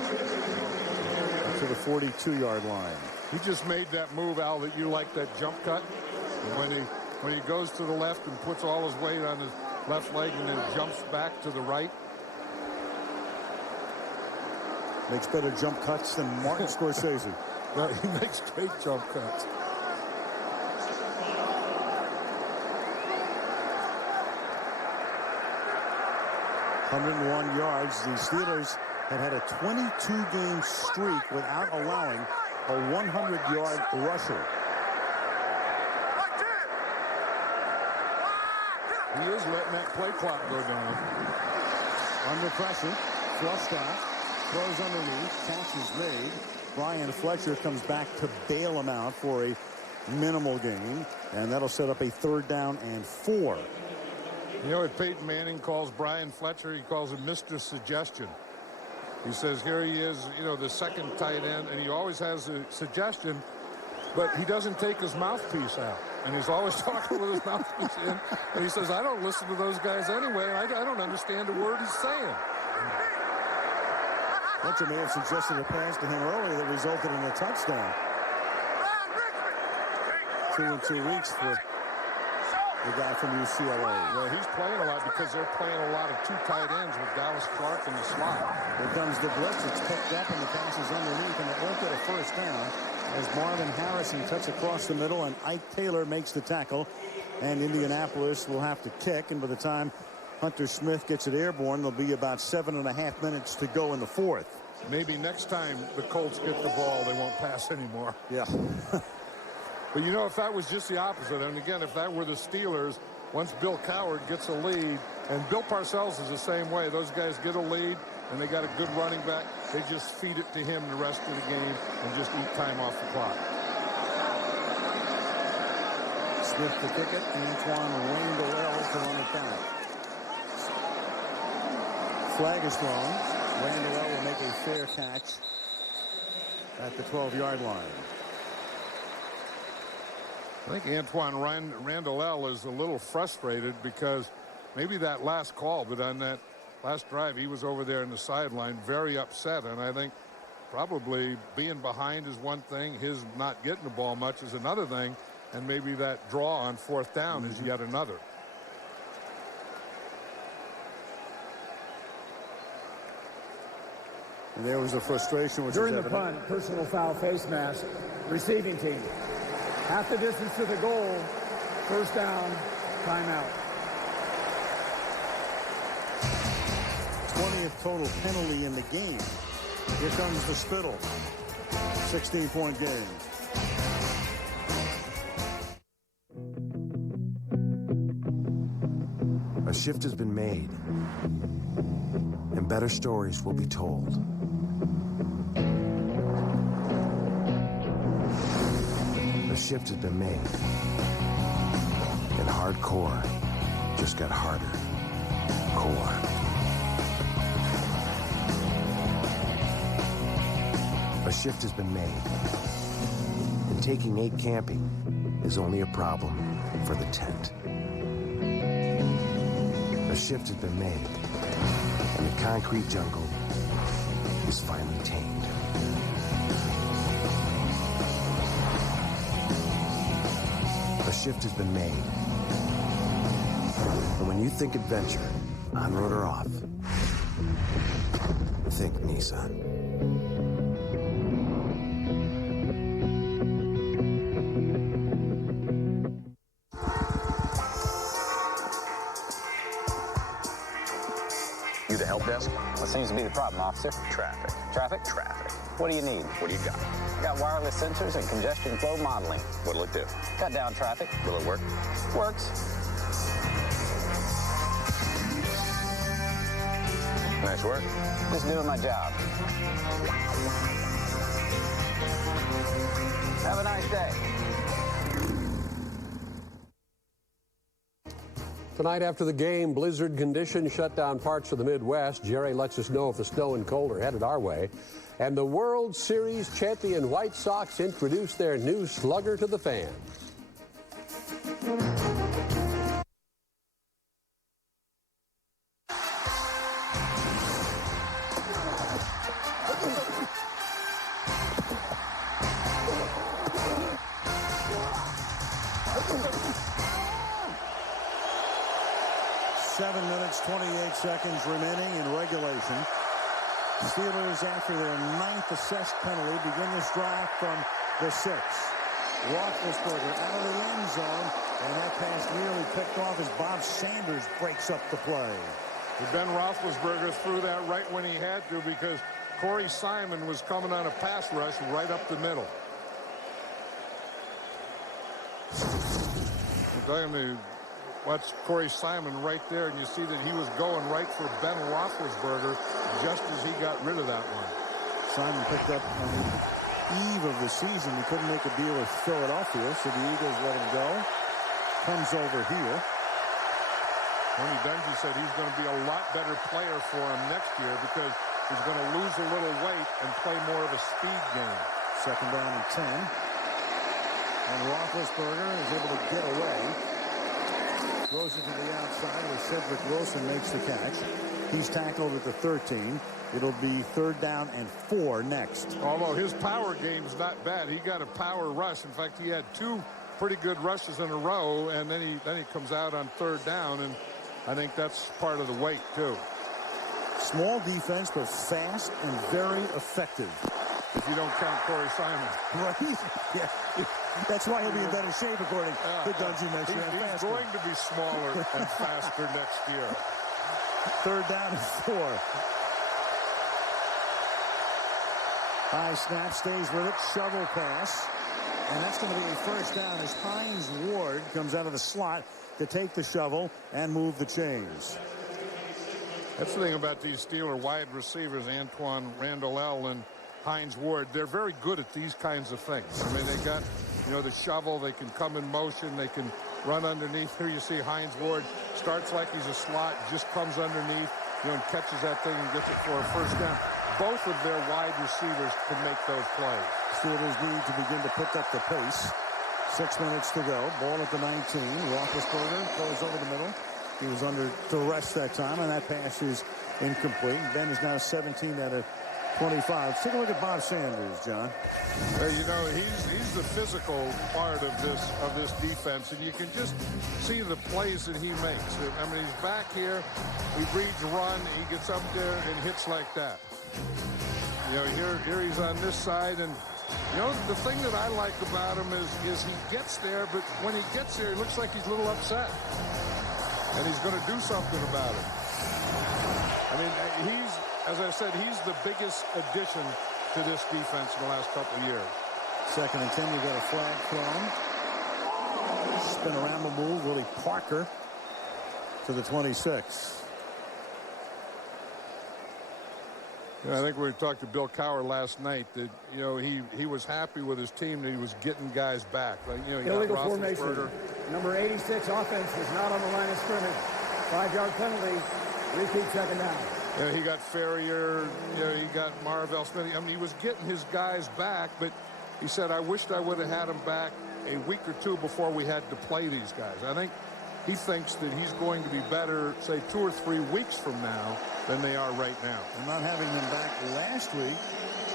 to the 42-yard line. He just made that move, Al, that you like, that jump cut. And when he goes to the left and puts all his weight on his left leg and then jumps back to the right. Makes better jump cuts than Martin Scorsese. No, he makes great jump cuts. .101 yards. The Steelers had a 22-game streak without allowing a 100-yard rusher. He is letting that play clock go down. Under pressure, flushed out, throws underneath, catch is made. Brian Fletcher comes back to bail him out for a minimal gain, and that'll set up a 3rd down and 4. You know what Peyton Manning calls Brian Fletcher? He calls him Mr. Suggestion. He says here he is, the second tight end, and he always has a suggestion, but he doesn't take his mouthpiece out. And he's always talking with his mouthpiece in. And he says, I don't listen to those guys anyway. I don't understand a word he's saying. Fletcher may have suggested a pass to him earlier that resulted in a touchdown. 2 in 2 weeks for the guy from UCLA. Well, he's playing a lot because they're playing a lot of 2 tight ends with Dallas Clark in the slot. Here comes the blitz. It's picked up and the pass is underneath, and it won't get a first down as Marvin Harrison cuts across the middle and Ike Taylor makes the tackle, and Indianapolis will have to kick, and by the time Hunter Smith gets it airborne, there'll be about 7.5 minutes to go in the 4th. Maybe next time the Colts get the ball, they won't pass anymore. Yeah. But if that was just the opposite, and again, if that were the Steelers, once Bill Coward gets a lead, and Bill Parcells is the same way, those guys get a lead, and they got a good running back, they just feed it to him the rest of the game and just eat time off the clock. Smith to kick it. Antoine Randall to run it back. Flag is thrown. Randall will make a fair catch at the 12-yard line. I think Antoine Randall is a little frustrated because maybe that last call, but on that last drive, he was over there in the sideline very upset. And I think probably being behind is one thing. His not getting the ball much is another thing. And maybe that draw on 4th down is yet another. And there was the frustration. Which during the punt, personal foul face mask, receiving team. Half the distance to the goal, 1st down, timeout. 20th total penalty in the game. Here comes the spittle. 16-point game. A shift has been made, and better stories will be told. A shift has been made, and hardcore just got harder. Core. A shift has been made, and taking 8 camping is only a problem for the tent. A shift has been made, and the concrete jungle is finally tamed. A shift has been made, and when you think adventure, on-road or off, think Nissan. You the help desk? What seems to be the problem, officer? Traffic. Traffic? Traffic. What do you need? What do you got? I got wireless sensors and congestion flow modeling. What'll it do? Cut down traffic. Will it work? Works. Nice work. Just doing my job. Have a nice day. Tonight after the game, blizzard conditions shut down parts of the Midwest. Jerry lets us know if the snow and cold are headed our way. And the World Series champion White Sox introduce their new slugger to the fans. Seconds remaining in regulation. Steelers, after their 9th assessed penalty, begin this drive from the 6. Roethlisberger out of the end zone, and that pass nearly picked off as Bob Sanders breaks up the play. Ben Roethlisberger threw that right when he had to because Corey Simon was coming on a pass rush right up the middle. I'm telling you, watch Corey Simon right there, and you see that he was going right for Ben Roethlisberger just as he got rid of that one. Simon picked up on the eve of the season. He couldn't make a deal with Philadelphia, so the Eagles let him go. Comes over here. Tony Dungy said he's going to be a lot better player for him next year because he's going to lose a little weight and play more of a speed game. 2nd down and 10. And Roethlisberger is able to get away. Throws it to the outside where Cedric Wilson makes the catch. He's tackled at the 13. It'll be 3rd down and 4 next. Although his power game's not bad. He got a power rush. In fact, he had 2 pretty good rushes in a row, and then he comes out on 3rd down, and I think that's part of the weight, too. Small defense, but fast and very effective. If you don't count Corey Simon. Right? Yeah. That's why he'll be in better shape, according to Dungy next year. He's going to be smaller and faster next year. 3rd down and 4. High snap, stays with it. Shovel pass. And that's going to be a 1st down as Hines Ward comes out of the slot to take the shovel and move the chains. That's the thing about these Steeler wide receivers, Antoine Randall and Hines Ward. They're very good at these kinds of things. I mean, they got, the shovel. They can come in motion. They can run underneath. Here you see Hines Ward starts like he's a slot, just comes underneath, and catches that thing and gets it for a first down. Both of their wide receivers can make those plays. Steelers need to begin to pick up the pace. 6 minutes to go. Ball at the 19. Roethlisberger goes over the middle. He was under duress that time, and that pass is incomplete. Ben is now 17 out of 25. Let's take a look at Bob Sanders, John. He's the physical part of this defense, and you can just see the plays that he makes. I mean, he's back here. He reads run. He gets up there and hits like that. Here he's on this side, and the thing that I like about him is he gets there, but when he gets there, he looks like he's a little upset, and he's going to do something about it. I mean, as I said, he's the biggest addition to this defense in the last couple of years. 2nd and 10, you got a flag thrown. Spin around the move, Willie Parker to the 26. I think we talked to Bill Cowher last night that, he was happy with his team that he was getting guys back. Illegal formation. Number 86 offense was not on the line of scrimmage. 5-yard penalty. Repeat 2nd down. He got Ferrier. He got Marvell Smith. I mean, he was getting his guys back, but he said, I wished I would have had them back a week or two before we had to play these guys. I think he thinks that he's going to be better, say, 2 or 3 weeks from now than they are right now. And not having them back last week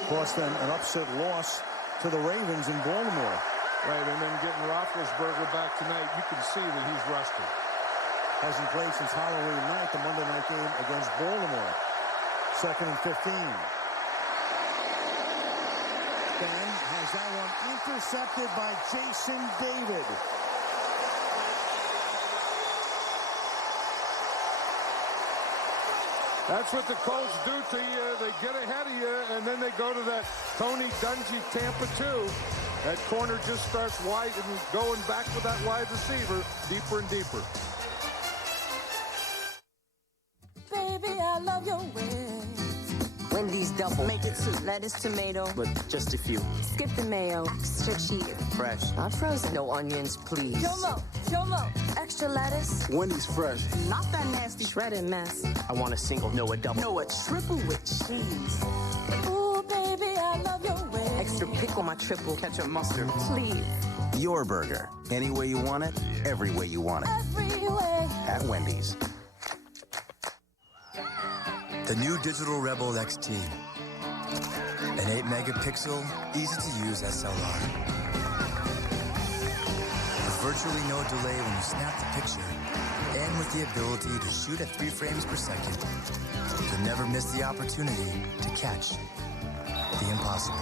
cost them an upset loss to the Ravens in Baltimore. Right, and then getting Roethlisberger back tonight, you can see that he's rusty. Hasn't played since Halloween night, the Monday night game against Baltimore. 2nd and 15. Ben has that one intercepted by Jason David. That's what the Colts do to you. They get ahead of you, and then they go to that Tony Dungy Tampa 2. That corner just starts wide and going back with that wide receiver deeper and deeper. Baby, I love your way. Wendy's double. Make it 2. Lettuce, tomato. But just a few. Skip the mayo. Extra cheese. Fresh. Not frozen. No onions, please. Jomo. Extra lettuce. Wendy's fresh. Not that nasty. Shredded mess. I want a single, no a double. No, a triple with cheese. Ooh, baby, I love your way. Extra pickle, my triple. Ketchup, mustard. Please. Your burger. Any way you want it, every way you want it. Every way. At Wendy's. The new Digital Rebel XT. An 8-megapixel, easy-to-use SLR. With virtually no delay when you snap the picture, and with the ability to shoot at 3 frames per second, you'll never miss the opportunity to catch the impossible.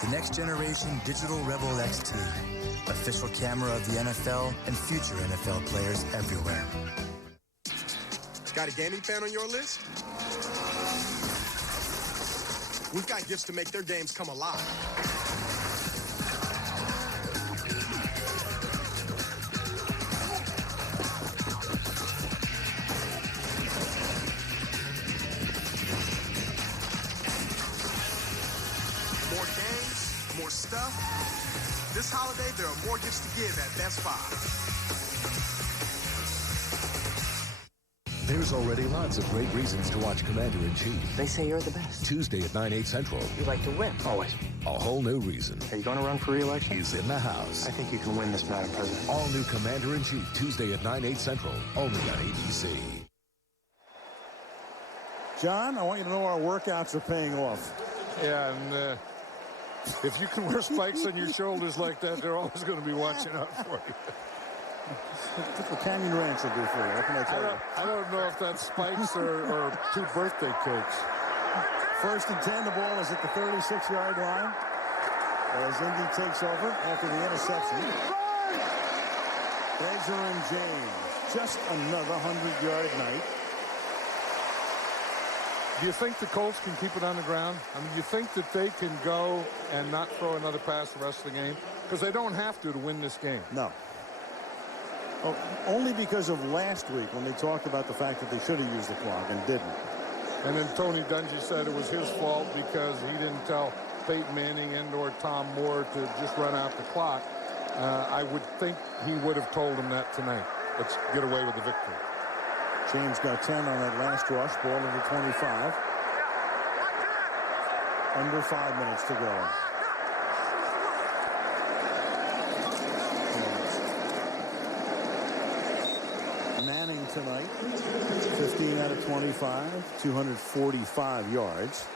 The next generation Digital Rebel XT. Official camera of the NFL and future NFL players everywhere. Got a gaming fan on your list? We've got gifts to make their games come alive. More games, more stuff. This holiday, there are more gifts to give at Best Buy. There's already lots of great reasons to watch Commander-in-Chief. They say you're the best. Tuesday at 9, 8 Central. You like to win. Always. A whole new reason. Are you going to run for re-election? He's in the house. I think you can win this, Madam President. All new Commander-in-Chief, Tuesday at 9, 8 Central. Only on ABC. John, I want you to know our workouts are paying off. Yeah, and if you can wear spikes on your shoulders like that, they're always going to be watching out for you. That's what Canyon Ranch will do for you. What can I tell you? I don't know if that's spikes or 2 birthday cakes. 1st and 10, the ball is at the 36-yard line as Indy takes over after the interception. Frazier and James, just another 100-yard night. Do you think the Colts can keep it on the ground? I mean, do you think that they can go and not throw another pass the rest of the game? Because they don't have to win this game. No. Oh, only because of last week when they talked about the fact that they should have used the clock and didn't. And then Tony Dungy said it was his fault because he didn't tell Peyton Manning and or Tom Moore to just run out the clock. I would think he would have told him that tonight. Let's get away with the victory. James got 10 on that last rush. Ball into 25. Under 5 minutes to go. Manning tonight, 15 out of 25, 245 yards.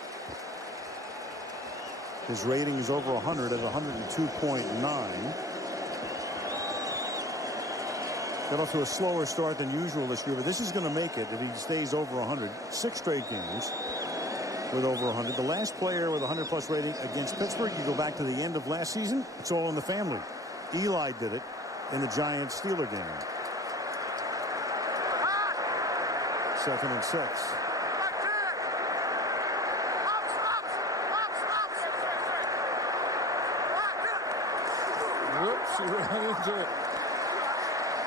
His rating is over 100 at 102.9. Got off to a slower start than usual this year, but this is going to make it if he stays over 100. 6 straight games with over 100. The last player with a 100-plus rating against Pittsburgh, you go back to the end of last season, it's all in the family. Eli did it in the Giants-Steeler game. 2nd and 6. Whoops, he ran into it.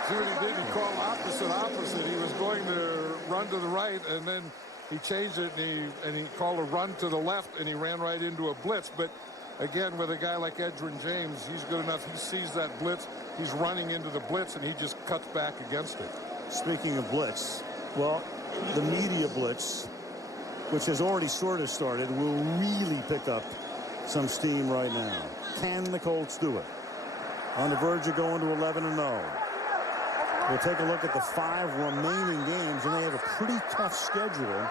See what he did? He called opposite. He was going to run to the right, and then he changed it, and he called a run to the left, and he ran right into a blitz. But again, with a guy like Edgerrin James, he's good enough. He sees that blitz. He's running into the blitz, and he just cuts back against it. Speaking of blitz, well, the media blitz, which has already sort of started, will really pick up some steam right now. Can the Colts do it? On the verge of going to 11-0. We'll take a look at the 5 remaining games, and they have a pretty tough schedule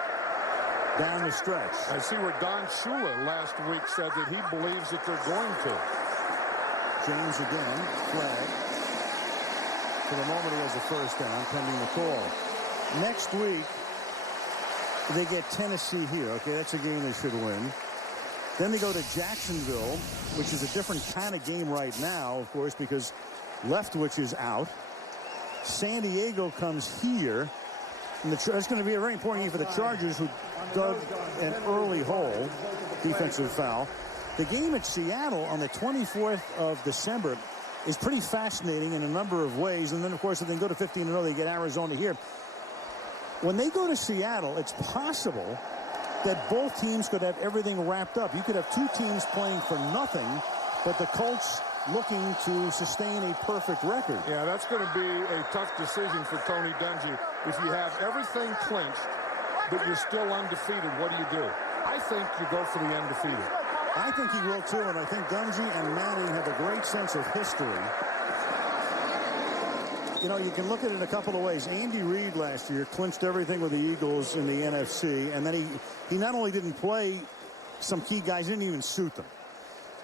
down the stretch. I see where Don Shula last week said that he believes that they're going to. James again, flag. For the moment, he has a first down, pending the call. Next week, they get Tennessee here. Okay, that's a game they should win. Then they go to Jacksonville, which is a different kind of game right now, of course, because Leftwich is out. San Diego comes here. And that's going to be a very important game for the Chargers, who dug an early hole, defensive foul. The game at Seattle on the 24th of December is pretty fascinating in a number of ways. And then, of course, if they go to 15-0, they get Arizona here. When they go to Seattle, it's possible that both teams could have everything wrapped up. You could have 2 teams playing for nothing, but the Colts looking to sustain a perfect record. Yeah, that's going to be a tough decision for Tony Dungy. If you have everything clinched, but you're still undefeated, what do? I think you go for the undefeated. I think he will, too, and I think Dungy and Manning have a great sense of history. You know, you can look at it a couple of ways. Andy Reid last year clinched everything with the Eagles in the NFC, and then he not only didn't play some key guys, didn't even suit them.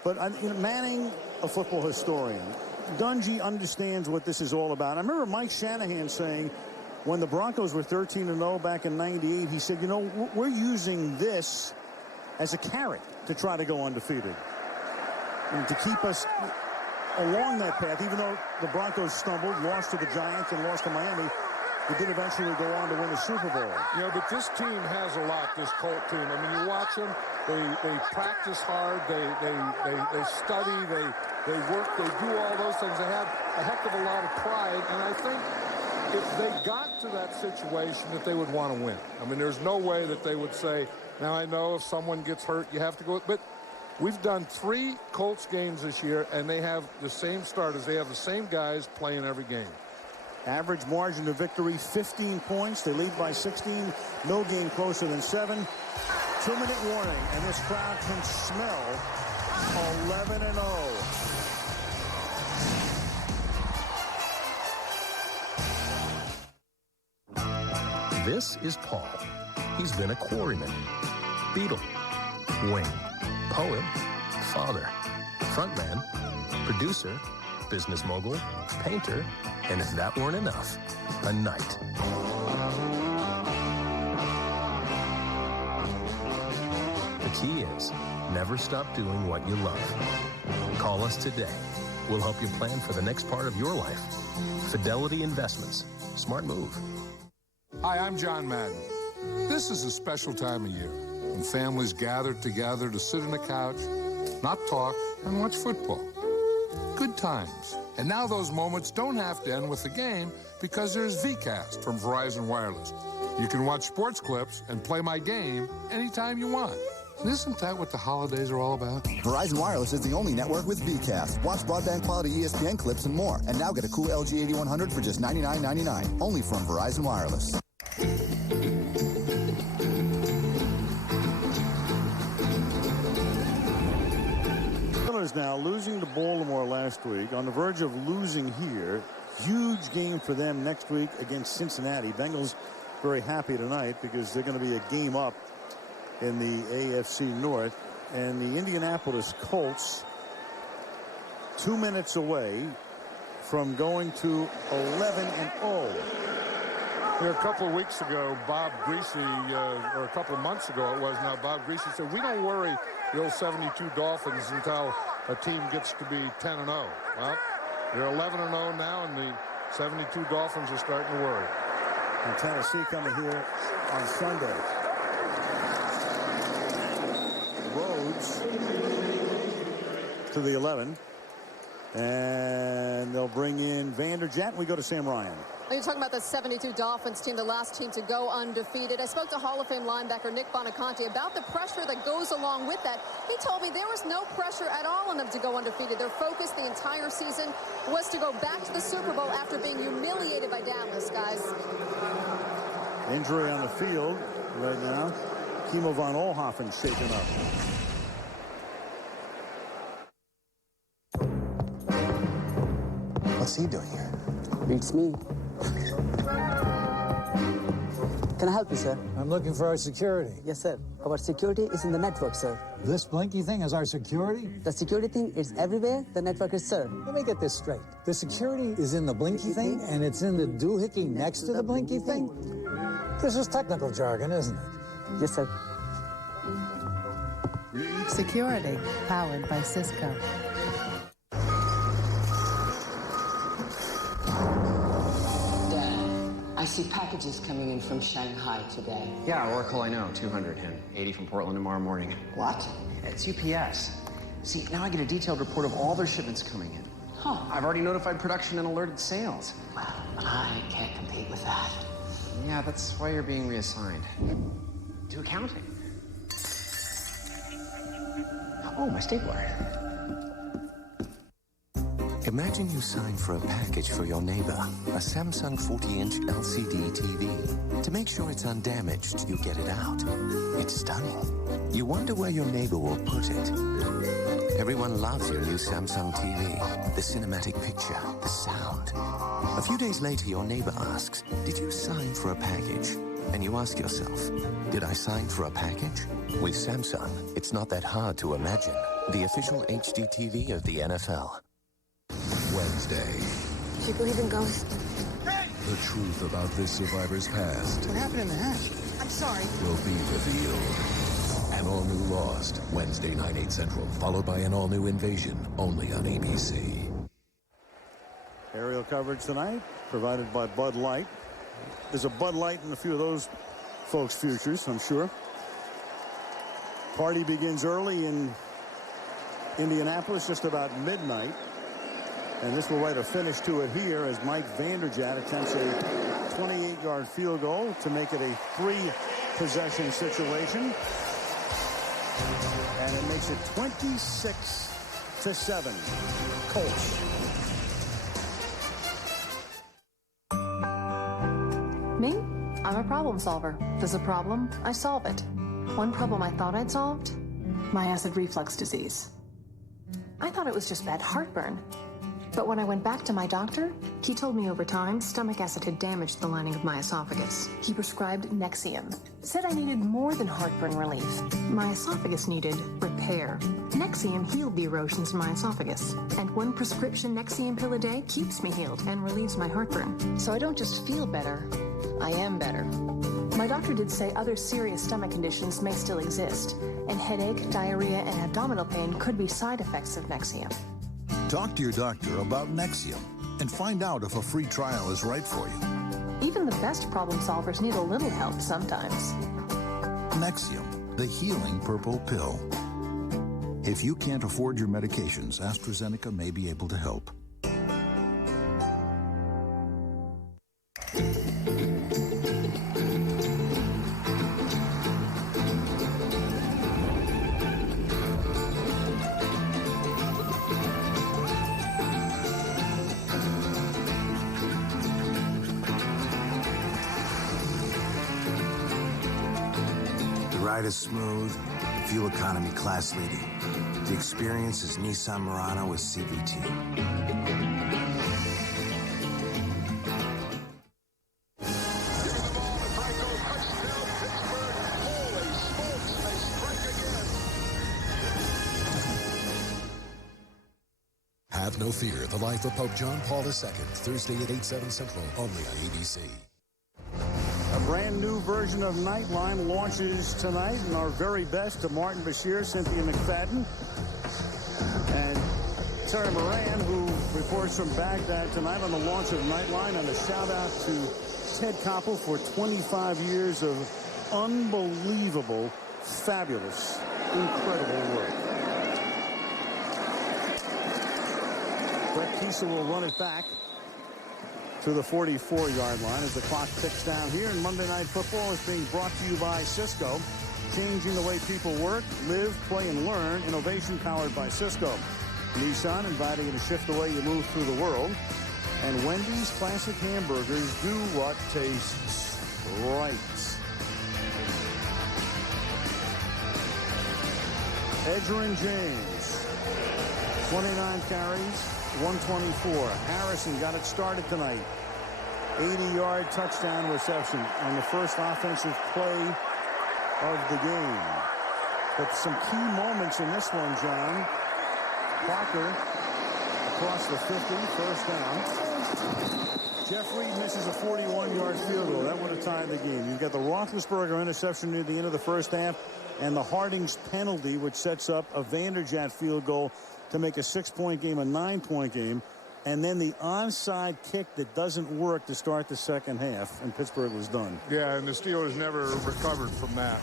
But you know, Manning, a football historian, Dungy understands what this is all about. I remember Mike Shanahan saying when the Broncos were 13-0 back in '98, he said, you know, we're using this as a carrot to try to go undefeated and to keep us along that path, even though the Broncos stumbled, lost to the Giants and lost to Miami. They did eventually go on to win the Super Bowl. You know, but this team has a lot, this Colt team. I mean, you watch them, they practice hard, they study, they work, they do all those things. They have a heck of a lot of pride, and I think if they got to that situation that they would want to win. I mean, there's no way that they would say, now I know if someone gets hurt, you have to go. But we've done 3 Colts games this year, and they have the same starters. They have the same guys playing every game. Average margin of victory, 15 points. They lead by 16. No game closer than 7. 2-minute warning, and this crowd can smell 11-0. This is Paul. He's been a quarryman, beetle, wing, poet, father, frontman, producer, business mogul, painter, and if that weren't enough, a knight. The key is never stop doing what you love. Call us today. We'll help you plan for the next part of your life. Fidelity Investments. Smart move. Hi, I'm John Madden. This is a special time of year when families gather together to sit on the couch, not talk, and watch football. Good times. And now those moments don't have to end with the game because there's VCast from Verizon Wireless. You can watch sports clips and play my game anytime you want. Isn't that what the holidays are all about? Verizon Wireless is the only network with VCast. Watch broadband quality ESPN clips and more. And now get a cool LG 8100 for just $99.99. Only from Verizon Wireless. Steelers now losing to Baltimore last week, on the verge of losing here. Huge game for them next week against Cincinnati. Bengals very happy tonight because they're going to be a game up in the AFC North. And the Indianapolis Colts 2 minutes away from going to 11-0. Here, a couple of weeks ago, Bob Greasy, or a couple of months ago it was now, Bob Greasy said, we don't worry the old 72 Dolphins until a team gets to be 10-0. Well, they're 11-0 now, and the 72 Dolphins are starting to worry. And Tennessee coming here on Sunday. Rhodes to the 11. And they'll bring in Vanderjagt. We go to Sam Ryan. You're talking about the 72 Dolphins team, the last team to go undefeated. I spoke to Hall of Fame linebacker Nick Bonaconte about the pressure that goes along with that. He told me there was no pressure at all on them to go undefeated. Their focus the entire season was to go back to the Super Bowl after being humiliated by Dallas, guys. Injury on the field right now. Kimo von Oelhoffen shaken up. What's he doing here? Beats me. Can I help you, sir? I'm looking for our security. Yes, sir. Our security is in the network, sir. This blinky thing is our security? The security thing is everywhere. The network is, sir. Let me get this straight. The security is in the blinky thing, and it's in the doohickey next to the blinky thing? This is technical jargon, isn't it? Yes, sir. Security, powered by Cisco. I see packages coming in from Shanghai today. Yeah, Oracle, I know. 200 and 80 from Portland tomorrow morning. What? It's UPS. See, now I get a detailed report of all their shipments coming in. Huh. I've already notified production and alerted sales. Well, I can't compete with that. Yeah, that's why you're being reassigned. To accounting. Oh, my stapler. Imagine you sign for a package for your neighbor, a Samsung 40-inch LCD TV. To make sure it's undamaged, you get it out. It's stunning. You wonder where your neighbor will put it. Everyone loves your new Samsung TV. The cinematic picture, the sound. A few days later, your neighbor asks, did you sign for a package? And you ask yourself, did I sign for a package? With Samsung, it's not that hard to imagine. The official HD TV of the NFL. Wednesday. Do you believe in ghosts? The truth about this survivor's past What happened in the hatch? I'm sorry. will be revealed. An all-new Lost, Wednesday night, 8 Central, followed by an all-new Invasion, only on ABC. Aerial coverage tonight, provided by Bud Light. There's a Bud Light in a few of those folks' futures, I'm sure. Party begins early in Indianapolis, just about midnight. And this will write a finish to it here as Mike Vanderjagt attempts a 28-yard field goal to make it a 3-possession situation. And it makes it 26-7. Colts. Me? I'm a problem solver. There's a problem, I solve it. One problem I thought I'd solved? My acid reflux disease. I thought it was just bad heartburn. But when I went back to my doctor, he told me over time stomach acid had damaged the lining of my esophagus. He prescribed Nexium. Said I needed more than heartburn relief. My esophagus needed repair. Nexium healed the erosions in my esophagus. And one prescription Nexium pill a day keeps me healed and relieves my heartburn. So I don't just feel better, I am better. My doctor did say other serious stomach conditions may still exist, and headache, diarrhea, and abdominal pain could be side effects of Nexium. Talk to your doctor about Nexium and find out if a free trial is right for you. Even the best problem solvers need a little help sometimes. Nexium, the healing purple pill. If you can't afford your medications, AstraZeneca may be able to help. The ride is smooth, the fuel economy class-leading. The experience is Nissan Murano with CVT. Have no fear. The life of Pope John Paul II, Thursday at 8/7 Central, only on ABC. A brand new version of Nightline launches tonight, and our very best to Martin Bashir, Cynthia McFadden, and Terry Moran, who reports from Baghdad tonight on the launch of Nightline, and a shout out to Ted Koppel for 25 years of unbelievable, fabulous, incredible work. Brett Kiesel will run it back to the 44-yard line as the clock ticks down here. And Monday Night Football is being brought to you by Cisco. Changing the way people work, live, play, and learn. Innovation powered by Cisco. Nissan inviting you to shift the way you move through the world. And Wendy's classic hamburgers do what tastes right. Edgerrin James, 29 carries, 124. Harrison got it started tonight. 80-yard touchdown reception on the first offensive play of the game. But some key moments in this one, John. Parker across the 50, first down. Jeff Reed misses a 41-yard field goal. That would have tied the game. You've got the Roethlisberger interception near the end of the first half and the Harding's penalty, which sets up a Vanderjagt field goal to make a 6-point game a 9-point game. And then the onside kick that doesn't work to start the second half, and Pittsburgh was done. Yeah, and the Steelers never recovered from that.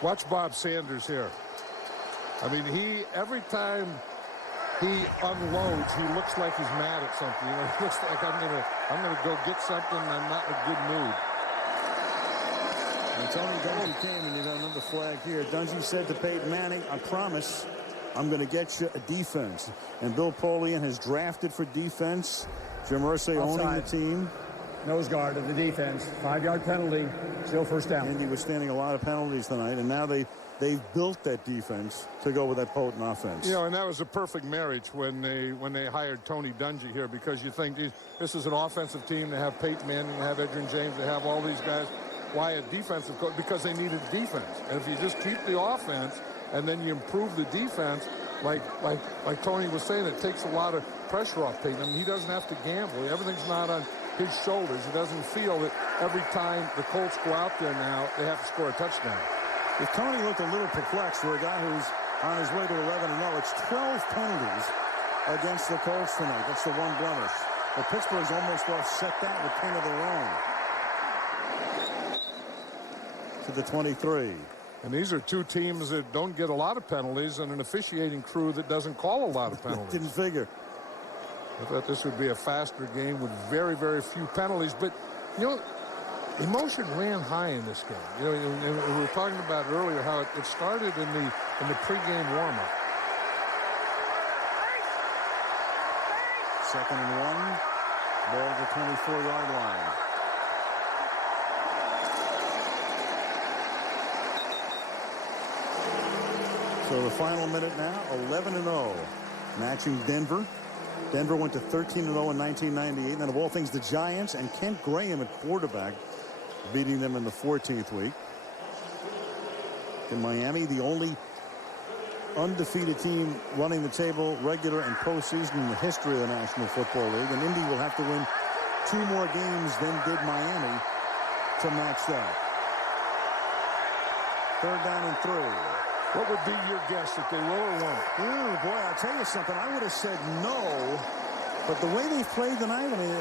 Watch Bob Sanders here. I mean, every time he unloads, he looks like he's mad at something. You know, he looks like I'm gonna go get something. I'm not in a good mood. And Tony Dungy came, and you got another flag here. Dungy said to Peyton Manning, "I promise I'm going to get you a defense." And Bill Polian has drafted for defense. Jim Irsay owning the team. Nose guard of the defense. 5-yard penalty. Still first down. Indy was standing a lot of penalties tonight, and now they've built that defense to go with that potent offense. You know, and that was a perfect marriage when they hired Tony Dungy here, because you think this is an offensive team. They have Peyton Manning, they have Edgerrin James, they have all these guys. Why a defensive coach? Because they needed defense. And if you just keep the offense and then you improve the defense, like Tony was saying, it takes a lot of pressure off Peyton. I mean, he doesn't have to gamble. Everything's not on his shoulders. He doesn't feel that every time the Colts go out there now, they have to score a touchdown. If Tony looked a little perplexed for a guy who's on his way to 11-0, it's 12 penalties against the Colts tonight. That's the one blemish. But Pittsburgh's almost offset that with 10 of their own. To the 23. And these are two teams that don't get a lot of penalties and an officiating crew that doesn't call a lot of penalties. Didn't figure. I thought this would be a faster game with very, very few penalties. But, you know, emotion ran high in this game. You know, and we were talking about earlier how it started in the pregame warm-up. 2nd and 1. Ball at the 24-yard line. So the final minute now, 11-0, matching Denver. Denver went to 13-0 in 1998. And then of all things, the Giants and Kent Graham at quarterback beating them in the 14th week. In Miami, the only undefeated team running the table regular and postseason in the history of the National Football League. And Indy will have to win 2 more games than did Miami to match that. 3rd down and 3. What would be your guess that they will or won't? Oh, boy, I'll tell you something. I would have said no. But the way they've played tonight, I mean,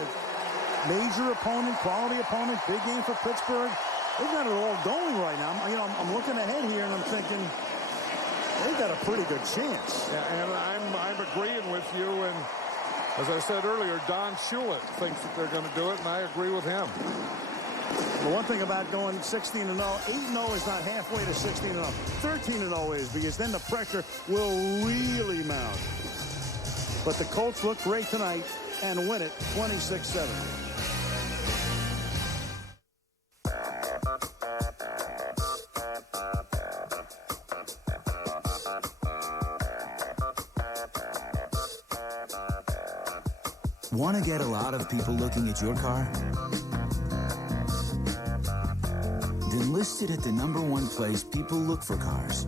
major opponent, quality opponent, big game for Pittsburgh. They've got it all going right now. I'm looking ahead here, and I'm thinking, They got a pretty good chance. Yeah, and I'm agreeing with you. And as I said earlier, Don Shulett thinks that they're going to do it, and I agree with him. The one thing about going 16-0, 8-0 is not halfway to 16-0. 13-0 is, because then the pressure will really mount. But the Colts look great tonight and win it 26-7. Want to get a lot of people looking at your car? Then list it at the #1 place people look for cars.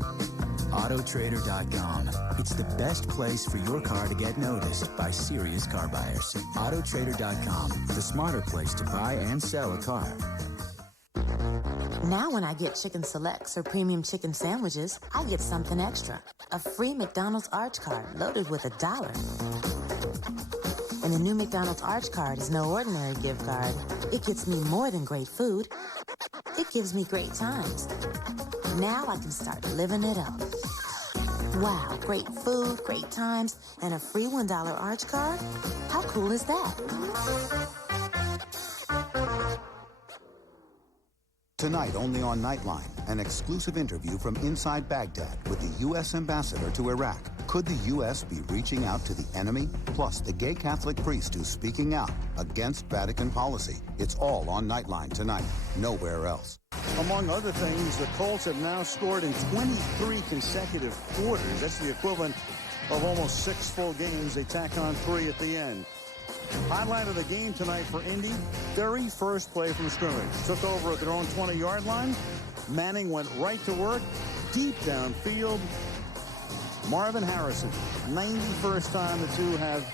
Autotrader.com. It's the best place for your car to get noticed by serious car buyers. Autotrader.com, the smarter place to buy and sell a car. Now when I get chicken selects or premium chicken sandwiches, I get something extra. A free McDonald's Arch Card loaded with $1. And the new McDonald's Arch Card is no ordinary gift card. It gets me more than great food. It gives me great times. Now I can start living it up. Wow, great food, great times, and a free $1 Arch Card? How cool is that? Tonight, only on Nightline, an exclusive interview from inside Baghdad with the U.S. ambassador to Iraq. Could the U.S. be reaching out to the enemy? Plus, the gay Catholic priest who's speaking out against Vatican policy. It's all on Nightline tonight, nowhere else. Among other things, the Colts have now scored in 23 consecutive quarters. That's the equivalent of almost 6 full games. They tack on 3 at the end. Highlight of the game tonight for Indy, very first play from scrimmage. Took over at their own 20-yard line. Manning went right to work, deep downfield. Marvin Harrison, 91st time the two have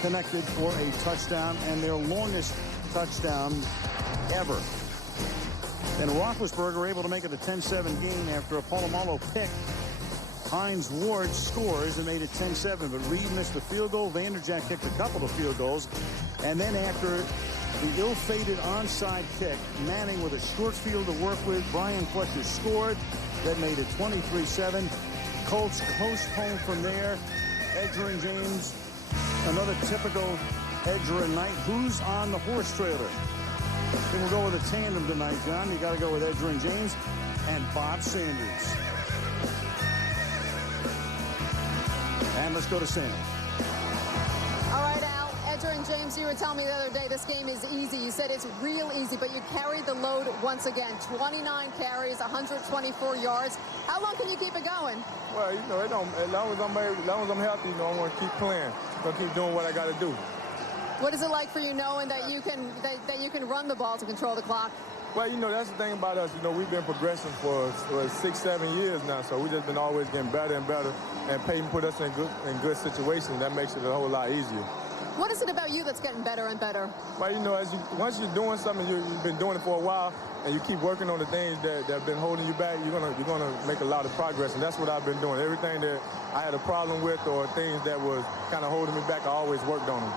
connected for a touchdown, and their longest touchdown ever. And Roethlisberger able to make it a 10-7 game after a Polamalu pick. Hines Ward scores and made it 10-7, but Reed missed the field goal. Vanderjagt kicked a couple of field goals. And then after the ill-fated onside kick, Manning with a short field to work with. Brian Fletcher scored. That made it 23-7. Colts coast home from there. Edgerrin James, another typical Edgerrin night. Who's on the horse trailer? I think we'll go with a tandem tonight, John. You got to go with Edgerrin James and Bob Sanders. And let's go to Sam. All right, Al. Edgerrin James, you were telling me the other day this game is easy. You said it's real easy, but you carried the load once again. 29 carries, 124 yards. How long can you keep it going? Well, you know, as long as I'm healthy, you know, I'm going to keep playing. I'm going to keep doing what I got to do. What is it like for you knowing that you can run the ball to control the clock? Well, you know, that's the thing about us. You know, we've been progressing for 6-7 years now, so we've just been always getting better and better. And Peyton put us in good situations. That makes it a whole lot easier. What is it about you that's getting better and better? Well, you know, once you're doing something, you've been doing it for a while, and you keep working on the things that have been holding you back, you're gonna make a lot of progress, and that's what I've been doing. Everything that I had a problem with or things that was kind of holding me back, I always worked on them.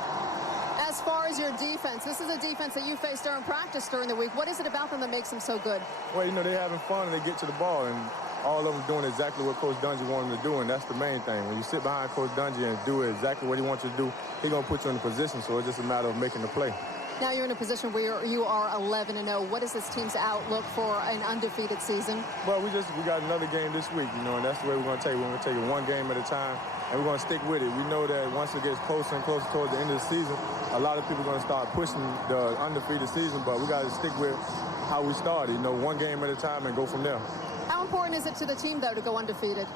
As far as your defense, this is a defense that you faced during practice during the week. What is it about them that makes them so good? Well, you know, they're having fun and they get to the ball, and all of them doing exactly what Coach Dungy wanted them to do, and that's the main thing. When you sit behind Coach Dungy and do exactly what he wants you to do, he's going to put you in a position, so it's just a matter of making the play. Now you're in a position where you are 11-0. What is this team's outlook for an undefeated season? Well, we got another game this week, you know, and that's the way we're going to take it. We're going to take it one game at a time, and we're going to stick with it. We know that once it gets closer and closer towards the end of the season, a lot of people are going to start pushing the undefeated season, but we got to stick with how we started, you know, one game at a time and go from there. How important is it to the team, though, to go undefeated?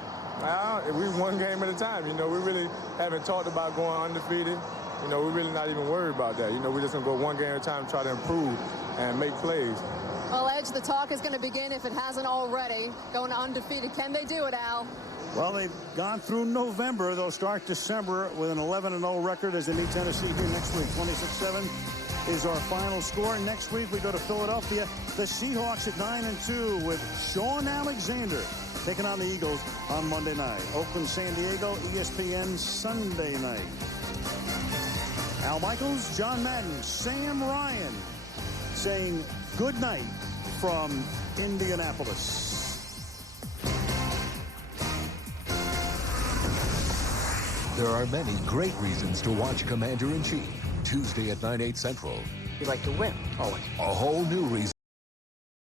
We one game at a time. You know, we really haven't talked about going undefeated. You know, we're really not even worried about that. You know, we're just going to go one game at a time, try to improve and make plays. Well, Edge, the talk is going to begin if it hasn't already. Going undefeated. Can they do it, Al? Well, they've gone through November. They'll start December with an 11-0 record as they meet Tennessee here next week. 26-7 is our final score. Next week, we go to Philadelphia. The Seahawks at 9-2 with Sean Alexander taking on the Eagles on Monday night. Oakland, San Diego, ESPN Sunday night. Al Michaels, John Madden, Sam Ryan saying good night from Indianapolis. There are many great reasons to watch Commander-in-Chief. Tuesday at 9, 8 Central. You like to win, always. A whole new reason